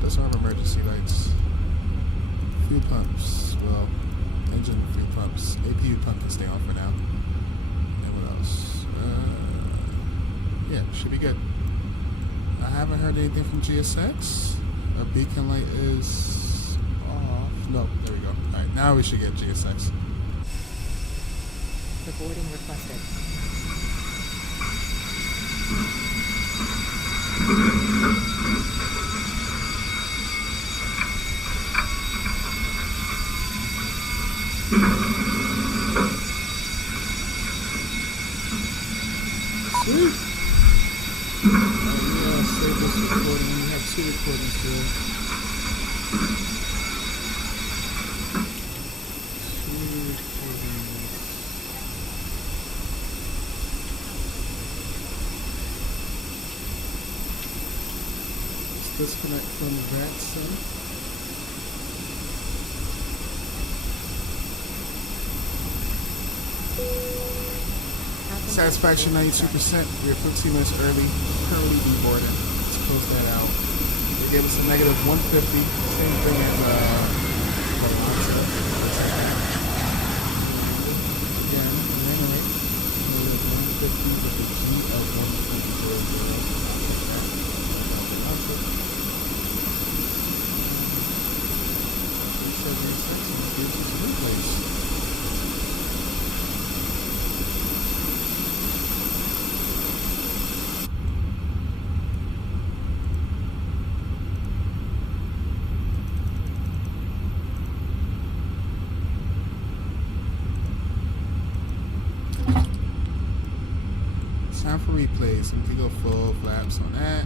Doesn't have emergency lights. Fuel pumps. Well, engine fuel pumps. APU pump can stay on for now. And what else? Yeah, should be good. I haven't heard anything from GSX. Our beacon light is off. No, there we go. Alright, now we should get GSX. Reporting requested. Sweet. Yeah, save this recording. We have 2 recordings here. 2 recordings. Let's disconnect from VATSIM. Satisfaction 92%. We are 15 minutes early. Currently deboarding. Let's close that out. They gave us a negative 150. Same thing as again, right. Negative 150 with a G of 1.00. Gives us a new place. Time for replays. We can go full flaps on that.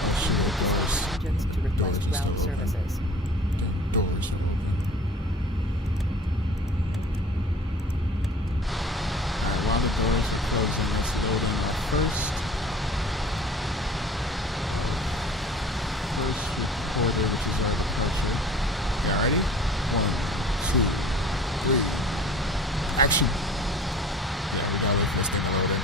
Oh shit, Engines to request ground services. The doors are open. Alright, while the doors are closing, let's load in our first recorder, which is our departure. You ready? 1, 2, 3. Action! Yeah, we got the first thing to load in.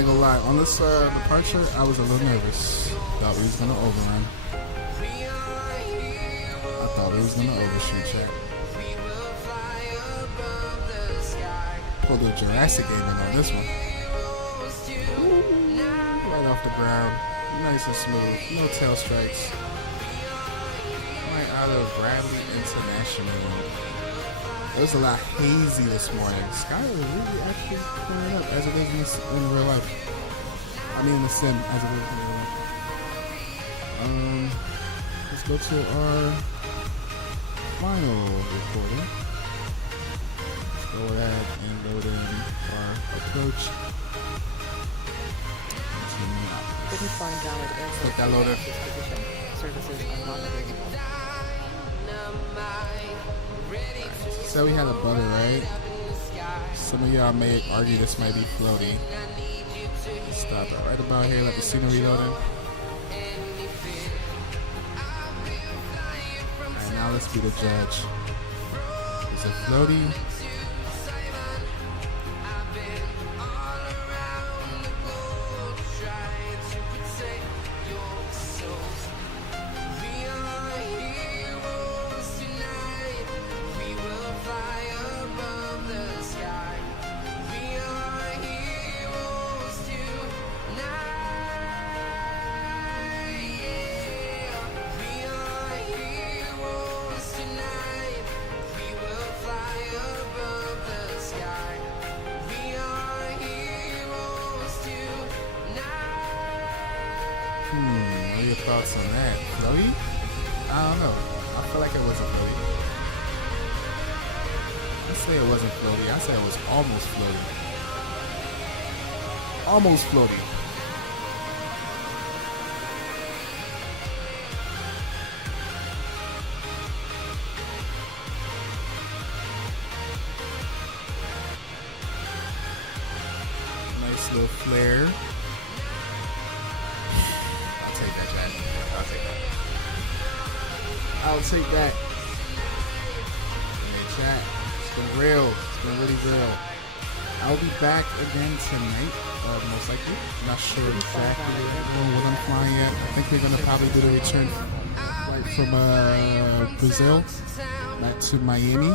ain't gonna lie, on this departure, I was a little nervous. Thought we was gonna overrun. I thought we was gonna overshoot, chat. Pulled a Jurassic game in on this one. Ooh, right off the ground. Nice and smooth. No tail strikes. Right out of Bradley International. It was a lot hazy this morning. Sky was really actually clearing up as it is in real life. I mean in the sim as it is in real life. Let's go to our final recording. Let's go ahead and load in our approach. Didn't find valid Take that loader. Services are not available. So we had a butter, right? Some of y'all may argue this might be floaty. Stop it right about here. Let the scenery load in. Alright, now let's be the judge. Is it floaty? What are your thoughts on that? Floaty? I don't know. I feel like it wasn't floaty. I say it wasn't floaty. I say it was almost floaty. Almost floaty. Nice little flare. I'll take that. Hey, chat. It's been real. It's been really real. I'll be back again tonight, most likely. Not sure exactly when I'm flying yet. I think we're gonna probably do the return flight from Brazil back to Miami. I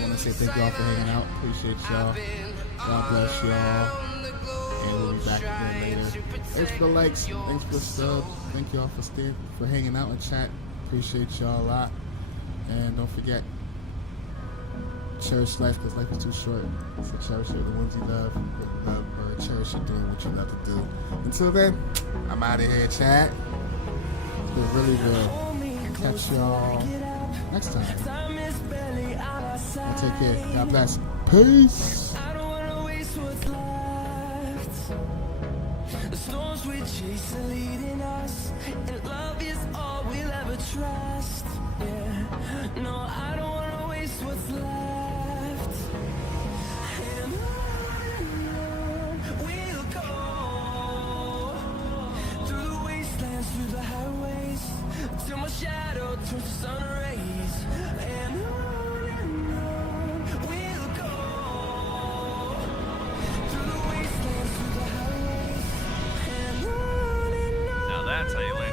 want to say thank y'all for hanging out. Appreciate y'all. God bless y'all. And we'll be back again later. Thanks for the likes. Thanks for the sub. Thank y'all for hanging out in chat. Appreciate y'all a lot. And don't forget, cherish life because life is too short. So cherish the ones you love, or cherish doing what you love to do. Until then, I'm out of here, chat. It's been really good. Catch y'all next time. And take care. God bless. Peace. The storms we chase are leading us, and love is all we'll ever trust. Yeah, no, I don't wanna waste what's left. And on we'll go, through the wastelands, through the highways, till my shadow turns to sun rays. And on we'll go, through the wastelands, through the highways. Now that's how you land.